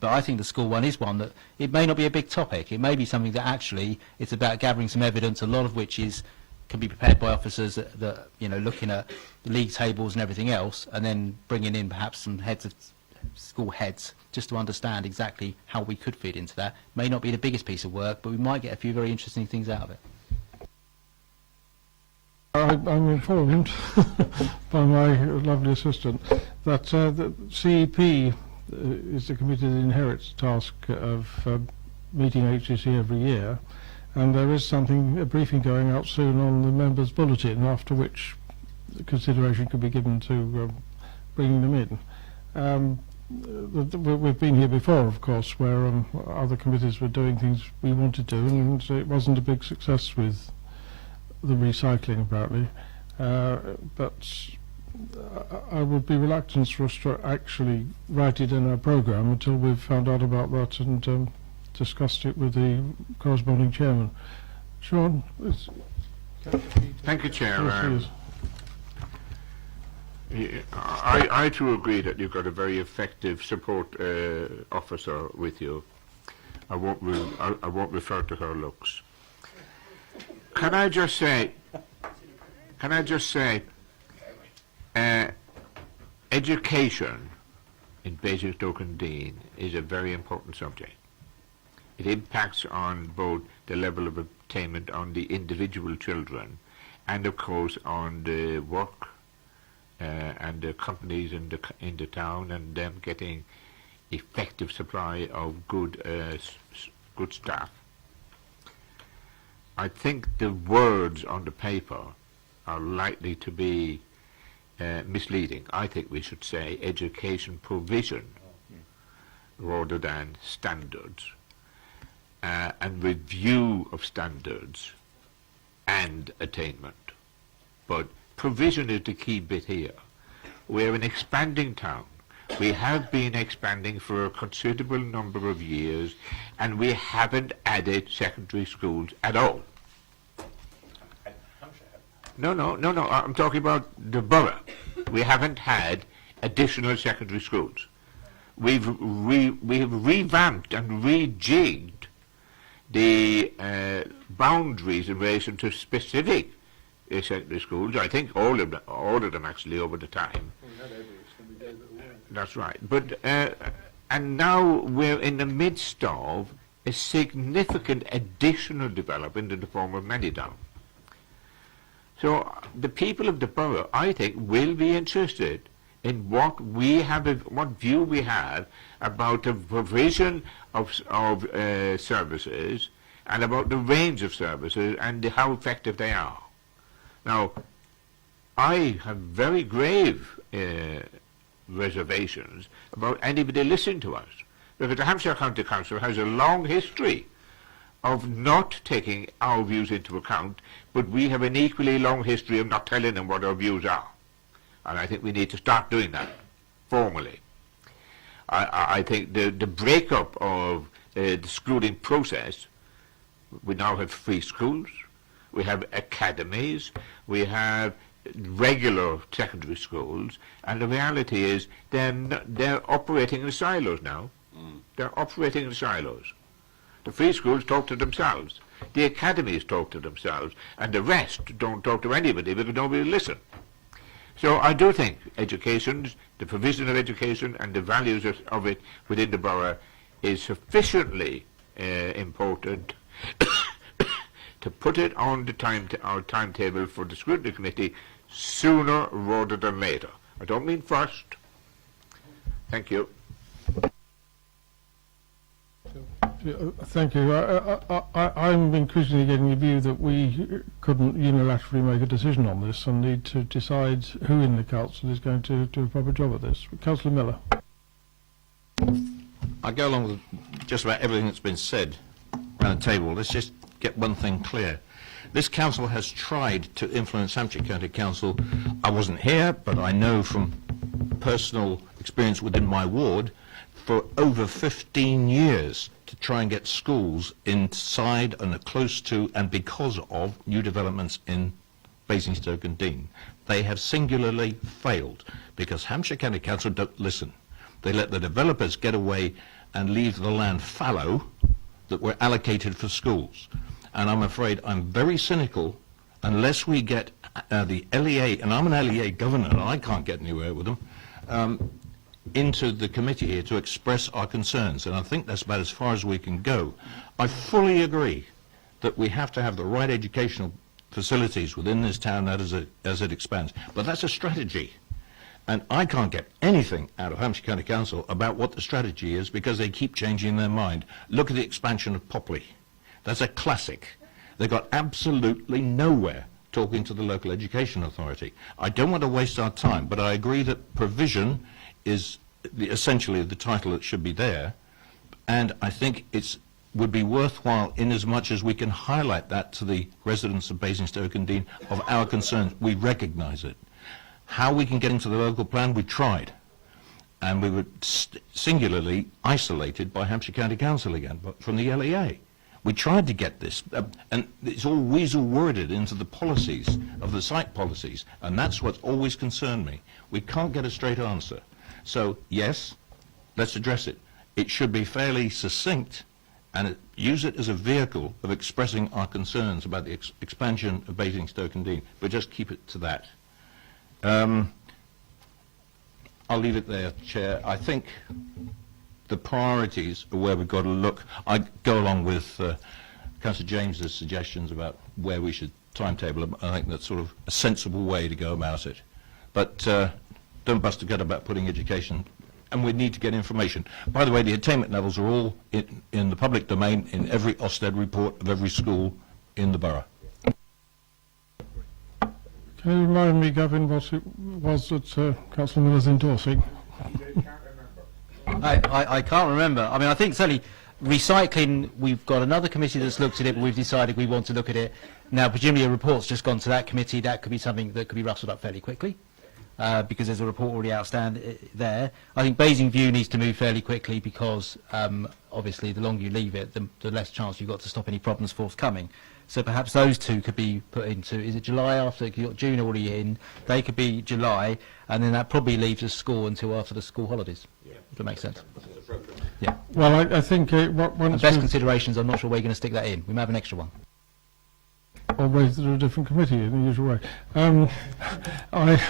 But I think the school one is one that it may not be a big topic. It may be something that actually it's about gathering some evidence, a lot of which can be prepared by officers that looking at the league tables and everything else, and then bringing in perhaps some heads of school heads, just to understand exactly how we could fit into that. May not be the biggest piece of work, but we might get a few very interesting things out of it. I'm informed by my lovely assistant that the CEP is the committee that inherits the task of meeting HCC every year, and there is a briefing going out soon on the members' bulletin, after which consideration could be given to bringing them in. We've been here before, of course, where other committees were doing things we wanted to, and it wasn't a big success with the recycling, apparently. But I would be reluctant for us to actually write it in our programme until we've found out about that and discussed it with the corresponding chairman. Sean? Thank you, Chair. Yes, I too agree that you've got a very effective support officer with you. I won't refer to her looks. Can I just say, education in Basingstoke-on-Deane is a very important subject. It impacts on both the level of attainment on the individual children and, of course, on the work and the companies in the town, and them getting effective supply of good staff. I think the words on the paper are likely to be misleading. I think we should say education provision rather than standards, and review of standards and attainment. But provision is the key bit here. We're an expanding town. We have been expanding for a considerable number of years, and we haven't added secondary schools at all. No, I'm talking about the borough. We haven't had additional secondary schools. We have revamped and rejigged the boundaries in relation to specific secondary schools. I think all of them actually over the time. That's right. But and now we're in the midst of a significant additional development in the form of Manidown. So the people of the borough, I think, will be interested in what view we have about the provision of services and about the range of services and how effective they are. Now, I have very grave reservations about anybody listening to us, because the Hampshire County Council has a long history of not taking our views into account, but we have an equally long history of not telling them what our views are. And I think we need to start doing that formally. I think the breakup of the schooling process, we now have free schools, we have academies, we have regular secondary schools, and the reality is they're operating in silos now. They're operating in silos. The free schools talk to themselves, the academies talk to themselves, and the rest don't talk to anybody because nobody will listen. So I do think education, the provision of education and the values of it within the borough is sufficiently important to put it on our timetable for the Scrutiny Committee sooner rather than later. I don't mean first. Thank you. Thank you. I'm increasingly getting the view that we couldn't unilaterally make a decision on this and need to decide who in the council is going to do a proper job at this. Councillor Miller. I go along with just about everything that's been said around the table. Let's just get one thing clear. This council has tried to influence Hampshire County Council. I wasn't here, but I know from personal experience within my ward for over 15 years to try and get schools inside and close to and because of new developments in Basingstoke-on-Deane. They have singularly failed because Hampshire County Council don't listen. They let the developers get away and leave the land fallow that were allocated for schools. And I'm afraid I'm very cynical unless we get the LEA, and I'm an LEA governor and I can't get anywhere with them, into the committee here to express our concerns, and I think that's about as far as we can go. I fully agree that we have to have the right educational facilities within this town as it expands, but that's a strategy. And I can't get anything out of Hampshire County Council about what the strategy is because they keep changing their mind. Look at the expansion of Popley. That's a classic. They got absolutely nowhere talking to the local education authority. I don't want to waste our time, but I agree that provision is essentially the title that should be there, and I think it would be worthwhile in as much as we can highlight that to the residents of Basingstoke and Dean of our concerns. We recognise it. How we can get into the local plan, we tried, and we were singularly isolated by Hampshire County Council again, but from the LEA. We tried to get this, and it's all weasel worded into the policies of the site policies, and that's what's always concerned me. We can't get a straight answer. So yes, let's address it. It should be fairly succinct, and use it as a vehicle of expressing our concerns about the expansion of Basingstoke and Dean, but just keep it to that. I'll leave it there, Chair. I think the priorities are where we've got to look. I go along with Councillor James's suggestions about where we should timetable them. I think that's sort of a sensible way to go about it. But don't bust a gut about putting education, and we need to get information. By the way, the attainment levels are all in the public domain in every Ofsted report of every school in the borough. Can you remind me, Gavin, what it was that Councillor Miller's endorsing? I can't remember. I mean, I think certainly recycling, we've got another committee that's looked at it, but we've decided we want to look at it. Now, presumably a report's just gone to that committee. That could be something that could be rustled up fairly quickly, because there's a report already outstanding there. I think Basingview needs to move fairly quickly because, obviously, the longer you leave it, the less chance you've got to stop any problems forthcoming. So perhaps those two could be put into, is it July after, you've got June already in, they could be July, and then that probably leaves the school until after the school holidays. Yeah. If that makes sense. Yeah. Well, I think once best considerations, I'm not sure where you're going to stick that in. We may have an extra one. Or wait to a different committee in the usual way.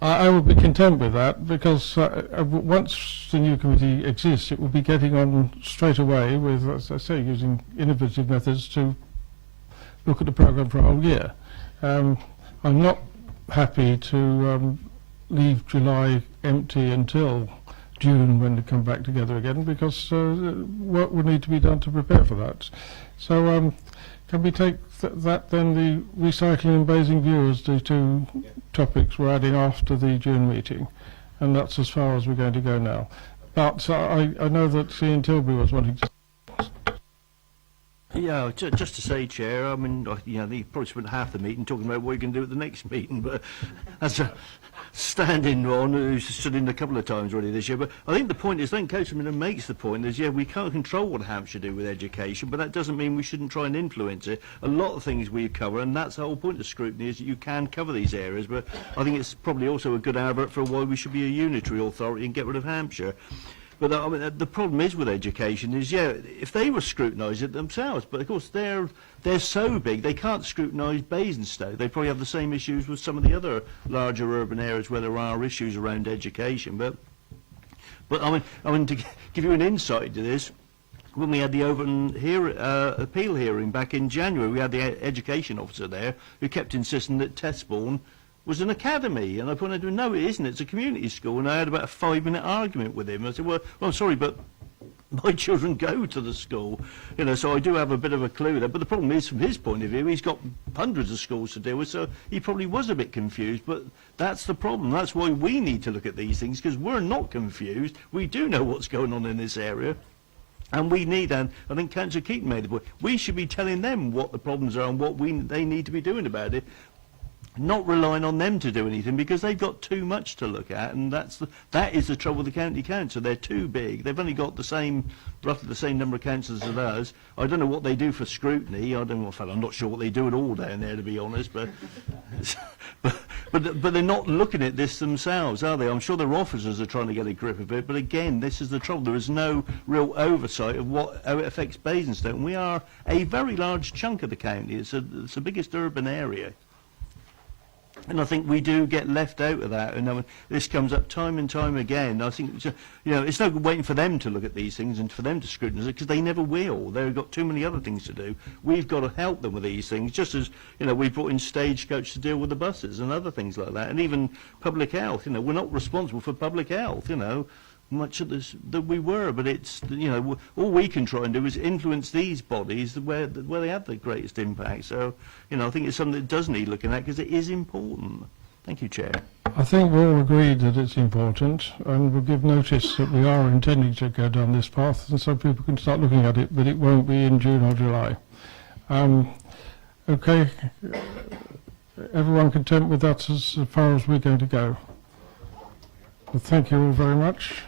I would be content with that because once the new committee exists, it will be getting on straight away with, as I say, using innovative methods to look at the programme for a whole year. I'm not happy to leave July empty until June when they come back together again because work will need to be done to prepare for that. So can we take that then, the recycling and Basingview as the two topics we're adding after the June meeting, and that's as far as we're going to go now. But I know that Ian Tilbury was wanting to... Yeah, just to say, Chair, I mean, you know, you probably spent half the meeting talking about what you can do at the next meeting, but as a standing one who's stood in a couple of times already this year, but I think the point is, I think Councillor Miller makes the point, is, yeah, we can't control what Hampshire do with education, but that doesn't mean we shouldn't try and influence it. A lot of things we cover, and that's the whole point of scrutiny, is that you can cover these areas, but I think it's probably also a good advert for why we should be a unitary authority and get rid of Hampshire. But I mean, the problem is with education is, yeah, if they were scrutinising it themselves, but of course they're so big they can't scrutinise Basingstoke. They probably have the same issues with some of the other larger urban areas where there are issues around education. But I mean to give you an insight into this, when we had the open appeal hearing back in January, we had the education officer there who kept insisting that Testbourne was an academy, and I pointed out, no, it isn't, it's a community school, and I had about a 5-minute argument with him. I said, well, I'm sorry, but my children go to the school, you know, so I do have a bit of a clue there. But the problem is, from his point of view, he's got hundreds of schools to deal with, so he probably was a bit confused, but that's the problem. That's why we need to look at these things, because we're not confused. We do know what's going on in this area. And we need, and I think Councillor Keaton made the point, we should be telling them what the problems are and what they need to be doing about it, not relying on them to do anything, because they've got too much to look at, and that is the trouble with the county council. They're too big. They've only got roughly the same number of councillors as us. I don't know what they do for scrutiny. I don't know. I'm not sure what they do at all down there, to be honest. But but they're not looking at this themselves, are they? I'm sure their officers are trying to get a grip of it. But again, this is the trouble. There is no real oversight of how it affects Basingstoke, and we are a very large chunk of the county. It's the biggest urban area. And I think we do get left out of that, and this comes up time and time again. I think, it's no good waiting for them to look at these things and for them to scrutinise it, because they never will. They've got too many other things to do. We've got to help them with these things, just as, we brought in Stagecoach to deal with the buses and other things like that, and even public health. We're not responsible for public health, much of this that we were, but it's, all we can try and do is influence these bodies where they have the greatest impact. So, I think it's something that does need looking at, because it is important. Thank you, Chair. I think we're all agreed that it's important, and we'll give notice that we are intending to go down this path, and so people can start looking at it, but it won't be in June or July. Okay, everyone content with that as far as we're going to go? Well, thank you all very much.